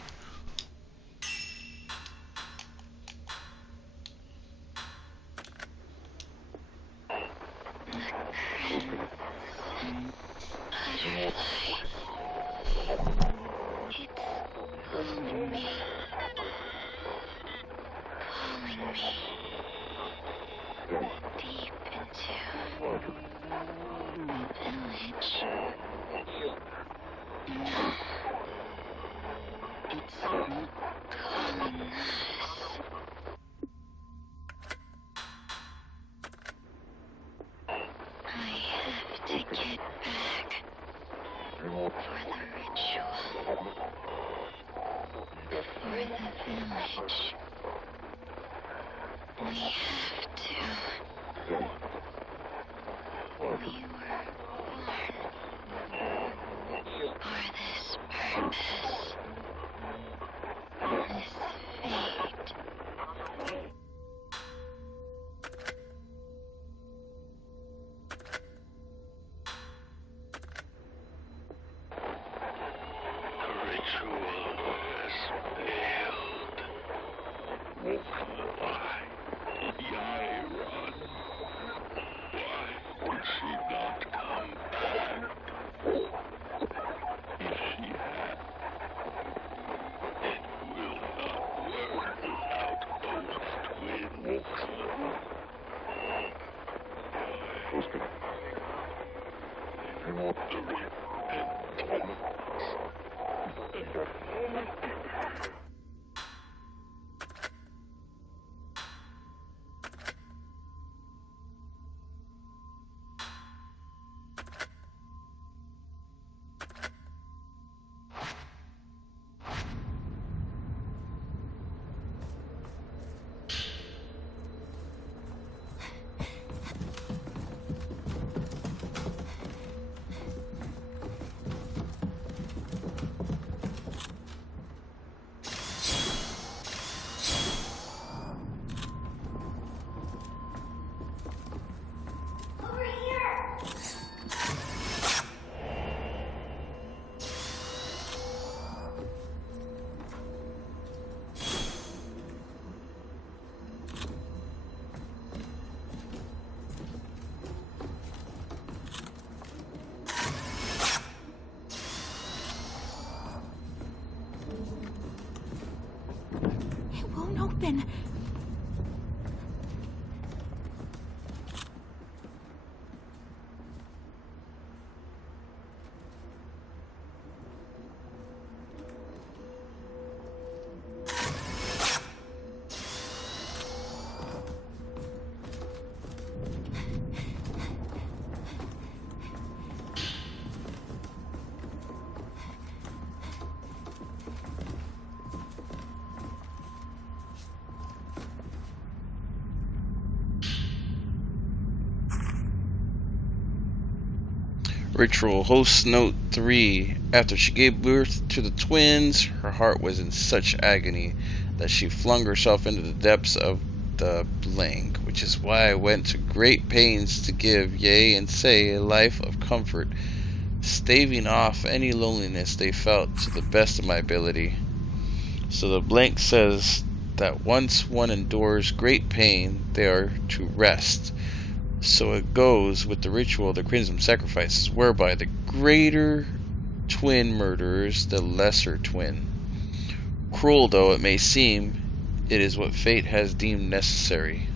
Open. Ritual host note 3. After she gave birth to the twins, her heart was in such agony that she flung herself into the depths of the blank, which is why I went to great pains to give, yea, and say, a life of comfort, staving off any loneliness they felt to the best of my ability. So the blank says that once one endures great pain, they are to rest. So it goes with the ritual of the Crimson Sacrifices, whereby the greater twin murders the lesser twin. Cruel though it may seem, it is what fate has deemed necessary.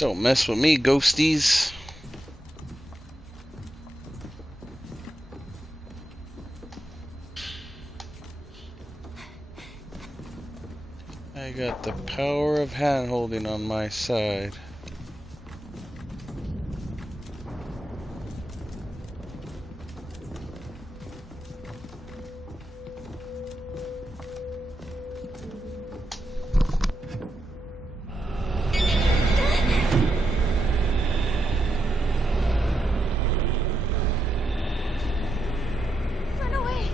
Don't mess with me, ghosties. I got the power of hand-holding on my side. Run away!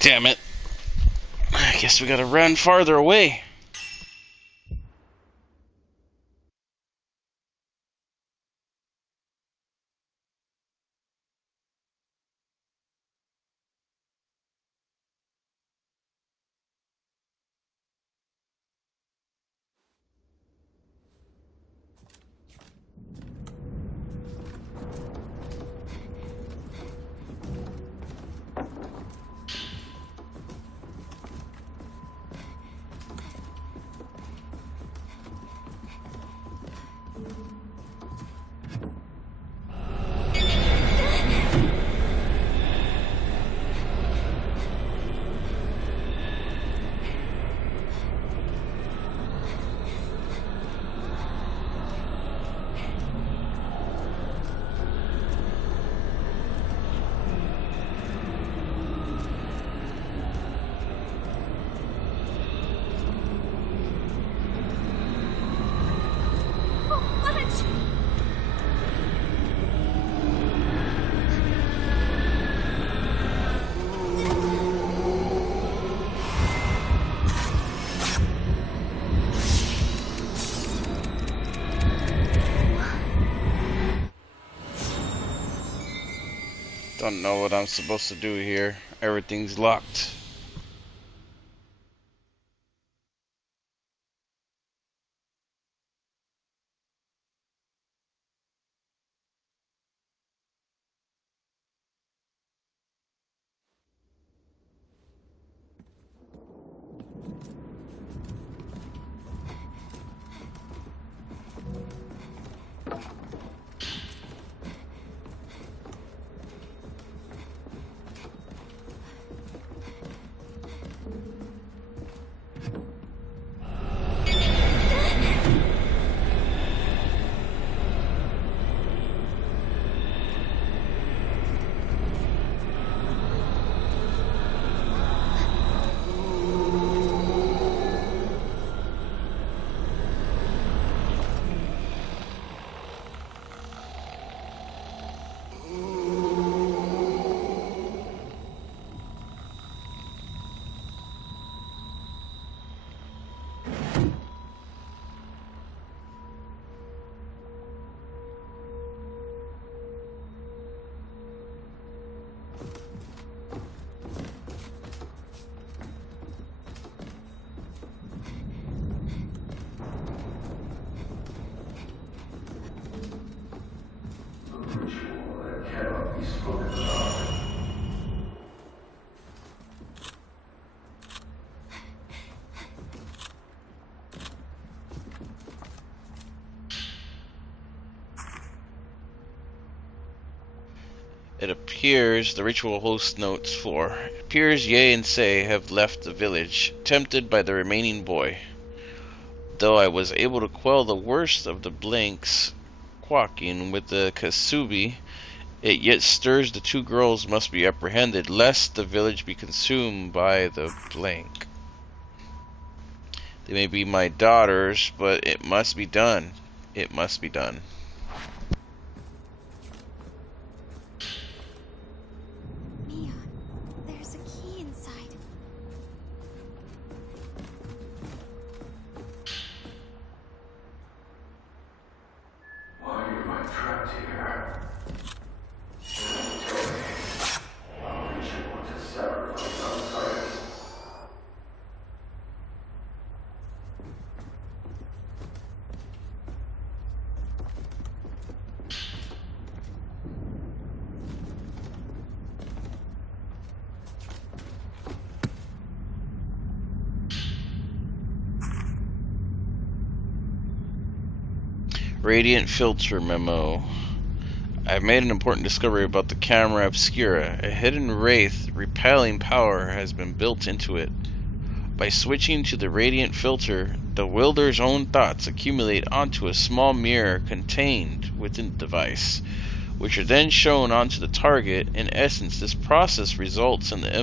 Damn it. I guess we gotta run farther away. Don't know what I'm supposed to do here. Everything's locked. It appears, the ritual host notes 4. It appears Ye and Se have left the village, tempted by the remaining boy. Though I was able to quell the worst of the blanks quacking with the Kasubi, it yet stirs the two girls must be apprehended, lest the village be consumed by the blank. They may be my daughters, but it must be done. It must be done. Me Radiant filter memo. I've made an important discovery about the camera obscura. A hidden wraith repelling power has been built into it. By switching to the radiant filter, the wielder's own thoughts accumulate onto a small mirror contained within the device, which are then shown onto the target. In essence, this process results in the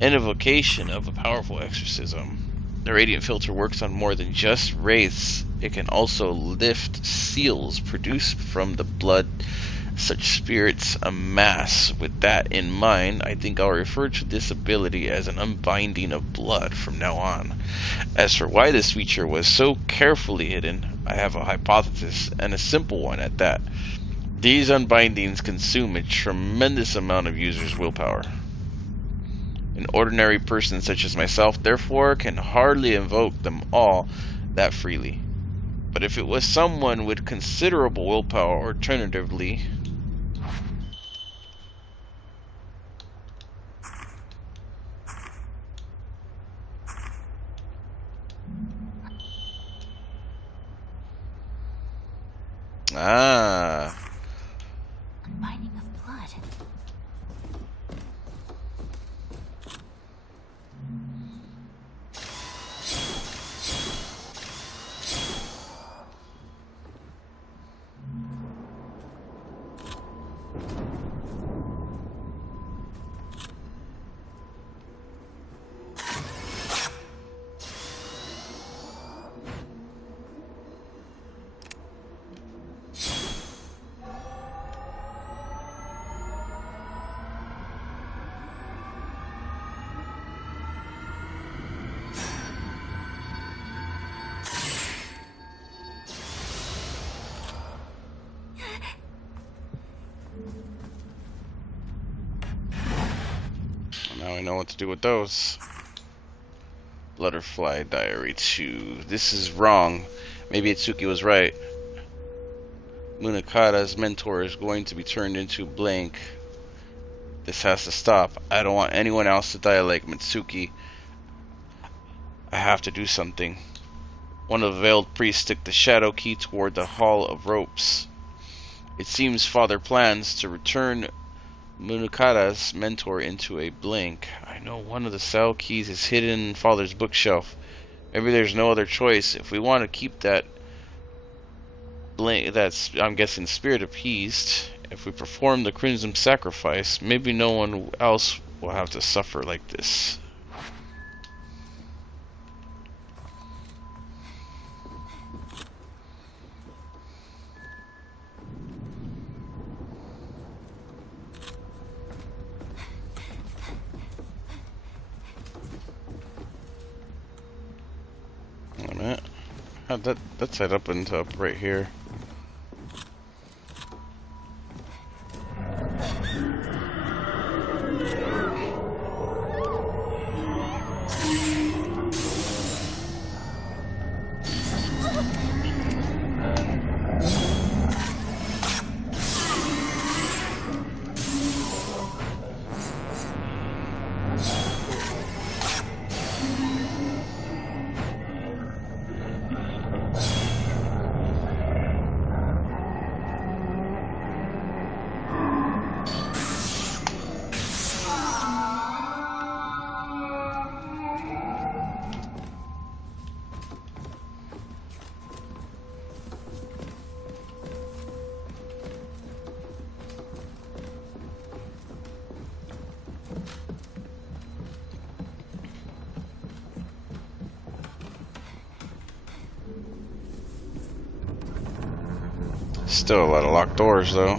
invocation of a powerful exorcism. The radiant filter works on more than just wraiths. It can also lift seals produced from the blood such spirits amass. With that in mind, I think I'll refer to this ability as an unbinding of blood from now on. As for why this feature was so carefully hidden, I have a hypothesis, and a simple one at that. These unbindings consume a tremendous amount of users' willpower. An ordinary person such as myself, therefore, can hardly invoke them all that freely. But if it was someone with considerable willpower, alternatively, Unbinding of blood. now I know what to do with those. Butterfly Diary 2. This is wrong. Maybe Itsuki was right. Munakata's mentor is going to be turned into blank. This has to stop. I don't want anyone else to die like Mitsuki. I have to do something. One of the veiled priests took the shadow key toward the Hall of Ropes. It seems Father plans to return Munakata's mentor into a blank. I know one of the cell keys is hidden in Father's bookshelf. Maybe there's no other choice. If we want to keep that blank, that's, I'm guessing, spirit appeased, if we perform the Crimson Sacrifice, maybe no one else will have to suffer like this. Wait a minute. How'd that set up into up right here? Still a lot of locked doors, though.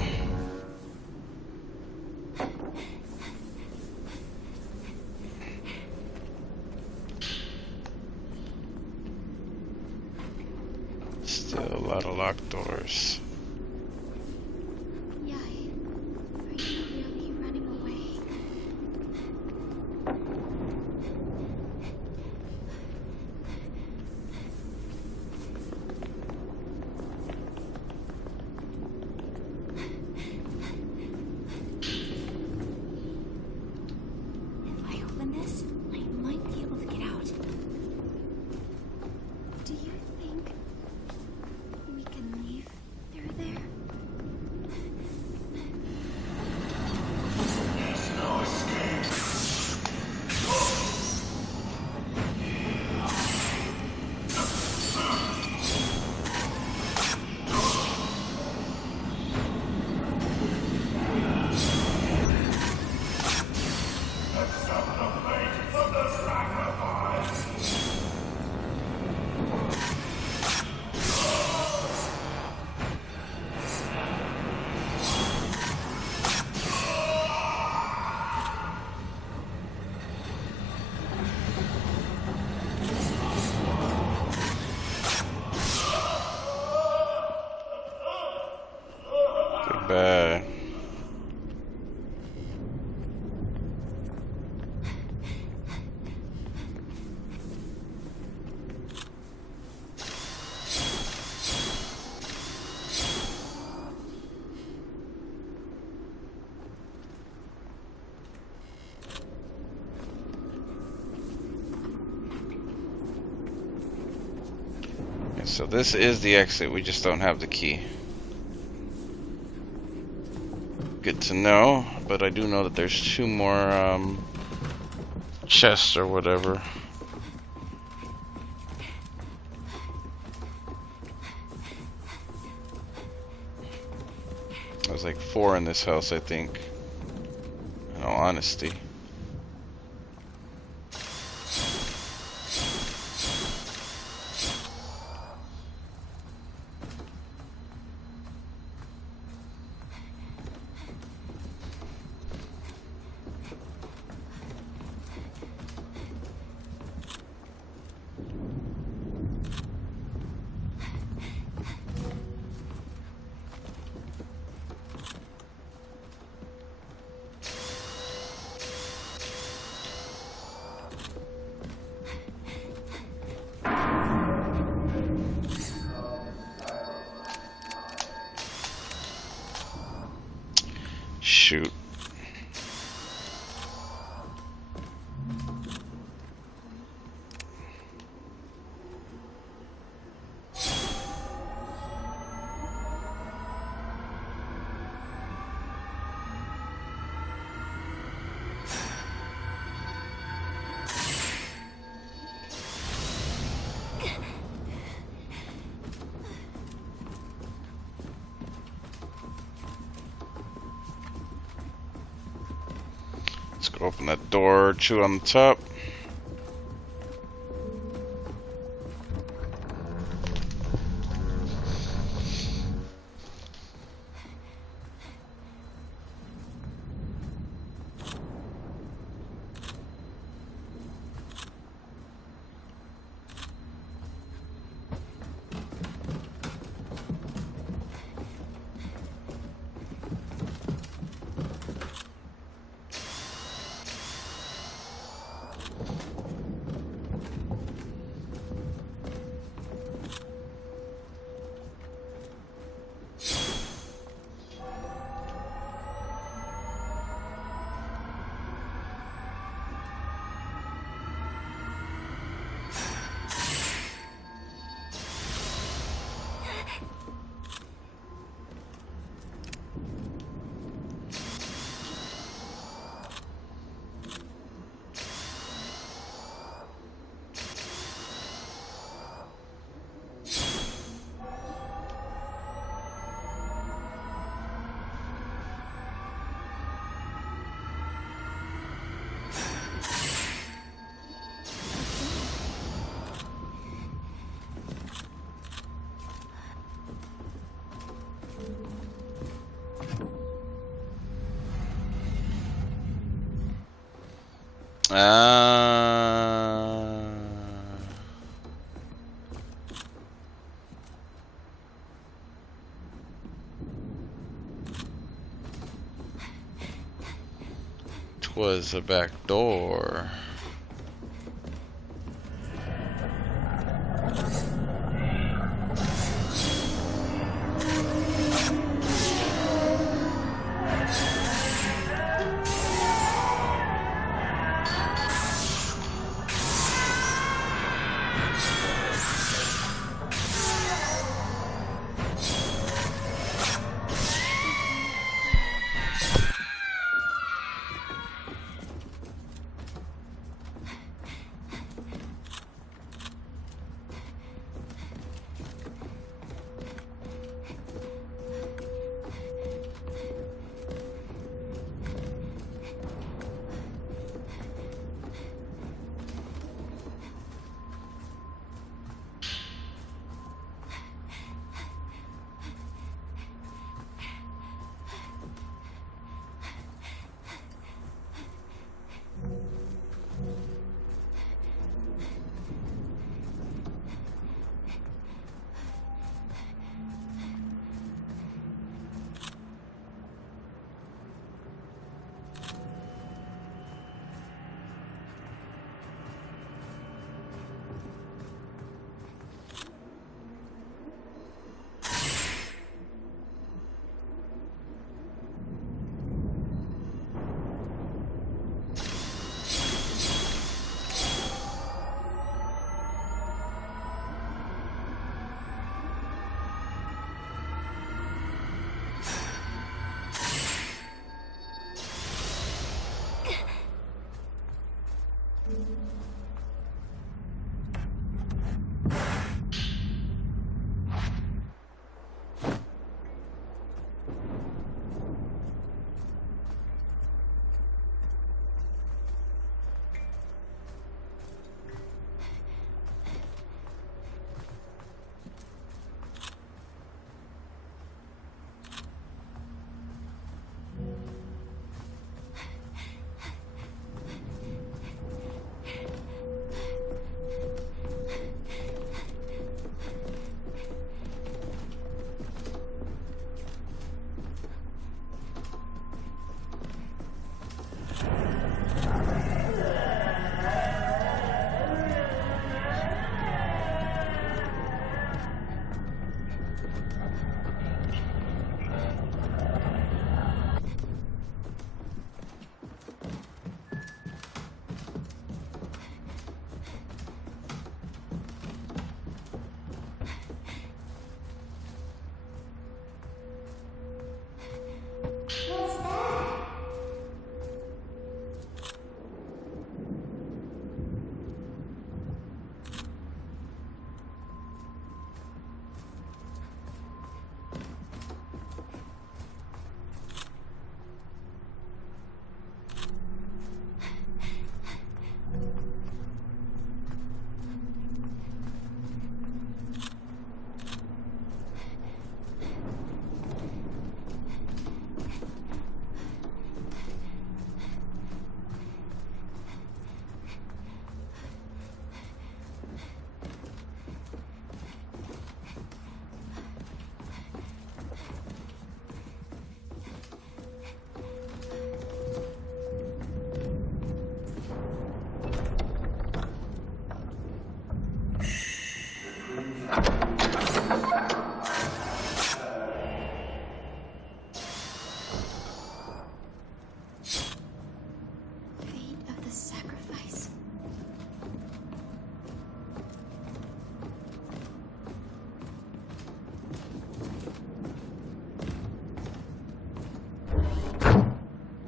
Still a lot of locked doors. Yai, are you really running away? If I open this, I might be able to get out. Do you think bad. Okay, so this is the exit, we just don't have the key. Good to know, but I do know that there's 2 more chests or whatever. There's like 4 in this house, I think. In all honesty. Shoot. Let's go open that door, chew on the top. Was a back door.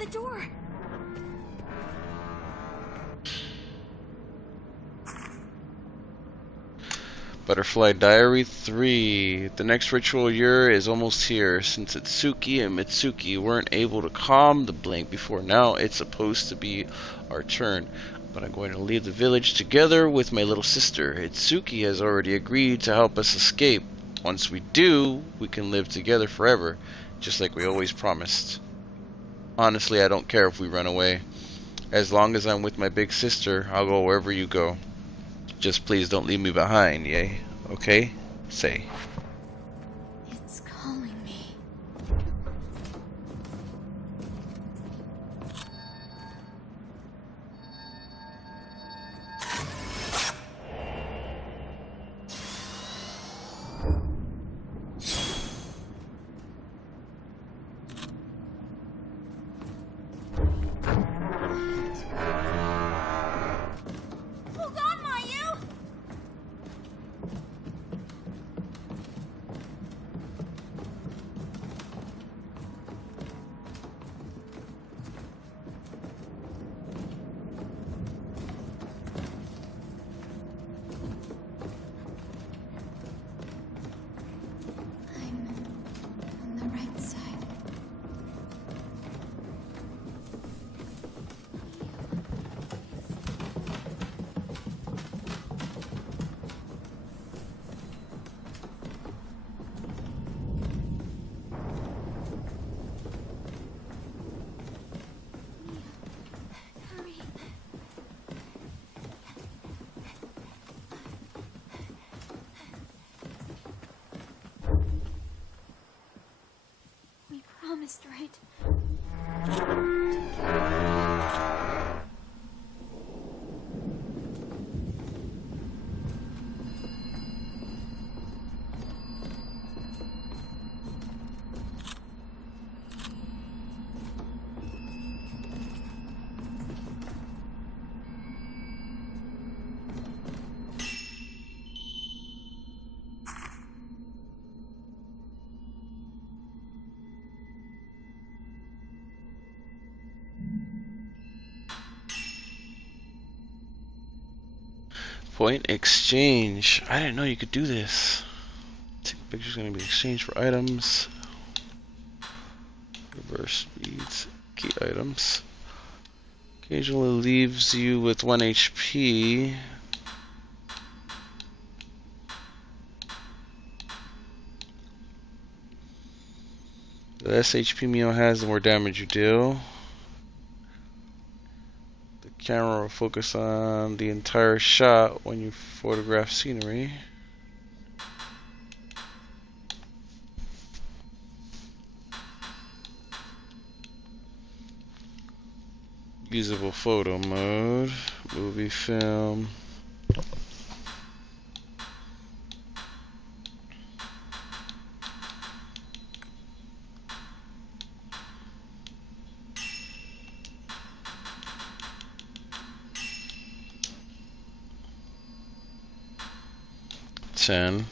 The door! Butterfly Diary 3. The next ritual year is almost here. Since Itsuki and Mitsuki weren't able to calm the blank before now, it's supposed to be our turn. But I'm going to leave the village together with my little sister. Itsuki has already agreed to help us escape. Once we do, we can live together forever, just like we always promised. Honestly, I don't care if we run away. As long as I'm with my big sister, I'll go wherever you go. Just please don't leave me behind, yay? Okay? Say. It's calling me. Hold on, Mayu! I'm on the right side. Hurry. We promised, right? Point exchange. I didn't know you could do this. Take a picture's gonna be exchanged for items. Reverse speeds. Key items. Occasionally leaves you with 1 HP. The less HP Mio has, the more damage you deal. The camera will focus on the entire shot when you photograph scenery. Usable photo mode. Movie film. Ten.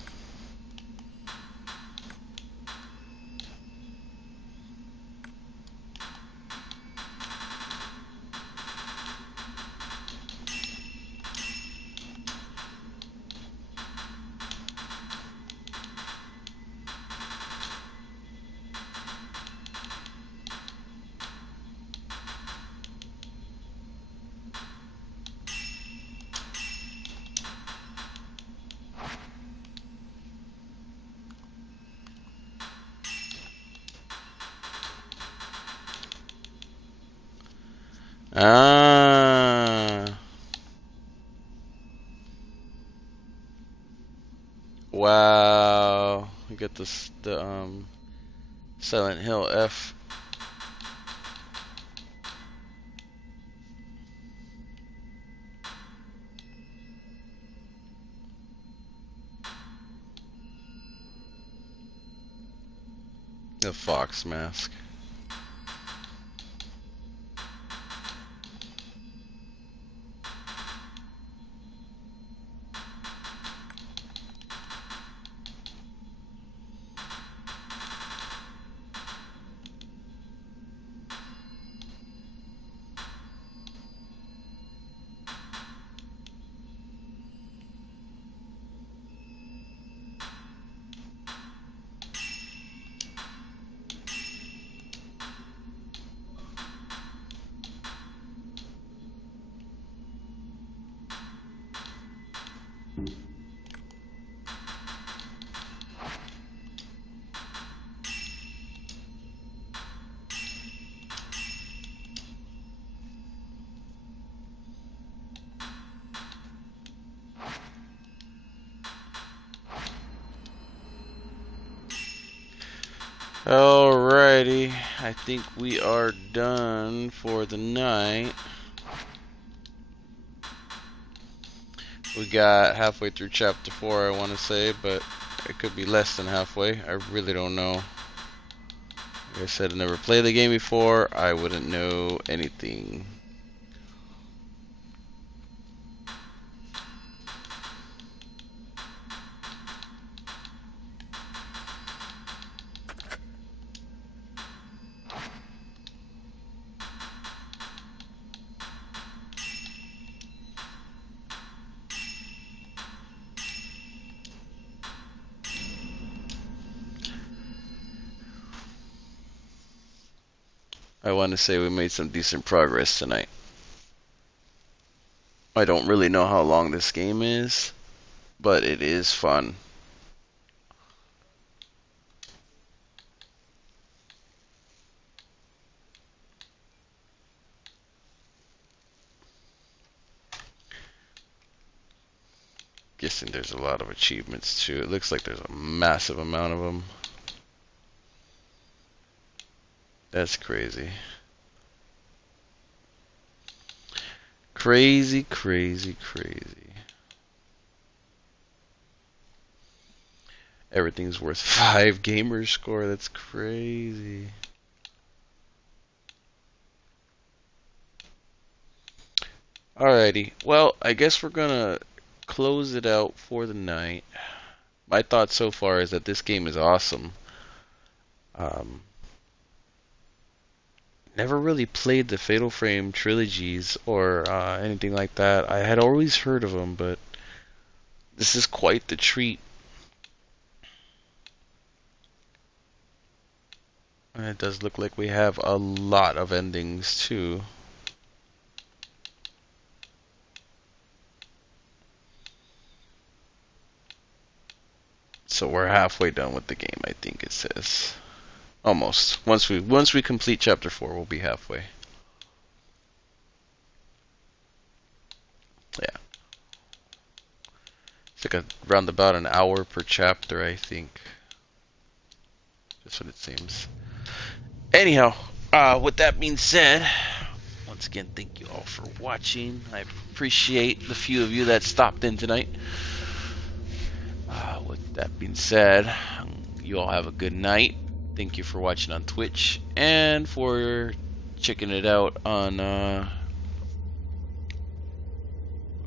Ah. Wow. We got this the Silent Hill F. The fox mask. Alrighty, I think we are done for the night. We got halfway through chapter 4, I want to say, but it could be less than halfway. I really don't know. Like I said, I never played the game before. I wouldn't know anything. I want to say we made some decent progress tonight. I don't really know how long this game is, but it is fun. Guessing there's a lot of achievements too. It looks like there's a massive amount of them. That's crazy. Crazy, crazy, crazy. Everything's worth 5 gamer score. That's crazy. Alrighty. Well, I guess we're gonna close it out for the night. My thought so far is that this game is awesome. Never really played the Fatal Frame trilogies or anything like that. I had always heard of them, but this is quite the treat. And it does look like we have a lot of endings too. So we're halfway done with the game, I think it says. Almost. Once we complete chapter 4, we'll be halfway. Yeah. It's like around about an hour per chapter, I think. That's what it seems. Anyhow, with that being said, once again, thank you all for watching. I appreciate the few of you that stopped in tonight. With that being said, you all have a good night. Thank you for watching on Twitch and for checking it out on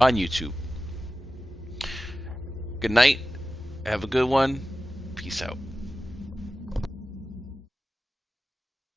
YouTube. Good night. Have a good one. Peace out.